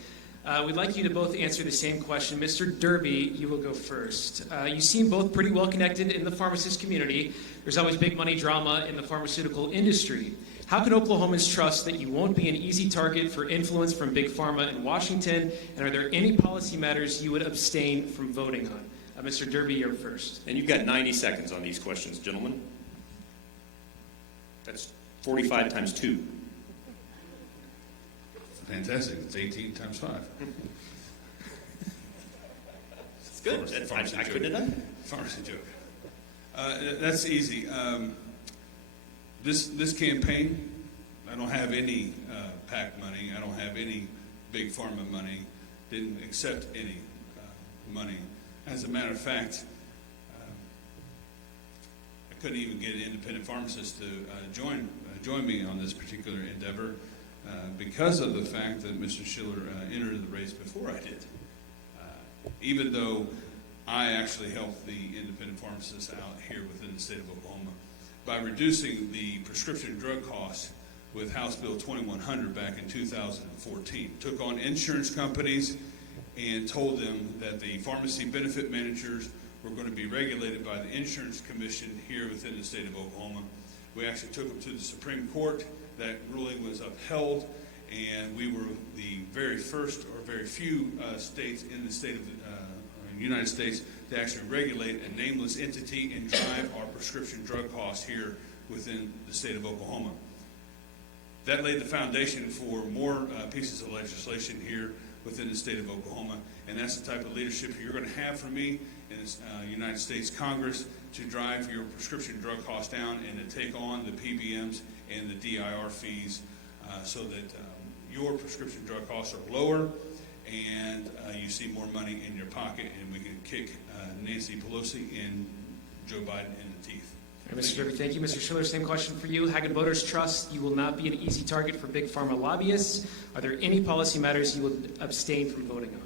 We'd like you to both answer the same question. Mr. Derby, you will go first. You seem both pretty well connected in the pharmacist community. There's always big money drama in the pharmaceutical industry. How can Oklahomans trust that you won't be an easy target for influence from Big Pharma in Washington? And are there any policy matters you would abstain from voting on? Mr. Derby, you're first. And you've got 90 seconds on these questions, gentlemen. That's 45 times 2. Fantastic. It's 18 times 5. It's good. I couldn't have done that. Pharmacy joke. That's easy. This campaign, I don't have any PAC money. I don't have any Big Pharma money. Didn't accept any money. As a matter of fact, I couldn't even get an independent pharmacist to join me on this particular endeavor because of the fact that Mr. Schiller entered the race before I did. Even though I actually helped the independent pharmacists out here within the state of Oklahoma by reducing the prescription drug costs with House Bill 2100 back in 2014. Took on insurance companies and told them that the pharmacy benefit managers were going to be regulated by the Insurance Commission here within the state of Oklahoma. We actually took them to the Supreme Court. That ruling was upheld, and we were the very first or very few states in the state of the United States to actually regulate a nameless entity and drive our prescription drug costs here within the state of Oklahoma. that laid the foundation for more pieces of legislation here within the state of Oklahoma. And that's the type of leadership you're going to have from me in the United States Congress to drive your prescription drug costs down and to take on the PBMs and the DIR fees so that your prescription drug costs are lower and you see more money in your pocket, and we can kick Nancy Pelosi and Joe Biden in the teeth. All right, Mr. Derby, thank you. Mr. Schiller, same question for you. Hagen Voters trust you will not be an easy target for big pharma lobbyists. Are there any policy matters you will abstain from voting on?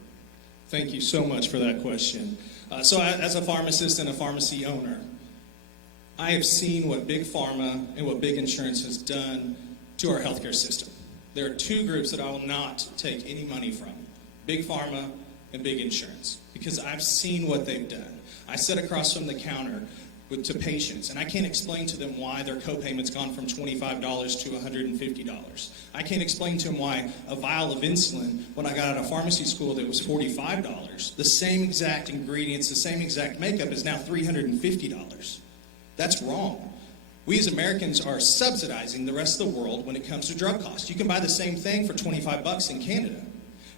Thank you so much for that question. As a pharmacist and a pharmacy owner, I have seen what big pharma and what big insurance has done to our healthcare system. There are two groups that I will not take any money from, big pharma and big insurance, because I've seen what they've done. I sit across from the counter to patients, and I can't explain to them why their copayment's gone from $25 to $150. I can't explain to them why a vial of insulin, when I got out of pharmacy school, that was $45. The same exact ingredients, the same exact makeup is now $350. That's wrong. We as Americans are subsidizing the rest of the world when it comes to drug costs. You can buy the same thing for $25 in Canada.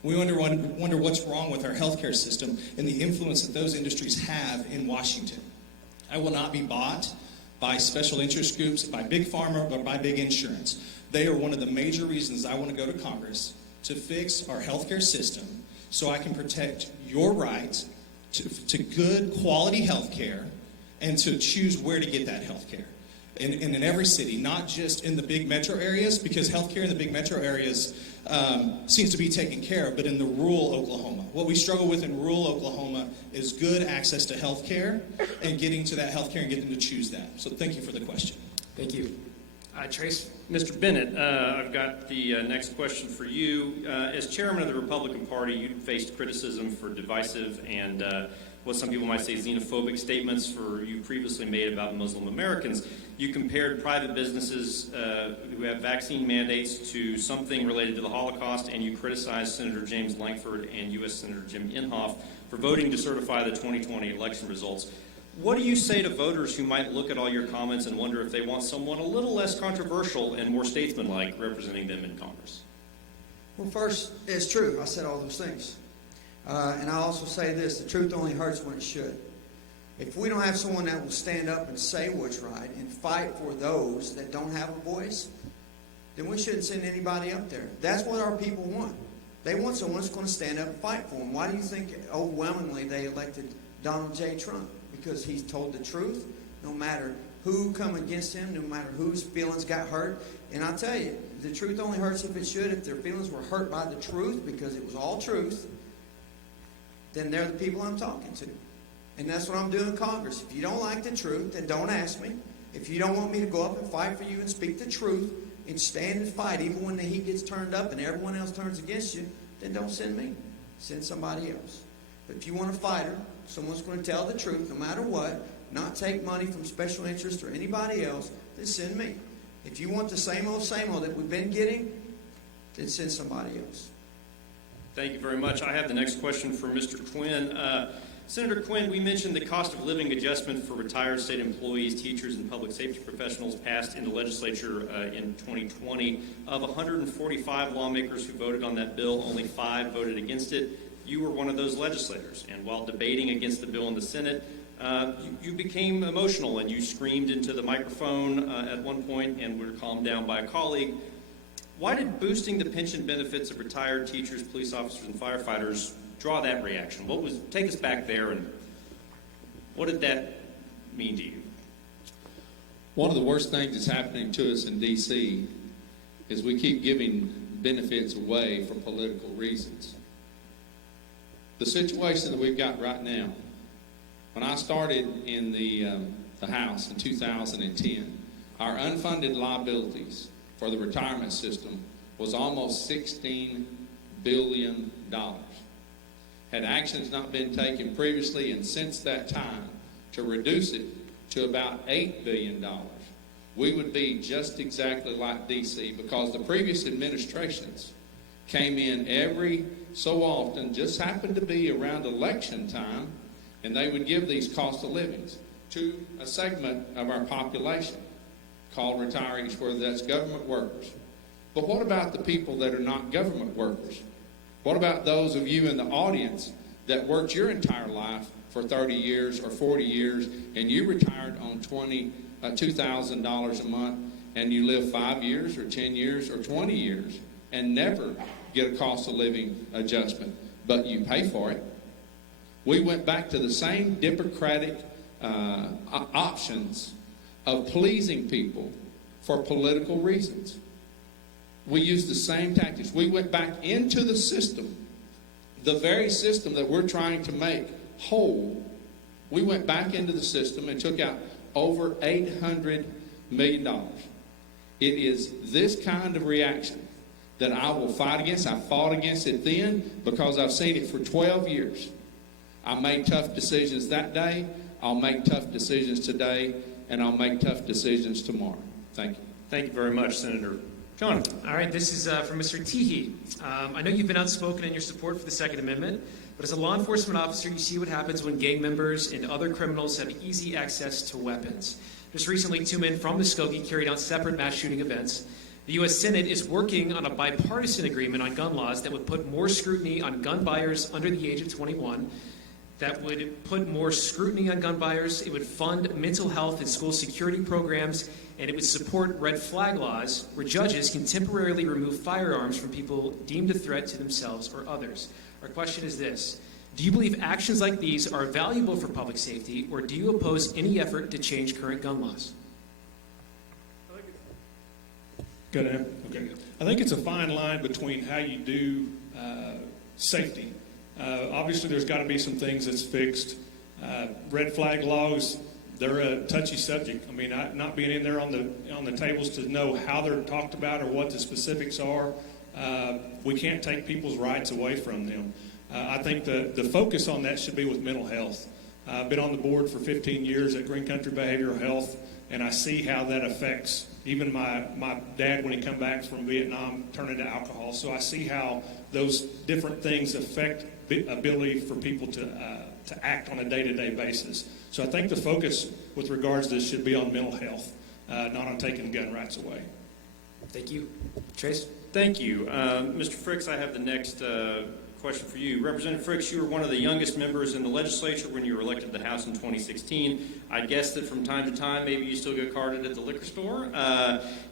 We wonder what's wrong with our healthcare system and the influence that those industries have in Washington. I will not be bought by special interest groups, by big pharma, or by big insurance. They are one of the major reasons I want to go to Congress to fix our healthcare system so I can protect your right to good quality healthcare and to choose where to get that healthcare. In every city, not just in the big metro areas, because healthcare in the big metro areas seems to be taken care of, but in the rural Oklahoma. What we struggle with in rural Oklahoma is good access to healthcare and getting to that healthcare and getting them to choose that. So thank you for the question. Thank you. Trace? Mr. Bennett, I've got the next question for you. As chairman of the Republican Party, you faced criticism for divisive and what some people might say xenophobic statements you previously made about Muslim Americans. You compared private businesses who have vaccine mandates to something related to the Holocaust, and you criticized Senator James Lankford and U.S. Senator Jim Inhofe for voting to certify the 2020 election results. What do you say to voters who might look at all your comments and wonder if they want someone a little less controversial and more statesmanlike representing them in Congress? Well, first, it's true. I said all those things. And I also say this, the truth only hurts when it should. If we don't have someone that will stand up and say what's right and fight for those that don't have a voice, then we shouldn't send anybody up there. That's what our people want. They want someone that's going to stand up and fight for them. Why do you think overwhelmingly they elected Donald J. Trump? Because he's told the truth, no matter who come against him, no matter whose feelings got hurt. And I'll tell you, the truth only hurts if it should. If their feelings were hurt by the truth, because it was all truth, then they're the people I'm talking to. And that's what I'm doing in Congress. If you don't like the truth, then don't ask me. If you don't want me to go up and fight for you and speak the truth and stand and fight, even when the heat gets turned up and everyone else turns against you, then don't send me. Send somebody else. But if you want a fighter, someone's going to tell the truth no matter what, not take money from special interest or anybody else, then send me. If you want the same old that we've been getting, then send somebody else. Thank you very much. I have the next question for Mr. Quinn. Senator Quinn, we mentioned the cost of living adjustment for retired state employees, teachers, and public safety professionals passed in the legislature in 2020. Of 145 lawmakers who voted on that bill, only 5 voted against it. You were one of those legislators, and while debating against the bill in the Senate, you became emotional and you screamed into the microphone at one point and were calmed down by a colleague. Why did boosting the pension benefits of retired teachers, police officers, and firefighters draw that reaction? Take us back there, and what did that mean to you? One of the worst things that's happening to us in D.C. is we keep giving benefits away for political reasons. The situation that we've got right now, when I started in the House in 2010, our unfunded liabilities for the retirement system was almost $16 billion. Had actions not been taken previously and since that time to reduce it to about $8 billion, we would be just exactly like D.C. because the previous administrations came in every so often, just happened to be around election time, and they would give these cost of livings to a segment of our population called retirees, whether that's government workers, But what about the people that are not government workers? What about those of you in the audience that worked your entire life for 30 years or 40 years and you retired on $2,000 a month and you live 5 years or 10 years or 20 years and never get a cost of living adjustment, but you pay for it? We went back to the same democratic options of pleasing people for political reasons. We used the same tactics. We went back into the system, the very system that we're trying to make whole. We went back into the system and took out over $800 million. It is this kind of reaction that I will fight against. I fought against it then because I've seen it for 12 years. I made tough decisions that day. I'll make tough decisions today, and I'll make tough decisions tomorrow. Thank you. Thank you very much, Senator. John. All right, this is from Mr. Teehee. I know you've been outspoken in your support for the Second Amendment, but as a law enforcement officer, you see what happens when gang members and other criminals have easy access to weapons. Just recently, 2 men from Muskogee carried out separate mass shooting events. The U.S. Senate is working on a bipartisan agreement on gun laws that would put more scrutiny on gun buyers under the age of 21. That would put more scrutiny on gun buyers. It would fund mental health and school security programs, and it would support red flag laws where judges can temporarily remove firearms from people deemed a threat to themselves or others. Our question is this: do you believe actions like these are valuable for public safety, or do you oppose any effort to change current gun laws? Okay. I think it's a fine line between how you do safety. Obviously, there's got to be some things that's fixed. Red flag laws, they're a touchy subject. I mean, not being in there on the tables to know how they're talked about or what the specifics are, we can't take people's rights away from them. I think the focus on that should be with mental health. I've been on the board for 15 years at Green Country Behavioral Health, and I see how that affects even my dad when he come back from Vietnam, turning to alcohol. So I see how those different things affect ability for people to act on a day-to-day basis. So I think the focus with regards to this should be on mental health, not on taking gun rights away. Thank you. Trace? Thank you. Mr. Fricks, I have the next question for you. Representative Fricks, you were one of the youngest members in the legislature when you were elected to the House in 2016. I guess that from time to time, maybe you still get carded at the liquor store.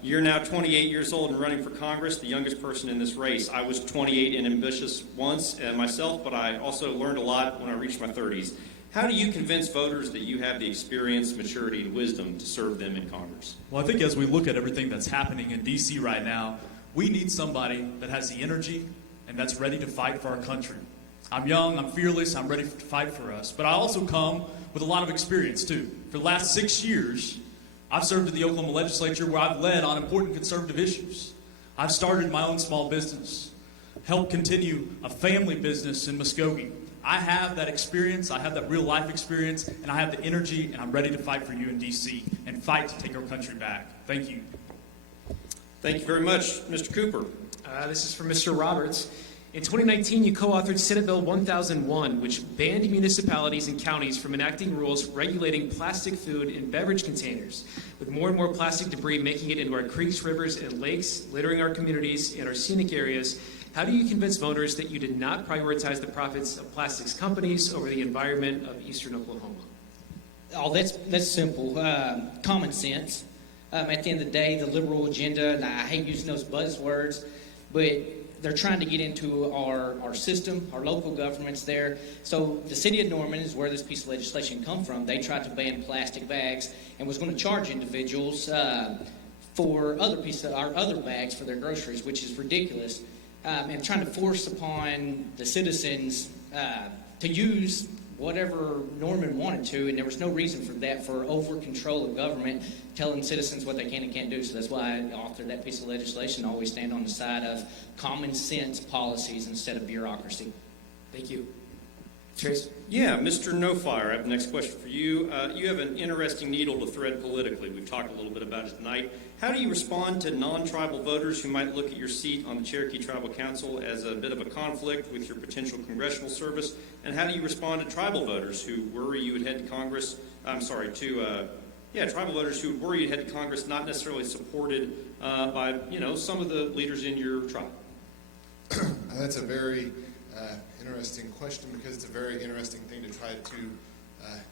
You're now 28 years old and running for Congress, the youngest person in this race. I was 28 and ambitious once myself, but I also learned a lot when I reached my 30s. How do you convince voters that you have the experience, maturity, and wisdom to serve them in Congress? Well, I think as we look at everything that's happening in D.C. right now, we need somebody that has the energy and that's ready to fight for our country. I'm young, I'm fearless, I'm ready to fight for us. But I also come with a lot of experience, too. For the last 6 years, I've served in the Oklahoma legislature where I've led on important conservative issues. I've started my own small business, helped continue a family business in Muskogee. I have that experience, I have that real life experience, and I have the energy, and I'm ready to fight for you in D.C. and fight to take our country back. Thank you. Thank you very much. Mr. Cooper. This is from Mr. Roberts. In 2019, you co-authored Senate Bill 1001, which banned municipalities and counties from enacting rules regulating plastic food and beverage containers. With more and more plastic debris making it into our creeks, rivers, and lakes, littering our communities and our scenic areas, how do you convince voters that you did not prioritize the profits of plastics companies over the environment of eastern Oklahoma? Oh, that's simple. Common sense. At the end of the day, the liberal agenda, and I hate using those buzzwords, but they're trying to get into our system, our local governments there. So the city of Norman is where this piece of legislation come from. They tried to ban plastic bags and was going to charge individuals for other bags for their groceries, which is ridiculous. And trying to force upon the citizens to use whatever Norman wanted to, and there was no reason for that, for over control of government, telling citizens what they can and can't do. So that's why I authored that piece of legislation. I always stand on the side of common sense policies instead of bureaucracy. Thank you. Trace? Yeah, Mr. No Fire, I have the next question for you. You have an interesting needle to thread politically. We've talked a little bit about it tonight. How do you respond to non-tribal voters who might look at your seat on the Cherokee Tribal Council as a bit of a conflict with your potential congressional service? And how do you respond to tribal voters who worry you would head to Yeah, tribal voters who worry head to Congress, not necessarily supported by, some of the leaders in your tribe. That's a very interesting question because it's a very interesting thing to try to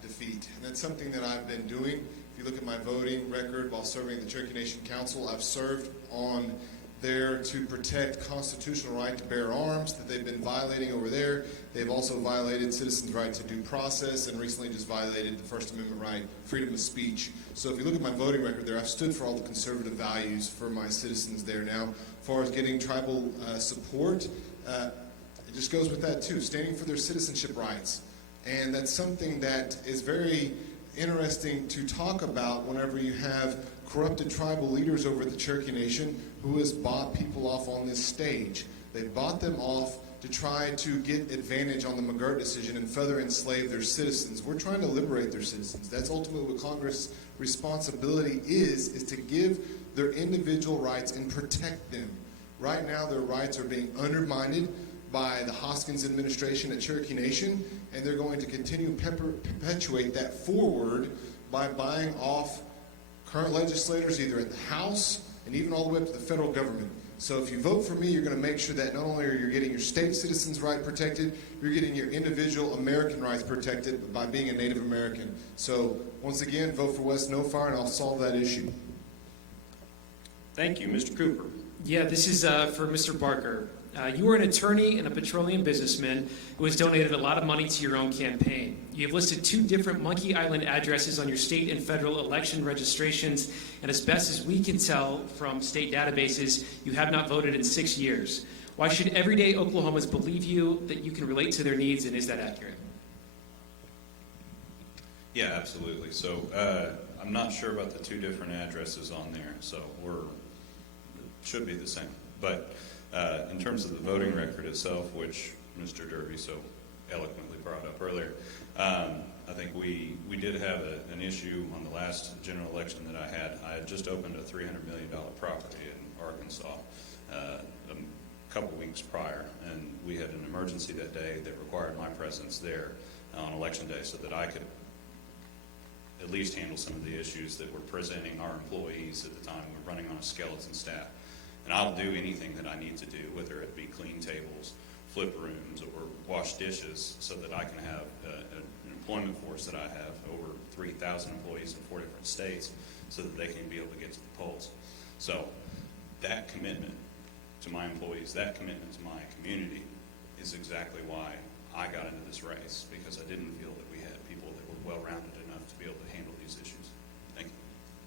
defeat. And that's something that I've been doing. If you look at my voting record while serving the Cherokee Nation Council, I've served on there to protect constitutional right to bear arms that they've been violating over there. They've also violated citizens' right to due process and recently just violated the First Amendment right, freedom of speech. So if you look at my voting record there, I've stood for all the conservative values for my citizens there. Now, as far as getting tribal support, it just goes with that too, standing for their citizenship rights. And that's something that is very interesting to talk about whenever you have corrupted tribal leaders over at the Cherokee Nation who has bought people off on this stage. They bought them off to try to get advantage on the Mcgregor decision and further enslave their citizens. We're trying to liberate their citizens. That's ultimately what Congress' responsibility is to give their individual rights and protect them. Right now, their rights are being undermined by the Hoskins administration at Cherokee Nation, and they're going to continue perpetuate that forward by buying off current legislators either in the House and even all the way up to the federal government. So if you vote for me, you're going to make sure that not only are you getting your state citizens' right protected, you're getting your individual American rights protected by being a Native American. So once again, vote for Wes No Fire, and I'll solve that issue. Thank you. Mr. Cooper. Yeah, this is for Mr. Barker. You are an attorney and a petroleum businessman who has donated a lot of money to your own campaign. You have listed 2 different Monkey Island addresses on your state and federal election registrations, and as best as we can tell from state databases, you have not voted in 6 years. Why should everyday Oklahomans believe you that you can relate to their needs, and is that accurate? Yeah, absolutely. So I'm not sure about the 2 different addresses on there, so it should be the same. But in terms of the voting record itself, which Mr. Derby so eloquently brought up earlier, I think we did have an issue on the last general election that I had. I had just opened a $300 million property in Arkansas a couple weeks prior, and we had an emergency that day that required my presence there on election day so that I could at least handle some of the issues that were presenting our employees at the time. We were running on a skeleton staff. And I'll do anything that I need to do, whether it be clean tables, flip rooms, or wash dishes, so that I can have an employment force that I have over 3,000 employees in 4 different states, so that they can be able to get to the polls. So that commitment to my employees, that commitment to my community is exactly why I got into this race, because I didn't feel that we had people that were well-rounded enough to be able to handle these issues. Thank you.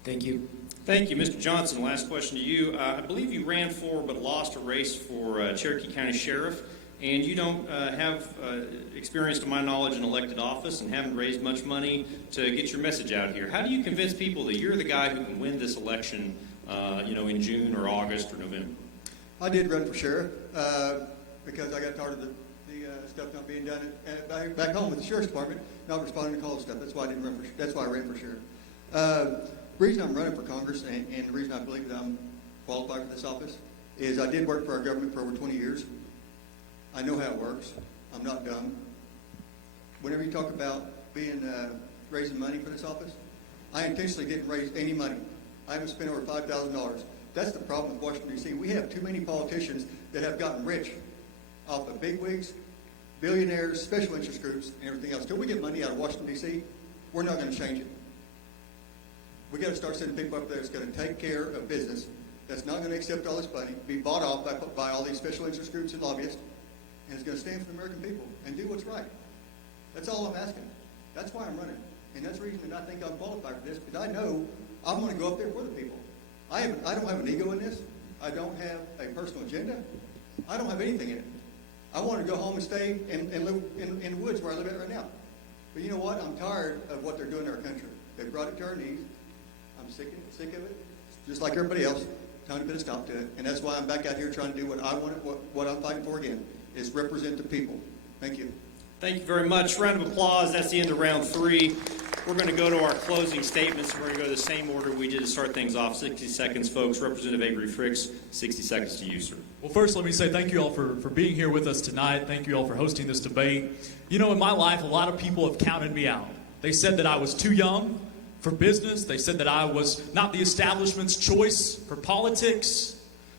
Thank you. Thank you. Mr. Johnson, last question to you. I believe you ran for but lost a race for Cherokee County Sheriff, and you don't have experience, to my knowledge, in elected office and haven't raised much money to get your message out here. How do you convince people that you're the guy who can win this election, in June or August or November? I did run for sheriff because I got tired of the stuff not being done back home with the sheriff's department, not responding to calls and stuff. That's why I didn't run for. That's why I ran for sheriff. The reason I'm running for Congress and the reason I believe that I'm qualified for this office is I did work for our government for over 20 years. I know how it works. I'm not dumb. Whenever you talk about raising money for this office, I intentionally didn't raise any money. I haven't spent over $5,000. That's the problem with Washington, D.C. We have too many politicians that have gotten rich off of bigwigs, billionaires, special interest groups, and everything else. Till we get money out of Washington, D.C., we're not going to change it. We got to start sending people up there that's going to take care of business, that's not going to accept all this money, be bought off by all these special interest groups and lobbyists, and is going to stand for the American people and do what's right. That's all I'm asking. That's why I'm running. And that's the reason that I think I'm qualified for this, because I know I'm going to go up there for the people. I don't have an ego in this. I don't have a personal agenda. I don't have anything in it. I want to go home and stay and live in the woods where I live at right now. But you know what? I'm tired of what they're doing to our country. They brought it to our knees. I'm sick of it. Just like everybody else, time to put a stop to it. And that's why I'm back out here trying to do what I want, what I'm fighting for again, is represent the people. Thank you. Thank you very much. Round of applause. That's the end of round 3. We're going to go to our closing statements. We're going to go the same order we did to start things off. 60 seconds, folks. Representative Avery Fricks, 60 seconds to you, sir. Well, first, let me say thank you all for being here with us tonight. Thank you all for hosting this debate. You know, in my life, a lot of people have counted me out. They said that I was too young for business. They said that I was not the establishment's choice for politics.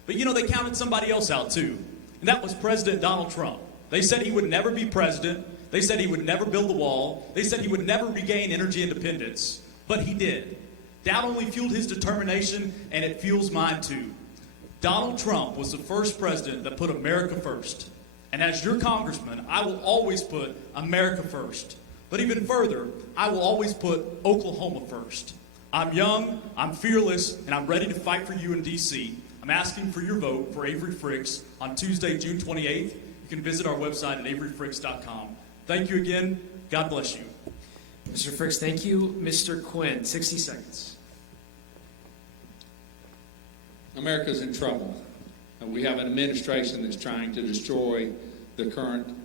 But you know, they counted somebody else out too, and that was President Donald Trump. They said he would never be president. They said he would never build the wall. They said he would never regain energy independence. But he did. Doubt only fueled his determination, and it fuels mine too. Donald Trump was the first president that put America first. And as your congressman, I will always put America first. But even further, I will always put Oklahoma first. I'm young, I'm fearless, and I'm ready to fight for you in D.C. I'm asking for your vote for Avery Fricks on Tuesday, June 28th. You can visit our website at averyfricks.com. Thank you again. God bless you. Mr. Fricks, thank you. Mr. Quinn, 60 seconds. America's in trouble. We have an administration that's trying to destroy the current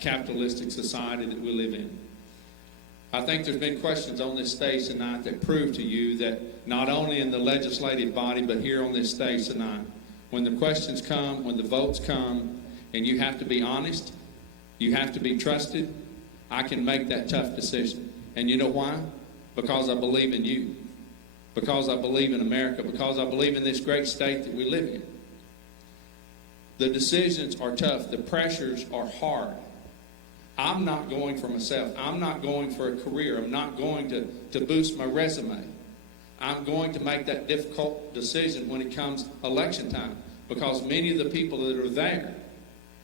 capitalistic society that we live in. I think there's been questions on this stage tonight that prove to you that not only in the legislative body, but here on this stage tonight, when the questions come, when the votes come, and you have to be honest, you have to be trusted, I can make that tough decision. And you know why? Because I believe in you. Because I believe in America. Because I believe in this great state that we live in. The decisions are tough. The pressures are hard. I'm not going for myself. I'm not going for a career. I'm not going to boost my resume. I'm going to make that difficult decision when it comes election time, because many of the people that are there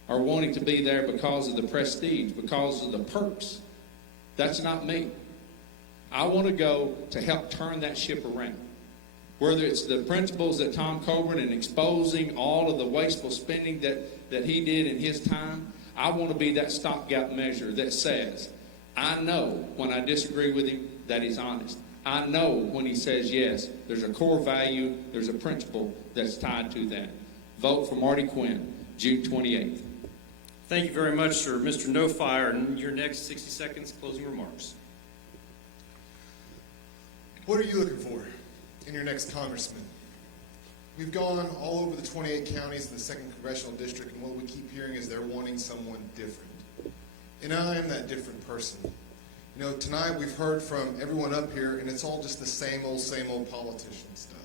are wanting to be there because of the prestige, because of the perks. That's not me. I want to go to help turn that ship around. Whether it's the principles that Tom Coburn and exposing all of the wasteful spending that he did in his time, I want to be that stopgap measure that says, I know when I disagree with him that he's honest. I know when he says yes, there's a core value, there's a principle that's tied to that. Vote for Marty Quinn, June 28th. Thank you very much, sir. Mr. No Fire, and your next 60 seconds closing remarks. What are you looking for in your next congressman? We've gone all over the 28 counties in the 2nd Congressional District, and what we keep hearing is they're wanting someone different. And I am that different person. You know, tonight we've heard from everyone up here, and it's all just the same old politician stuff.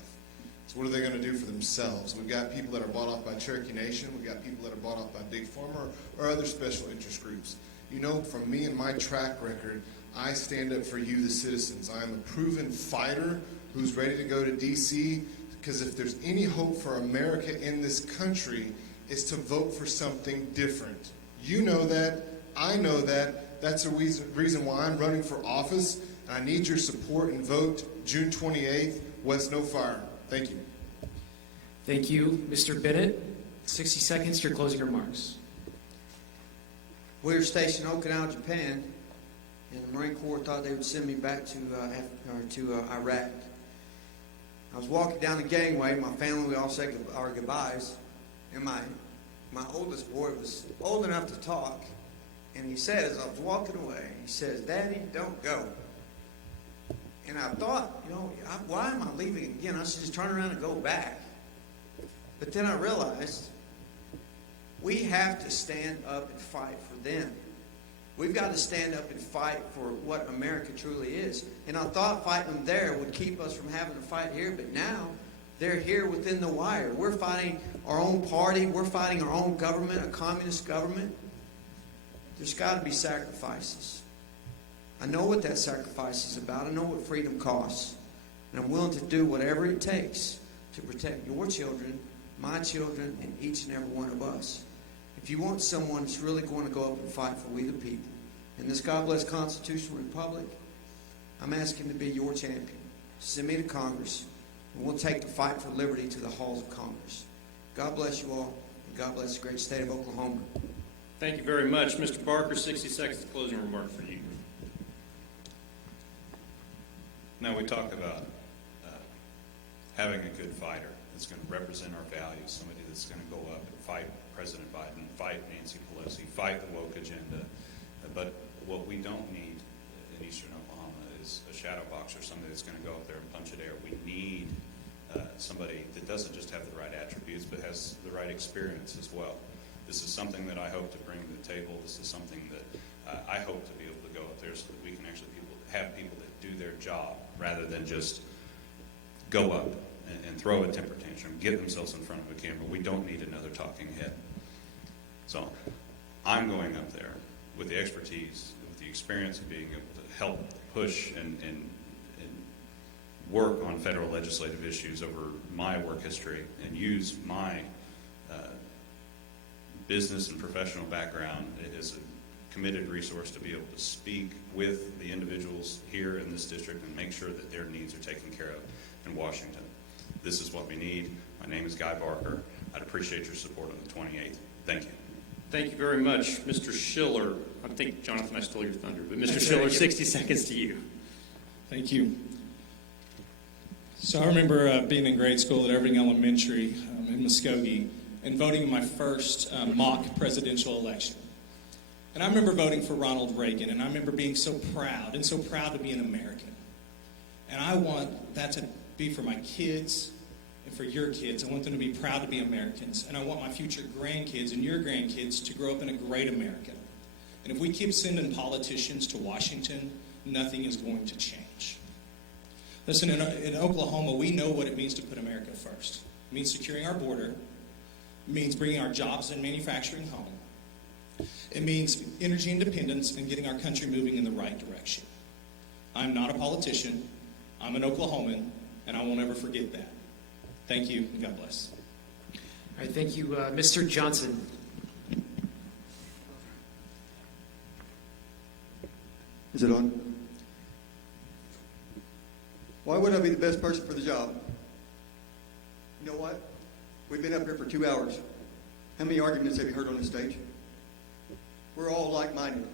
So what are they going to do for themselves? We've got people that are bought off by Cherokee Nation. We've got people that are bought off by Big Pharma or other special interest groups. You know, from me and my track record, I stand up for you, the citizens. I am a proven fighter who's ready to go to D.C., because if there's any hope for America in this country, it's to vote for something different. You know that. I know that. That's the reason why I'm running for office. And I need your support and vote June 28th, West No Fire. Thank you. Thank you. Mr. Bennett, 60 seconds to your closing remarks. We were stationed in Okinawa, Japan, and the Marine Corps thought they would send me back to Iraq. I was walking down the gangway. My family, we all said our goodbyes, and my oldest boy was old enough to talk, and he said, as I was walking away, he says, "Daddy, don't go." And I thought, you know, why am I leaving again? I should just turn around and go back. But then I realized we have to stand up and fight for them. We've got to stand up and fight for what America truly is. And I thought fighting them there would keep us from having to fight here, but now they're here within the wire. We're fighting our own party. We're fighting our own government, a communist government. There's got to be sacrifices. I know what that sacrifice is about. I know what freedom costs. And I'm willing to do whatever it takes to protect your children, my children, and each and every one of us. If you want someone that's really going to go up and fight for we the people in this God bless constitutional republic, I'm asking to be your champion. Send me to Congress, and we'll take the fight for liberty to the halls of Congress. God bless you all, and God bless the great state of Oklahoma. Thank you very much. Mr. Barker, 60 seconds to closing remark for you. Now we talk about having a good fighter that's going to represent our values, somebody that's going to go up and fight President Biden, fight Nancy Pelosi, fight the woke agenda. But what we don't need in eastern Oklahoma is a shadow boxer, somebody that's going to go up there and punch it air. We need somebody that doesn't just have the right attributes, but has the right experience as well. This is something that I hope to bring to the table. This is something that I hope to be able to go up there so that we can actually have people that do their job rather than just go up and throw a temper tantrum, get themselves in front of a camera. We don't need another talking head. So I'm going up there with the expertise, with the experience of being able to help push and work on federal legislative issues over my work history and use my business and professional background as a committed resource to be able to speak with the individuals here in this district and make sure that their needs are taken care of in Washington. This is what we need. My name is Guy Barker. I'd appreciate your support on the 28th. Thank you. Thank you very much. Mr. Schiller, I think, Jonathan, I stole your thunder, but Mr. Schiller, 60 seconds to you. Thank you. So I remember being in grade school at Irving Elementary in Muskogee and voting in my first mock presidential election. And I remember voting for Ronald Reagan, and I remember being so proud to be an American. And I want that to be for my kids and for your kids. I want them to be proud to be Americans, and I want my future grandkids and your grandkids to grow up in a great America. And if we keep sending politicians to Washington, nothing is going to change. Listen, in Oklahoma, we know what it means to put America first. It means securing our border. It means bringing our jobs and manufacturing home. It means energy independence and getting our country moving in the right direction. I'm not a politician. I'm an Oklahoman, and I won't ever forget that. Thank you, and God bless. All right, thank you, Mr. Johnson. Is it on? Why would I be the best person for the job? You know what? We've been up here for 2 hours. How many arguments have you heard on this stage? We're all like-minded.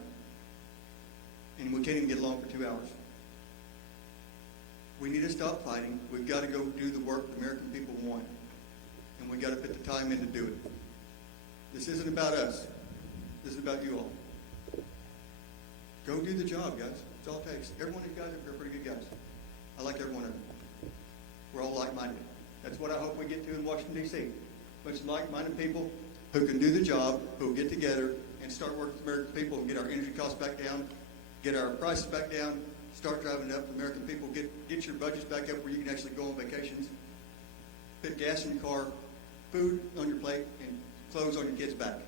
And we can't even get along for 2 hours. We need to stop fighting. We've got to go do the work the American people want. And we've got to put the time in to do it. This isn't about us. This is about you all. Go do the job, guys. That's all it takes. Every one of you guys are pretty good guys. I like every one of them. We're all like-minded. That's what I hope we get to in Washington, D.C. Bunch of like-minded people who can do the job, who will get together and start working with the American people and get our energy costs back down, get our prices back down, start driving up. The American people get your budgets back up where you can actually go on vacations, put gas in your car, food on your plate, and clothes on your kids' back.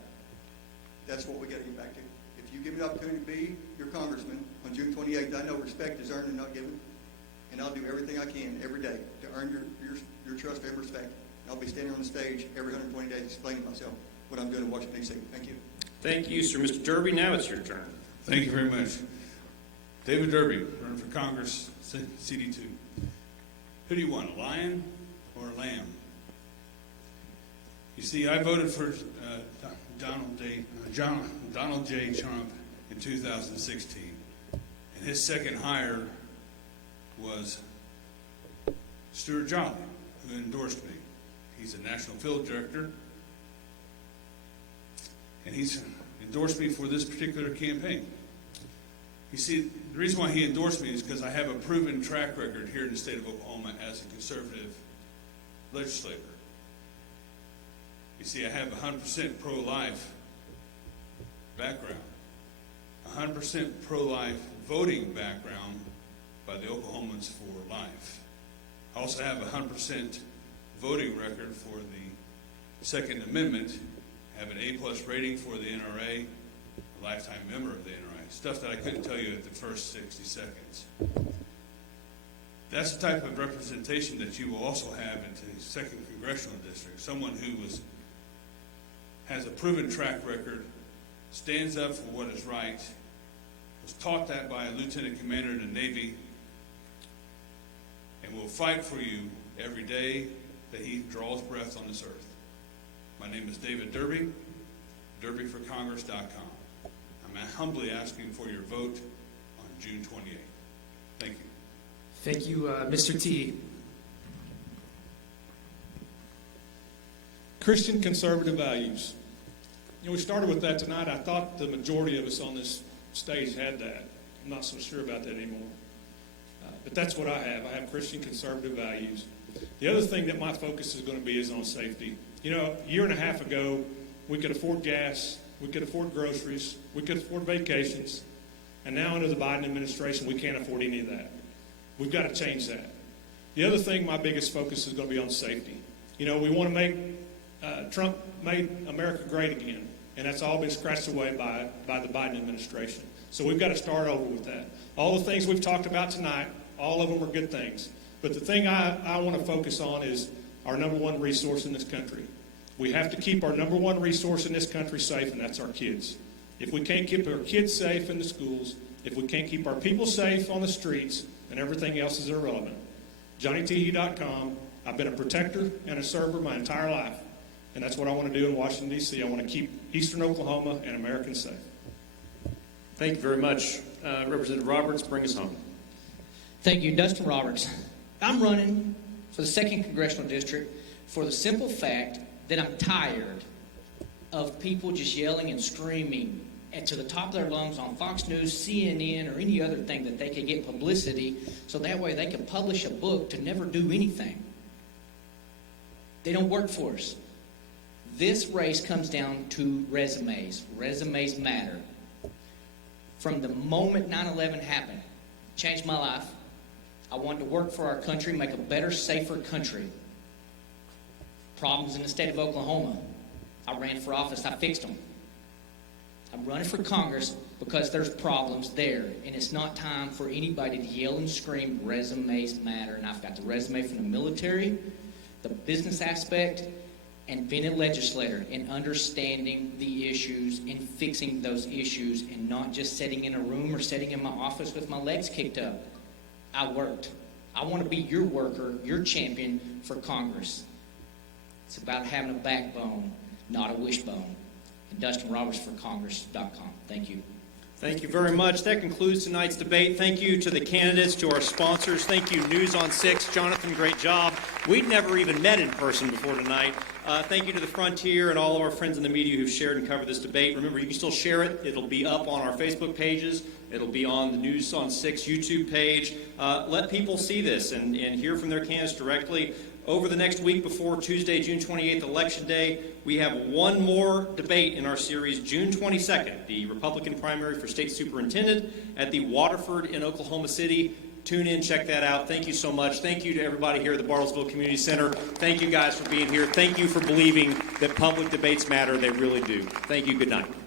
That's what we got to get back to. If you give me the opportunity to be your congressman on June 28th, I know respect is earned and not given, and I'll do everything I can every day to earn your trust and respect. And I'll be standing on the stage every 120 days explaining myself what I'm doing in Washington, D.C. Thank you. Thank you, sir. Mr. Derby, now it's your turn. Thank you very much. David Derby, running for Congress, CD2. Who do you want, a lion or a lamb? You see, I voted for Donald J. Trump in 2016, and his second hire was Stuart Jolly, who endorsed me. He's a national field director, and he's endorsed me for this particular campaign. You see, the reason why he endorsed me is because I have a proven track record here in the state of Oklahoma as a conservative legislator. You see, I have 100% pro-life background, 100% pro-life voting background by the Oklahomans for Life. I also have a 100% voting record for the Second Amendment, I have an A+ rating for the NRA, a lifetime member of the NRA. Stuff that I couldn't tell you at the first 60 seconds. That's the type of representation that you will also have in the 2nd Congressional District. Someone who has a proven track record, stands up for what is right, was taught that by a lieutenant commander in the Navy, and will fight for you every day that he draws breath on this earth. My name is David Derby, derbyforcongress.com. I'm humbly asking for your vote on June 28th. Thank you. Thank you, Mr. T. Christian conservative values. You know, we started with that tonight. I thought the majority of us on this stage had that. I'm not so sure about that anymore. But that's what I have. I have Christian conservative values. The other thing that my focus is going to be is on safety. You know, a year and a half ago, we could afford gas, we could afford groceries, we could afford vacations, and now under the Biden administration, we can't afford any of that. We've got to change that. The other thing, my biggest focus is going to be on safety. You know, we want to make Trump made America great again, and that's all been scratched away by the Biden administration. So we've got to start over with that. All the things we've talked about tonight, all of them are good things. But the thing I want to focus on is our number one resource in this country. We have to keep our number one resource in this country safe, and that's our kids. If we can't keep our kids safe in the schools, if we can't keep our people safe on the streets, then everything else is irrelevant. JohnnyTeehee.com. I've been a protector and a server my entire life, and that's what I want to do in Washington, D.C. I want to keep eastern Oklahoma and Americans safe. Thank you very much. Representative Roberts, bring us home. Thank you, Dustin Roberts. I'm running for the 2nd Congressional District for the simple fact that I'm tired of people just yelling and screaming to the top of their lungs on Fox News, CNN, or any other thing that they could get publicity so that way they can publish a book to never do anything. They don't work for us. This race comes down to resumes. Resumes matter. From the moment 9/11 happened, changed my life. I wanted to work for our country, make a better, safer country. Problems in the state of Oklahoma. I ran for office. I fixed them. I'm running for Congress because there's problems there, and it's not time for anybody to yell and scream, resumes matter. And I've got the resume from the military, the business aspect, and being a legislator and understanding the issues and fixing those issues and not just sitting in a room or sitting in my office with my legs kicked up. I worked. I want to be your worker, your champion for Congress. It's about having a backbone, not a wishbone. And Dustin Roberts for Congress.com. Thank you. Thank you very much. That concludes tonight's debate. Thank you to the candidates, to our sponsors. Thank you, News on 6. Jonathan, great job. We'd never even met in person before tonight. Thank you to the Frontier and all of our friends in the media who've shared and covered this debate. Remember, you can still share it. It'll be up on our Facebook pages. It'll be on the News on 6 YouTube page. Let people see this and hear from their candidates directly. Over the next week before Tuesday, June 28th, Election Day, we have one more debate in our series, June 22nd, the Republican primary for state superintendent at the Waterford in Oklahoma City. Tune in, check that out. Thank you so much. Thank you to everybody here at the Bartlesville Community Center. Thank you guys for being here. Thank you for believing that public debates matter. They really do. Thank you. Good night.